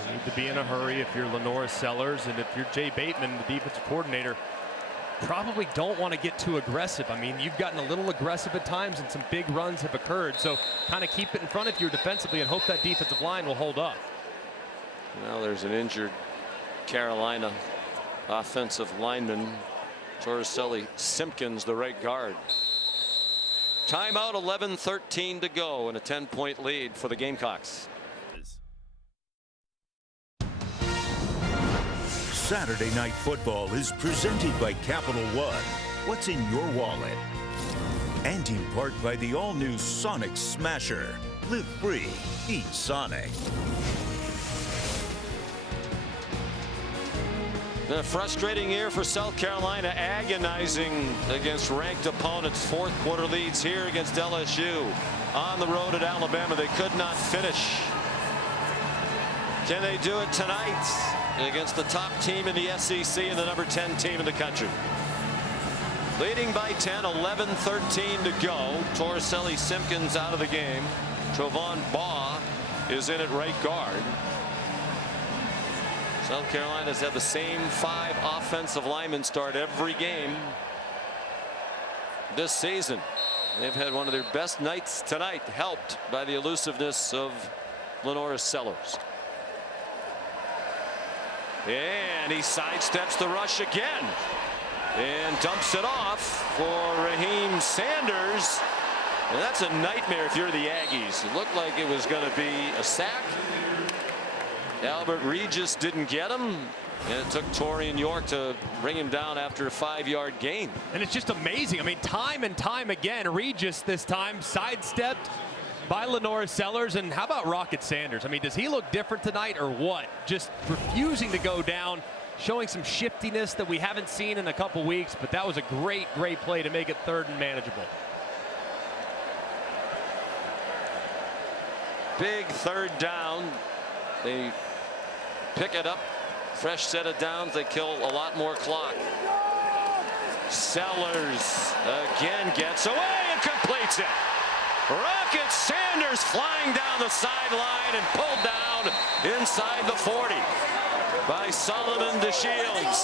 You need to be in a hurry if you're Lenora Sellers, and if you're Jay Bateman, the defensive coordinator. Probably don't want to get too aggressive. I mean, you've gotten a little aggressive at times and some big runs have occurred. So kind of keep it in front of you defensively and hope that defensive line will hold up. Now there's an injured Carolina offensive lineman, Torricelli Simpkins, the right guard. Timeout, 11:13 to go, and a 10-point lead for the Gamecocks. Saturday Night Football is presented by Capital One. What's in your wallet? And in part by the all-new Sonic Smasher. Live free, eat Sonic. A frustrating year for South Carolina, agonizing against ranked opponents. 4th quarter leads here against LSU. On the road at Alabama, they could not finish. Can they do it tonight against the top team in the SEC and the number 10 team in the country? Leading by 10, 11:13 to go. Torricelli Simpkins out of the game. Trovon Baugh is in at right guard. South Carolina's had the same 5 offensive linemen start every game this season. They've had one of their best nights tonight, helped by the elusiveness of LaNorris Sellers. And he sidesteps the rush again and dumps it off for Raheem Sanders. And that's a nightmare if you're the Aggies. It looked like it was going to be a sack. Albert Regis didn't get him, and it took Torian York to bring him down after a 5-yard gain. And it's just amazing. I mean, time and time again, Regis this time sidestepped by LaNorris Sellers. And how about Rocket Sanders? I mean, does he look different tonight or what? Just refusing to go down, showing some shiftiness that we haven't seen in a couple weeks. But that was a great play to make it 3rd and manageable. Big 3rd down. They pick it up. Fresh set of downs. They kill a lot more clock. Sellers again gets away and completes it. Rocket Sanders flying down the sideline and pulled down inside the 40 by Solomon DeShields.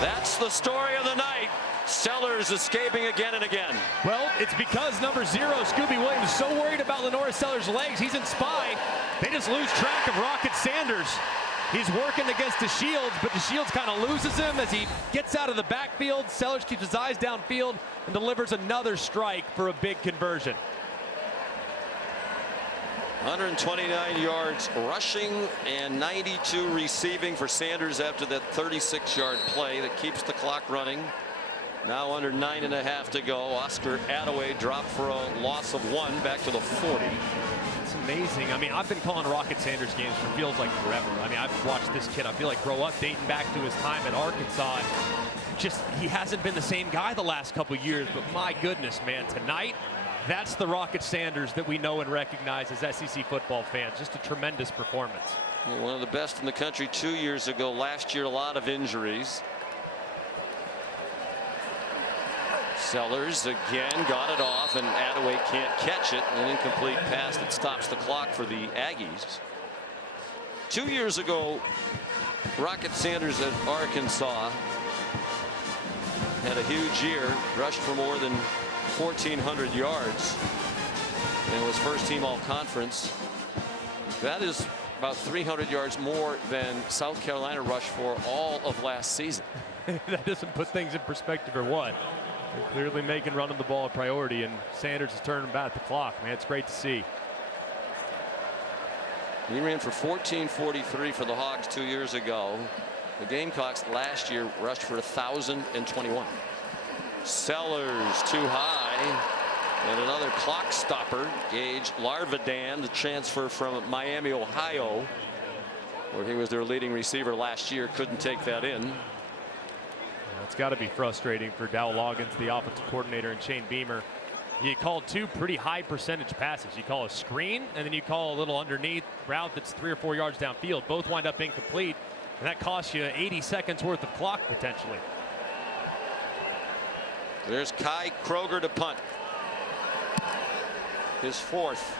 That's the story of the night. Sellers escaping again and again. Well, it's because number 0, Scooby Williams, is so worried about LaNorris Sellers' legs. He's in spy. They just lose track of Rocket Sanders. He's working against DeShields, but DeShields kind of loses him as he gets out of the backfield. Sellers keeps his eyes downfield and delivers another strike for a big conversion. 129 yards rushing and 92 receiving for Sanders after that 36-yard play that keeps the clock running. Now under 9.5 to go. Oscar Attaway dropped for a loss of 1 back to the 40. It's amazing. I mean, I've been calling Rocket Sanders games for feels like forever. I mean, I've watched this kid, I feel like, grow up, dating back to his time at Arkansas. Just, he hasn't been the same guy the last couple years, but my goodness, man, tonight, that's the Rocket Sanders that we know and recognize as SEC football fans. Just a tremendous performance. One of the best in the country 2 years ago. Last year, a lot of injuries. Sellers again got it off, and Attaway can't catch it. An incomplete pass that stops the clock for the Aggies. 2 years ago, Rocket Sanders at Arkansas had a huge year, rushed for more than 1,400 yards, and was first-team all-conference. That is about 300 yards more than South Carolina rushed for all of last season. That doesn't put things in perspective or what? They're clearly making running the ball a priority, and Sanders is turning back the clock. Man, it's great to see. He ran for 1443 for the Hogs 2 years ago. The Gamecocks last year rushed for 1,021. Sellers too high, and another clock stopper. Gage Larvadan, the transfer from Miami, Ohio, where he was their leading receiver last year, couldn't take that in. It's got to be frustrating for Dow Loggins, the offensive coordinator, and Shane Beamer. You call 2 pretty high percentage passes. You call a screen, and then you call a little underneath route that's 3 or 4 yards downfield. Both wind up incomplete, and that costs you 80 seconds worth of clock potentially. There's Kai Kroger to punt. His 4th.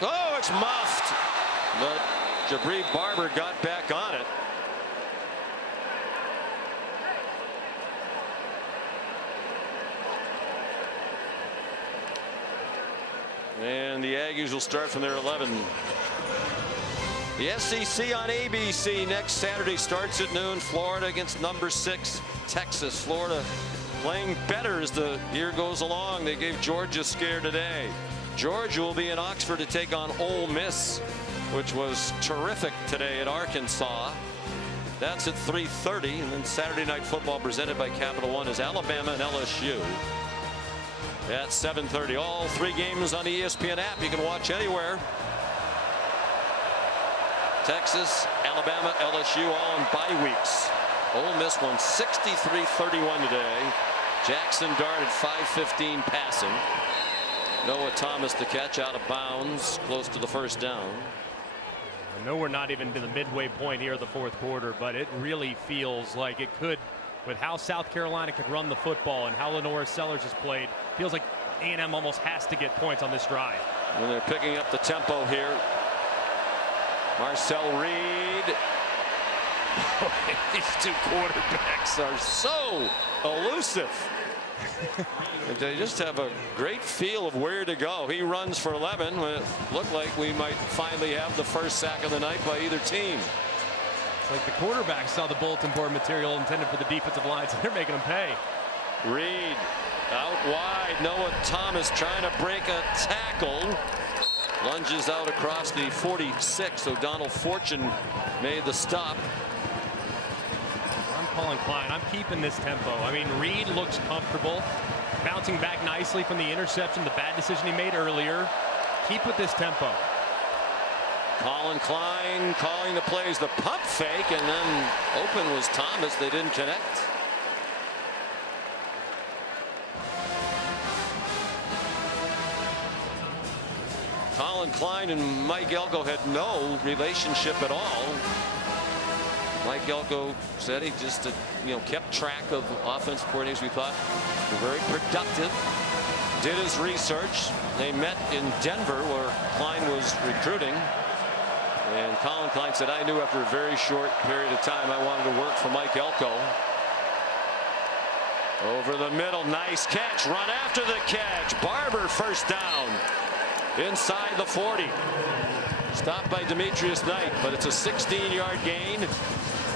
Oh, it's muffed, but Jabri Barber got back on it. And the Aggies will start from their 11. The SEC on ABC next Saturday starts at noon. Florida against number 6 Texas. Florida playing better as the year goes along. They gave Georgia a scare today. Georgia will be in Oxford to take on Ole Miss, which was terrific today at Arkansas. That's at 3:30, and then Saturday Night Football presented by Capital One is Alabama and LSU. At 7:30, all 3 games on the ESPN app. You can watch anywhere. Texas, Alabama, LSU all on bye weeks. Ole Miss won 63-31 today. Jackson Dart at 5:15 passing. Noah Thomas the catch out of bounds close to the first down. I know we're not even to the midway point here of the 4th quarter, but it really feels like it could, with how South Carolina could run the football and how LaNorris Sellers has played, feels like A&M almost has to get points on this drive. And they're picking up the tempo here. Marcel Reed. These two quarterbacks are so elusive. They just have a great feel of where to go. He runs for 11 when it looked like we might finally have the first sack of the night by either team. It's like the quarterback saw the bulletin board material intended for the defensive line, so they're making them pay. Reed out wide. Noah Thomas trying to break a tackle. Lunges out across the 46. So Donald Fortune made the stop. I'm calling Klein. I'm keeping this tempo. I mean, Reed looks comfortable, bouncing back nicely from the interception, the bad decision he made earlier. Keep with this tempo. Colin Klein calling the plays, the pump fake, and then open was Thomas. They didn't connect. Colin Klein and Mike Elko had no relationship at all. Mike Elko said he just kept track of offensive coordinators we thought were very productive. Did his research. They met in Denver where Klein was recruiting. And Colin Klein said, I knew after a very short period of time I wanted to work for Mike Elko. Over the middle, nice catch, run after the catch. Barber first down inside the 40. Stopped by Demetrius Knight, but it's a 16-yard gain.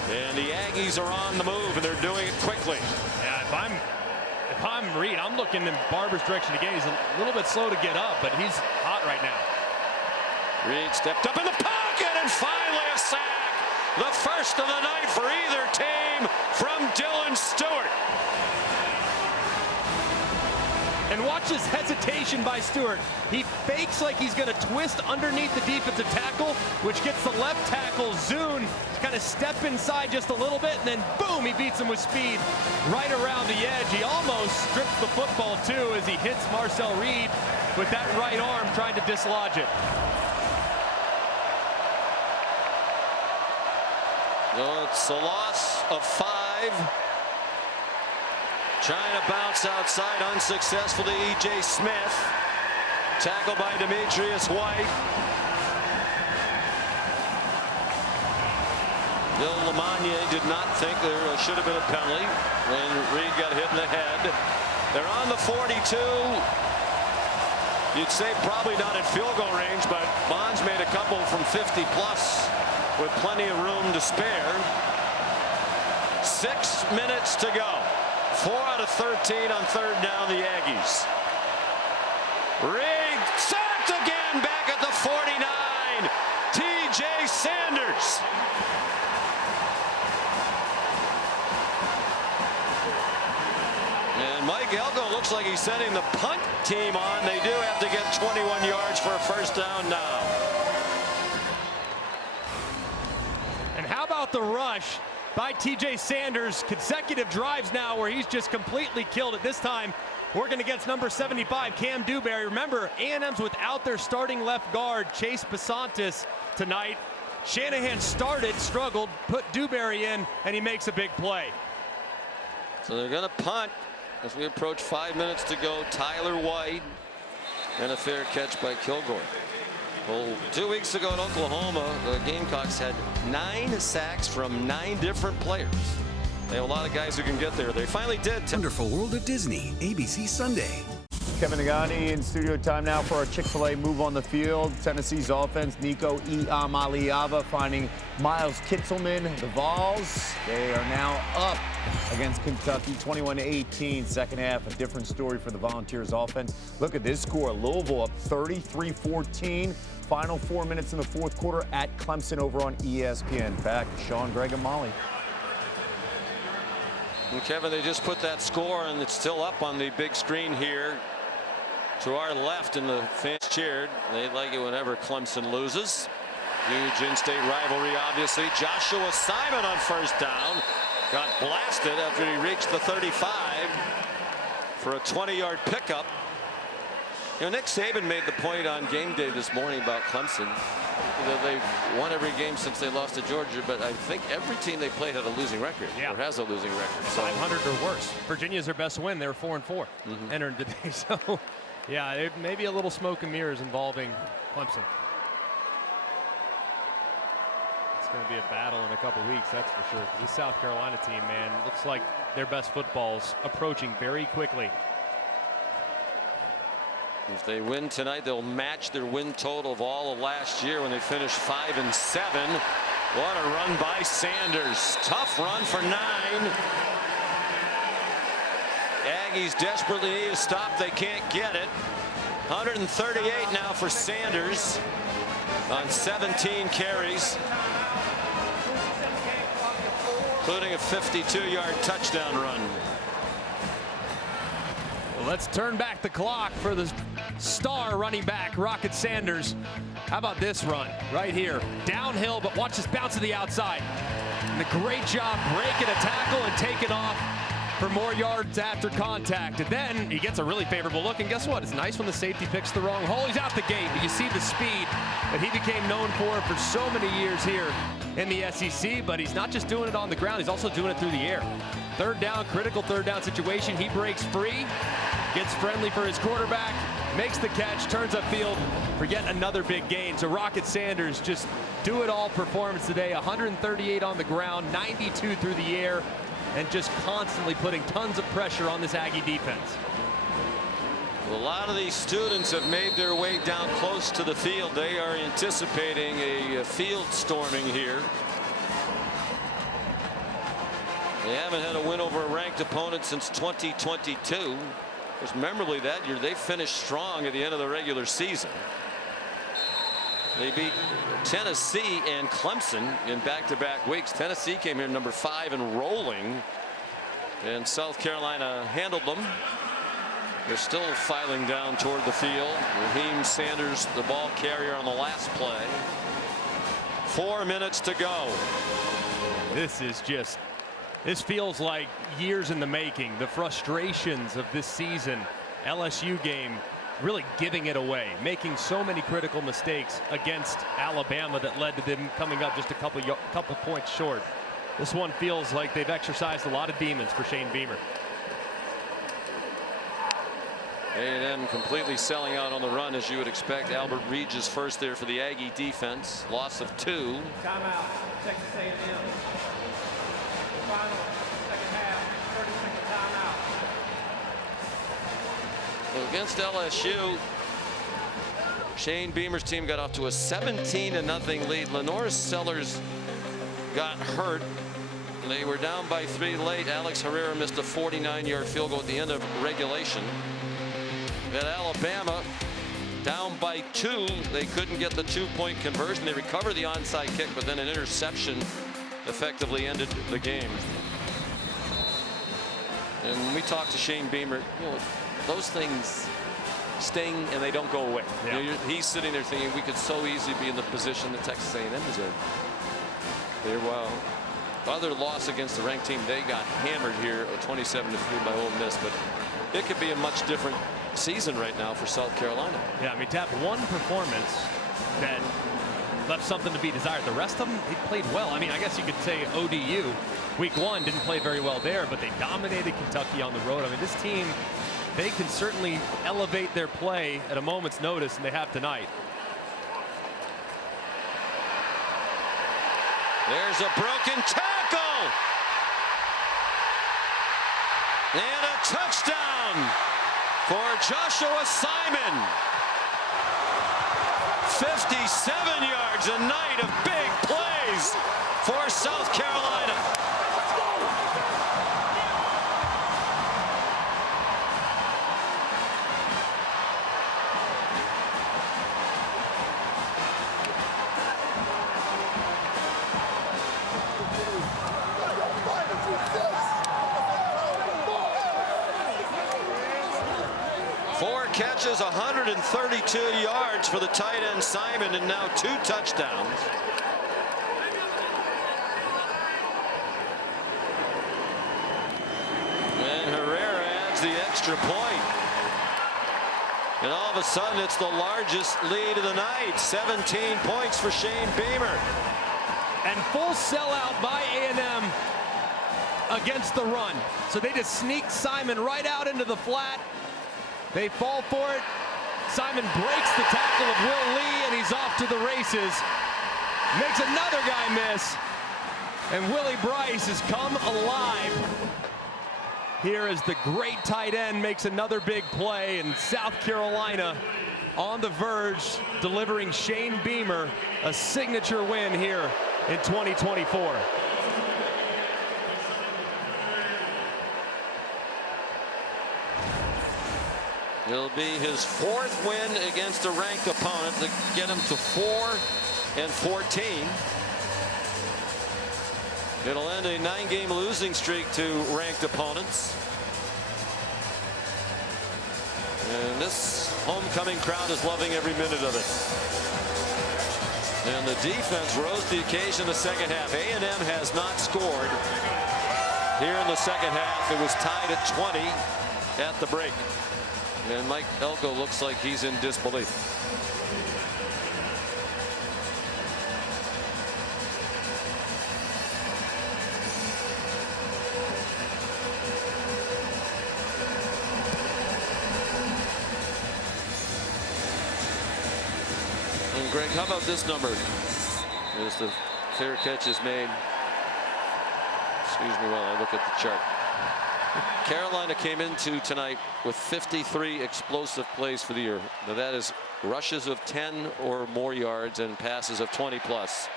And the Aggies are on the move, and they're doing it quickly. Yeah, if I'm Reed, I'm looking in Barber's direction again. He's a little bit slow to get up, but he's hot right now. Reed stepped up in the pocket, and finally a sack. The first of the night for either team from Dylan Stewart. And watch this hesitation by Stewart. He fakes like he's going to twist underneath the defensive tackle, which gets the left tackle, Zune, to kind of step inside just a little bit, and then boom, he beats him with speed right around the edge. He almost strips the football, too, as he hits Marcel Reed with that right arm trying to dislodge it. No, it's a loss of 5. Trying to bounce outside, unsuccessful to E.J. Smith. Tackle by Demetrius White. Bill Lamagna did not think there should have been a penalty when Reed got hit in the head. They're on the 42. You'd say probably not at field goal range, but Bonds made a couple from 50 plus with plenty of room to spare. 6 minutes to go. 4 out of 13 on third down, the Aggies. Reed sacked again back at the 49. T.J. Sanders. And Mike Elko looks like he's sending the punt team on. They do have to get 21 yards for a first down now. And how about the rush by T.J. Sanders? Consecutive drives now where he's just completely killed it. This time working against number 75, Cam Dewberry. Remember, A&M's without their starting left guard, Chase Basantis, tonight. Shanahan started, struggled, put Dewberry in, and he makes a big play. So they're going to punt as we approach 5 minutes to go. Tyler White and a fair catch by Kilgore. Well, 2 weeks ago in Oklahoma, the Gamecocks had 9 sacks from 9 different players. They have a lot of guys who can get there. They finally did. Wonderful World of Disney, ABC Sunday. Kevin Nagani in studio time now for our Chick-fil-A move on the field. Tennessee's offense, Nico Iamaleava finding Miles Kitzelman. The Vols, they are now up against Kentucky, 21-18. Second half, a different story for the Volunteers offense. Look at this score. Louisville up 33-14. Final 4 minutes in the fourth quarter at Clemson over on ESPN. Back to Sean, Greg, and Molly. And Kevin, they just put that score, and it's still up on the big screen here. To our left, and the fans cheered. They like it whenever Clemson loses. Huge in-state rivalry, obviously. Joshua Simon on first down. Got blasted after he reached the 35 for a 20-yard pickup. You know, Nick Saban made the point on game day this morning about Clemson. That they've won every game since they lost to Georgia, but I think every team they played had a losing record, or has a losing record. So 500 or worse. Virginia's their best win. They were 4-4 entering today. So Yeah, maybe a little smoke and mirrors involving Clemson. It's going to be a battle in a couple weeks, that's for sure. This South Carolina team, man, looks like their best football's approaching very quickly. If they win tonight, they'll match their win total of all of last year when they finished 5-7. What a run by Sanders. Tough run for 9. Aggies desperately need a stop. They can't get it. 138 now for Sanders on 17 carries, including a 52-yard touchdown run. Well, let's turn back the clock for the star running back, Rocket Sanders. How about this run right here? Downhill, but watch this bounce to the outside. And a great job breaking a tackle and taking off for more yards after contact. And then he gets a really favorable look. And guess what? It's nice when the safety picks the wrong hole. He's out the gate, but you see the speed that he became known for so many years here in the SEC. But he's not just doing it on the ground, he's also doing it through the air. Third down, critical third down situation. He breaks free, gets friendly for his quarterback, makes the catch, turns upfield for yet another big gain. So Rocket Sanders, just do it all performance today. 138 on the ground, 92 through the air, and just constantly putting tons of pressure on this Aggie defense. A lot of these students have made their way down close to the field. They are anticipating a field storming here. They haven't had a win over a ranked opponent since 2022. Most memorably that year, they finished strong at the end of the regular season. They beat Tennessee and Clemson in back-to-back weeks. Tennessee came here number 5 and rolling, and South Carolina handled them. They're still filing down toward the field. Raheem Sanders, the ball carrier on the last play. 4 minutes to go. This feels like years in the making. The frustrations of this season, LSU game, really giving it away, making so many critical mistakes against Alabama that led to them coming up just a couple points short. This one feels like they've exercised a lot of demons for Shane Beamer. A&M completely selling out on the run, as you would expect. Albert Regis first there for the Aggie defense. Loss of 2. Timeout, Texas A&M. Final second half, 30-second timeout. Against LSU, Shane Beamer's team got off to a 17-0 lead. Lenore Sellers got hurt. They were down by 3 late. Alex Herrera missed a 49-yard field goal at the end of regulation. At Alabama, down by 2. They couldn't get the 2-point conversion. They recovered the onside kick, but then an interception effectively ended the game. And when we talk to Shane Beamer, those things sting and they don't go away. Yeah. He's sitting there thinking we could so easily be in the position that Texas A&M is in. They're other loss against the ranked team, they got hammered here, 27-3 by Ole Miss, but it could be a much different season right now for South Carolina. Yeah, I mean, to have one performance that left something to be desired. The rest of them, they played well. I mean, I guess you could say ODU, week 1, didn't play very well there, but they dominated Kentucky on the road. I mean, this team, they can certainly elevate their play at a moment's notice, and they have tonight. There's a broken tackle. And a touchdown for Joshua Simon. 57 yards, a night of big plays for South Carolina. Catches 132 yards for the tight end Simon, and now 2 touchdowns. And Herrera adds the extra point. And all of a sudden it's the largest lead of the night. 17 points for Shane Beamer. And full sellout by A&M against the run. So they just sneaked Simon right out into the flat. They fall for it. Simon breaks the tackle of Will Lee, and he's off to the races. Makes another guy miss. And Willie Bryce has come alive here as the great tight end makes another big play, and South Carolina on the verge, delivering Shane Beamer a signature win here in 2024. It'll be his 4th win against a ranked opponent to get him to 4-14. It'll end a 9-game losing streak to ranked opponents. And this homecoming crowd is loving every minute of it. And the defense rose to the occasion in the second half. A&M has not scored here in the second half. It was tied at 20 at the break. And Mike Elko looks like he's in disbelief. And Greg, how about this number? As the fair catch is made. Excuse me while I look at the chart. Carolina came into tonight with 53 explosive plays for the year. Now that is rushes of 10 or more yards and passes of 20 plus.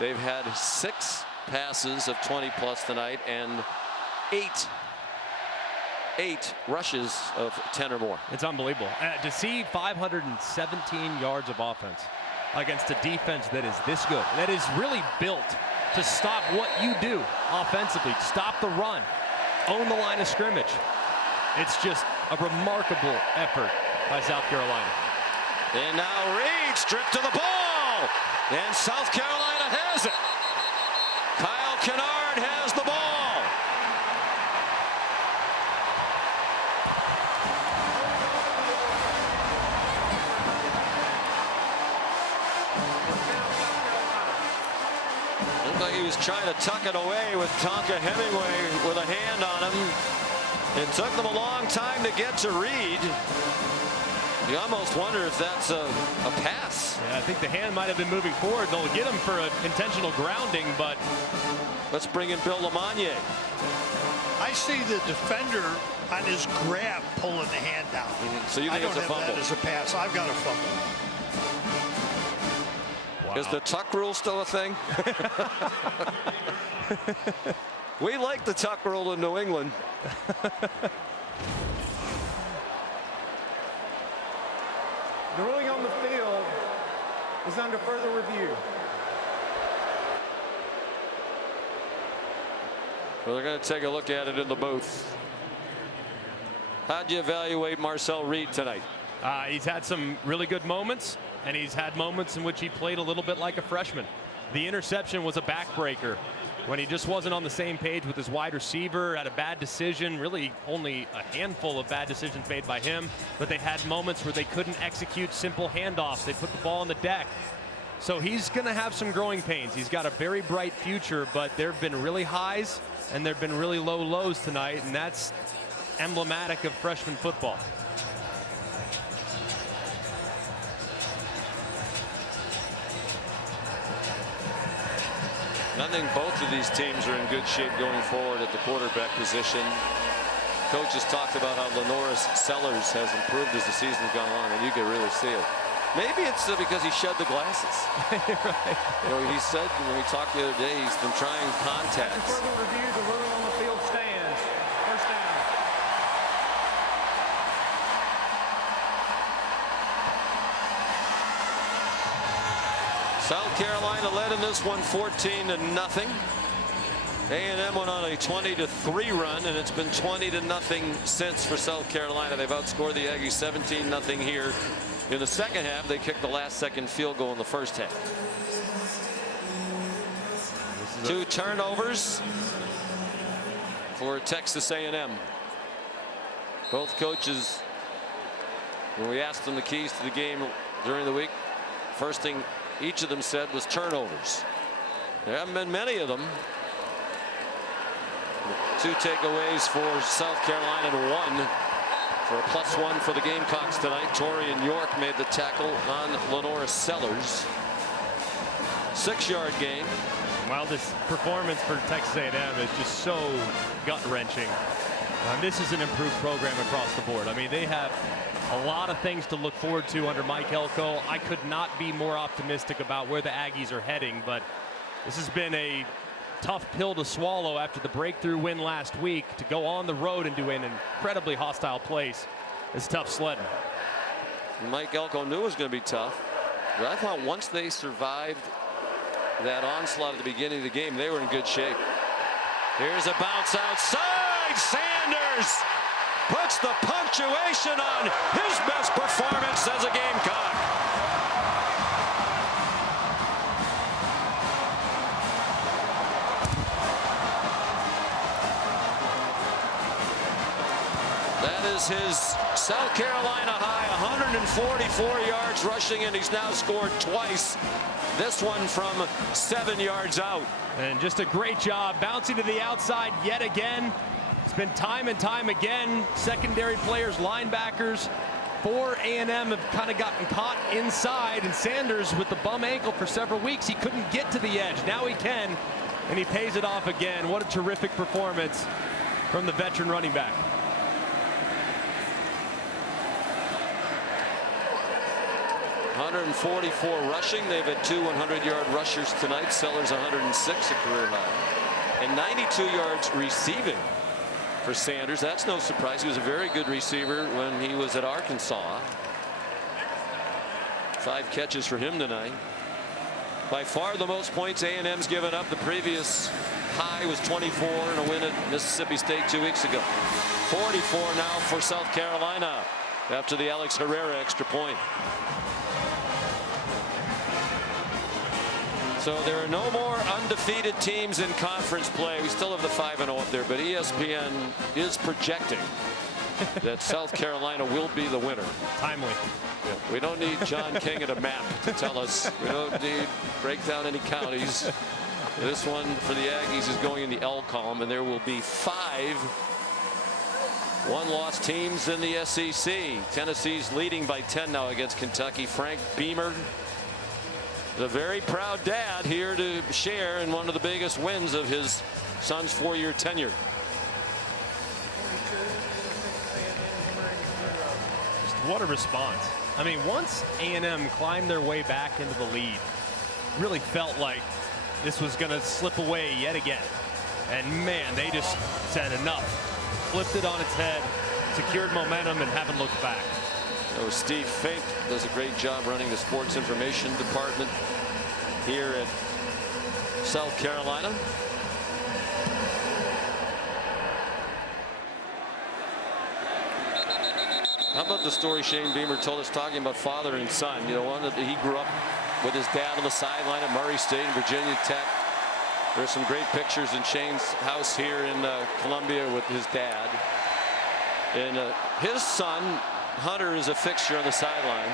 They've had 6 passes of 20 plus tonight and 8 rushes of 10 or more. It's unbelievable. To see 517 yards of offense against a defense that is this good, that is really built to stop what you do offensively, stop the run, own the line of scrimmage. It's just a remarkable effort by South Carolina. And now Reed stripped to the ball, and South Carolina has it. Kyle Kennard has the ball. Looked like he was trying to tuck it away with Tonka Hemingway with a hand on him. It took them a long time to get to Reed. You almost wonder if that's a pass. Yeah, I think the hand might have been moving forward. They'll get him for an intentional grounding, but let's bring in Bill LeMonnier. I see the defender on his grab pulling the hand down. So you think it's a fumble? I don't have that as a pass. I've got a fumble. Wow. Is the tuck rule still a thing? We like the tuck rule in New England. The ruling on the field is under further review. Well, they're going to take a look at it in the booth. How'd you evaluate Marcel Reed tonight? He's had some really good moments, and he's had moments in which he played a little bit like a freshman. The interception was a backbreaker when he just wasn't on the same page with his wide receiver, had a bad decision, really only a handful of bad decisions made by him, but they had moments where they couldn't execute simple handoffs. They put the ball on the deck. So he's going to have some growing pains. He's got a very bright future, but there have been really highs and there have been really low lows tonight, and that's emblematic of freshman football. I think both of these teams are in good shape going forward at the quarterback position. Coach has talked about how Lenoris Sellers has improved as the season's gone on, and you can really see it. Maybe it's because he shed the glasses. Right. You know, he said when we talked the other day, he's been trying contacts. Further review, the ruling on the field stands. First down. South Carolina led in this one 14-0. A&M went on a 20-3 run, and it's been 20-0 since for South Carolina. They've outscored the Aggies 17-0 here. In the second half, they kicked the last-second field goal in the first half. 2 turnovers for Texas A&M. Both coaches, when we asked them the keys to the game during the week, first thing each of them said was turnovers. There haven't been many of them. 2 takeaways for South Carolina and 1 For a +1 for the Gamecocks tonight, Torian York made the tackle on Lenora Sellers. 6-yard gain. Well, this performance for Texas A&M is just so gut-wrenching. This is an improved program across the board. I mean, they have a lot of things to look forward to under Mike Elko. I could not be more optimistic about where the Aggies are heading, but this has been a tough pill to swallow after the breakthrough win last week. To go on the road and do an incredibly hostile place is tough sledding. Mike Elko knew it was going to be tough, but I thought once they survived that onslaught at the beginning of the game, they were in good shape. Here's a bounce outside. Sanders puts the punctuation on his best performance as a Gamecock. That is his South Carolina high, 144 yards rushing, and he's now scored twice. This one from 7 yards out. And just a great job bouncing to the outside yet again. It's been time and time again. Secondary players, linebackers for A&M have kind of gotten caught inside, and Sanders with the bum ankle for several weeks, he couldn't get to the edge. Now he can, and he pays it off again. What a terrific performance from the veteran running back. .144 rushing. They've had 2 100-yard rushers tonight. Sellers 106, a career high. And 92 yards receiving for Sanders. That's no surprise. He was a very good receiver when he was at Arkansas. 5 catches for him tonight. By far the most points A&M's given up. The previous high was 24 in a win at Mississippi State 2 weeks ago. 44 now for South Carolina after the Alex Herrera extra point. So there are no more undefeated teams in conference play. We still have the 5-0 up there, but ESPN is projecting that South Carolina will be the winner. Timely. Yeah, we don't need John King at a map to tell us. We don't need break down any counties. This one for the Aggies is going in the L column, and there will be 5 one-loss teams in the SEC. Tennessee's leading by 10 now against Kentucky. Frank Beamer, the very proud dad, here to share in one of the biggest wins of his son's 4-year tenure. Just what a response. I mean, once A&M climbed their way back into the lead, really felt like this was going to slip away yet again. And man, they just said enough. Flipped it on its head, secured momentum, and haven't looked back. So Steve Fink does a great job running the sports information department here at South Carolina. How about the story Shane Beamer told us talking about father and son? You know, one that he grew up with his dad on the sideline at Murray State and Virginia Tech. There's some great pictures in Shane's house here in Columbia with his dad. And his son, Hunter, is a fixture on the sideline.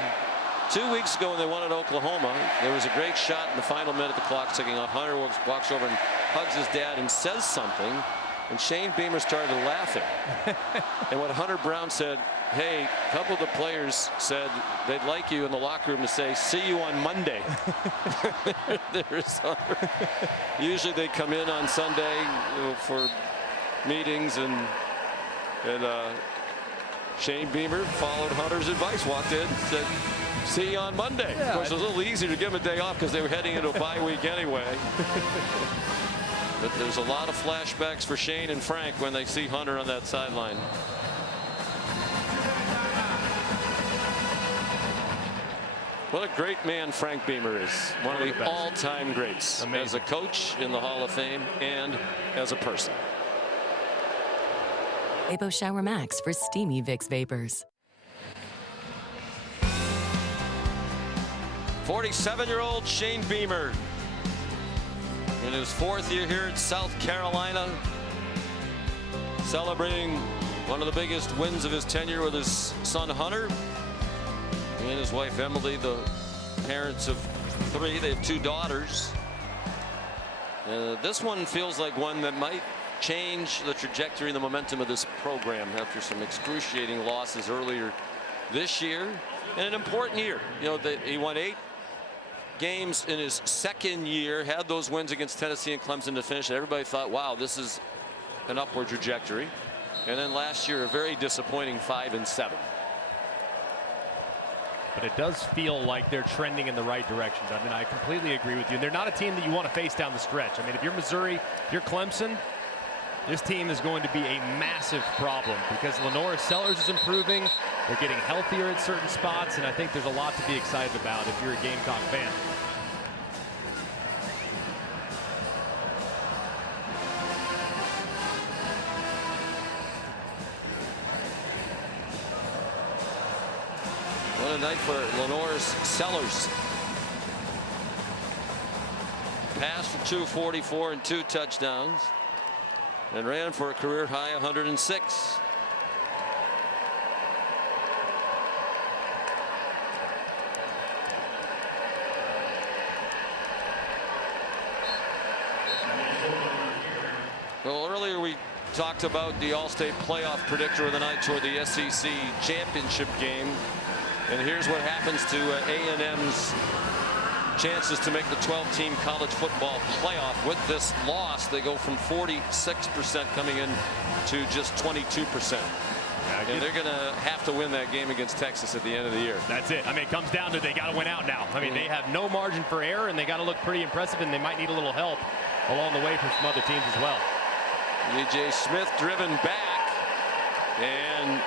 2 weeks ago when they won at Oklahoma, there was a great shot in the final minute, the clock ticking off. Hunter walks over and hugs his dad and says something, and Shane Beamer started laughing. And what Hunter Brown said, hey, a couple of the players said they'd like you in the locker room to say, see you on Monday. There's Hunter. Usually they come in on Sunday, you know, for meetings, and Shane Beamer followed Hunter's advice, walked in, said, see you on Monday. Yeah, of course, it was a little easier to give him a day off because they were heading into a bye week anyway. But there's a lot of flashbacks for Shane and Frank when they see Hunter on that sideline. What a great man Frank Beamer is. One of the all-time greats. Amazing. As a coach in the Hall of Fame and as a person. Vapo Shower Max for steamy Vicks vapors. 47-year-old Shane Beamer in his 4th year here at South Carolina, celebrating one of the biggest wins of his tenure with his son Hunter and his wife Emily, the parents of 3. They have 2 daughters. This one feels like one that might change the trajectory and the momentum of this program after some excruciating losses earlier this year, and an important year. You know, he won 8 games in his second year, had those wins against Tennessee and Clemson to finish. Everybody thought, wow, this is an upward trajectory. And then last year, a very disappointing 5-7. But it does feel like they're trending in the right direction. I mean, I completely agree with you. They're not a team that you want to face down the stretch. I mean, if you're Missouri, if you're Clemson, this team is going to be a massive problem because Lenora Sellers is improving. They're getting healthier at certain spots, and I think there's a lot to be excited about if you're a Gamecock fan. What a night for Lenore's Sellers. Passed for 244 and 2 touchdowns, and ran for a career high 106. Well, earlier we talked about the All-State playoff predictor of the night toward the SEC championship game. And here's what happens to A&M's chances to make the 12-team college football playoff. With this loss, they go from 46% coming in to just 22%. And they're going to have to win that game against Texas at the end of the year. That's it. I mean, it comes down to they got to win out now. I mean, they have no margin for error, and they got to look pretty impressive, and they might need a little help along the way from some other teams as well. E.J. Smith driven back, and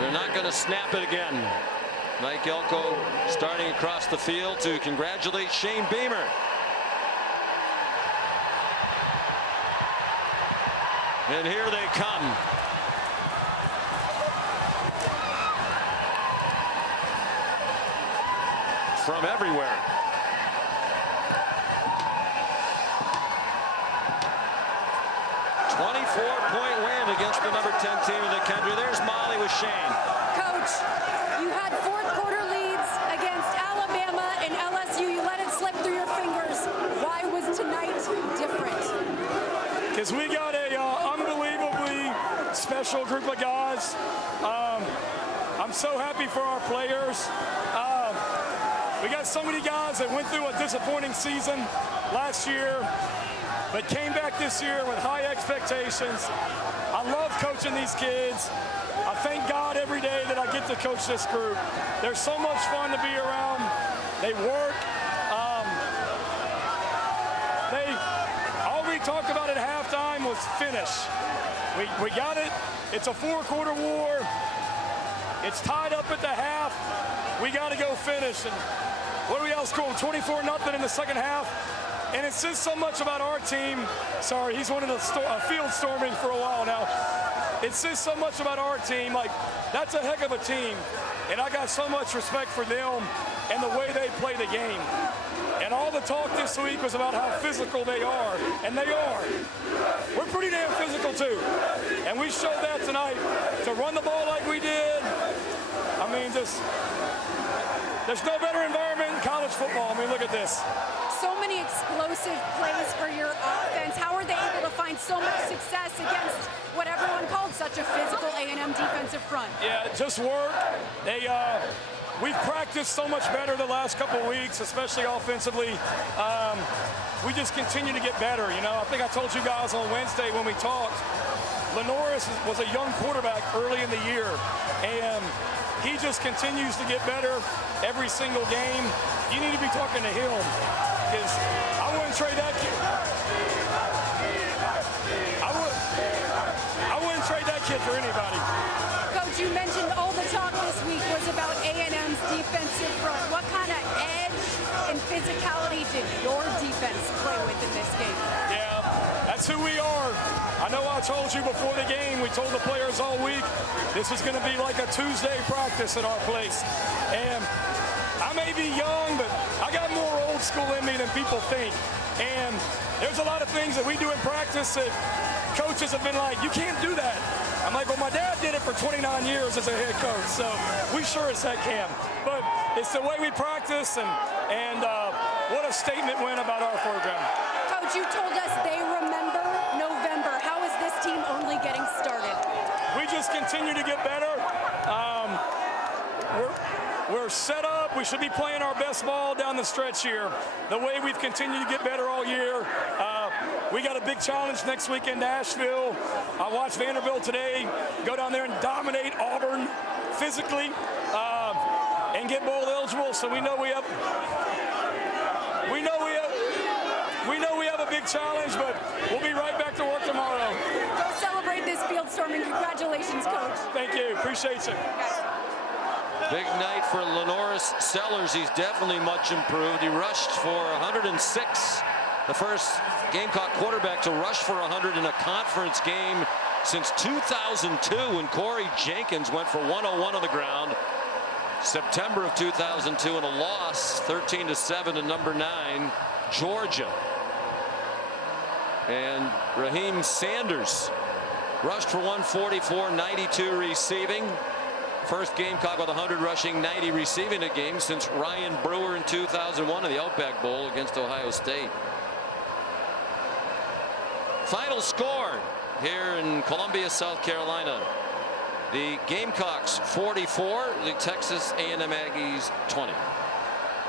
they're not going to snap it again. Mike Elko starting across the field to congratulate Shane Beamer. And here they come. From everywhere. .4-point win against the number 10 team in the country. There's Molly with Shane. Coach, you had fourth quarter leads against Alabama and LSU. You let it slip through your fingers. Why was tonight different? Because we got a unbelievably special group of guys. I'm so happy for our players. We got so many guys that went through a disappointing season last year, but came back this year with high expectations. I love coaching these kids. I thank God every day that I get to coach this group. They're so much fun to be around. They work. All we talked about at halftime was finish. We got it. It's a 4-quarter war. It's tied up at the half. We got to go finish. And what do we outscore? 24-0 in the second half. And it says so much about our team. Sorry, he's wanted a field storming for a while now. It says so much about our team. Like, that's a heck of a team. And I got so much respect for them and the way they play the game. And all the talk this week was about how physical they are. And they are. We're pretty damn physical, too. And we showed that tonight. To run the ball like we did, I mean, just, there's no better environment in college football. I mean, look at this. So many explosive plays for your offense. How are they able to find so much success against what everyone called such a physical A&M defensive front? Yeah, just work. We've practiced so much better the last couple of weeks, especially offensively. We just continue to get better. You know, I think I told you guys on Wednesday when we talked, Lenora was a young quarterback early in the year, and he just continues to get better every single game. You need to be talking to him, because I wouldn't trade that kid. I wouldn't trade that kid for anybody. Coach, you mentioned all the talk this week was about A&M's defensive front. What kind of edge and physicality did your defense play with in this game? Yeah, that's who we are. I know I told you before the game, we told the players all week, this was going to be like a Tuesday practice at our place. And I may be young, but I got more old school in me than people think. And there's a lot of things that we do in practice that coaches have been like, you can't do that. I'm like, well, my dad did it for 29 years as a head coach, so we sure as heck can. But it's the way we practice, and what a statement win about our program. Coach, you told us they remember November getting started? We just continue to get better. We're set up. We should be playing our best ball down the stretch here. The way we've continued to get better all year. We got a big challenge next week in Nashville. I watched Vanderbilt today go down there and dominate Auburn physically and get bowl eligible. So we know we have a big challenge, but we'll be right back to work tomorrow. Go celebrate this field storming. Congratulations, Coach. Thank you. Appreciate you. Big night for Lenoris Sellers. He's definitely much improved. He rushed for 106. The first Gamecock quarterback to rush for 100 in a conference game since 2002 when Corey Jenkins went for 101 on the ground. September of 2002 in a loss 13-7 to number 9 Georgia. And Raheem Sanders rushed for 144, 92 receiving. First Gamecock with 100 rushing, 90 receiving a game since Ryan Brewer in 2001 in the Outback Bowl against Ohio State. Final score here in Columbia, South Carolina. The Gamecocks 44, the Texas A&M Aggies 20.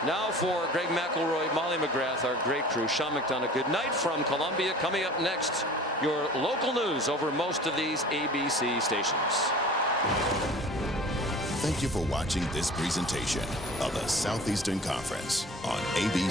Now for Greg McElroy, Molly McGrath, our great crew, Sean McDonough, good night from Columbia. Coming up next, your local news over most of these ABC stations. Thank you for watching this presentation of the Southeastern Conference on ABC.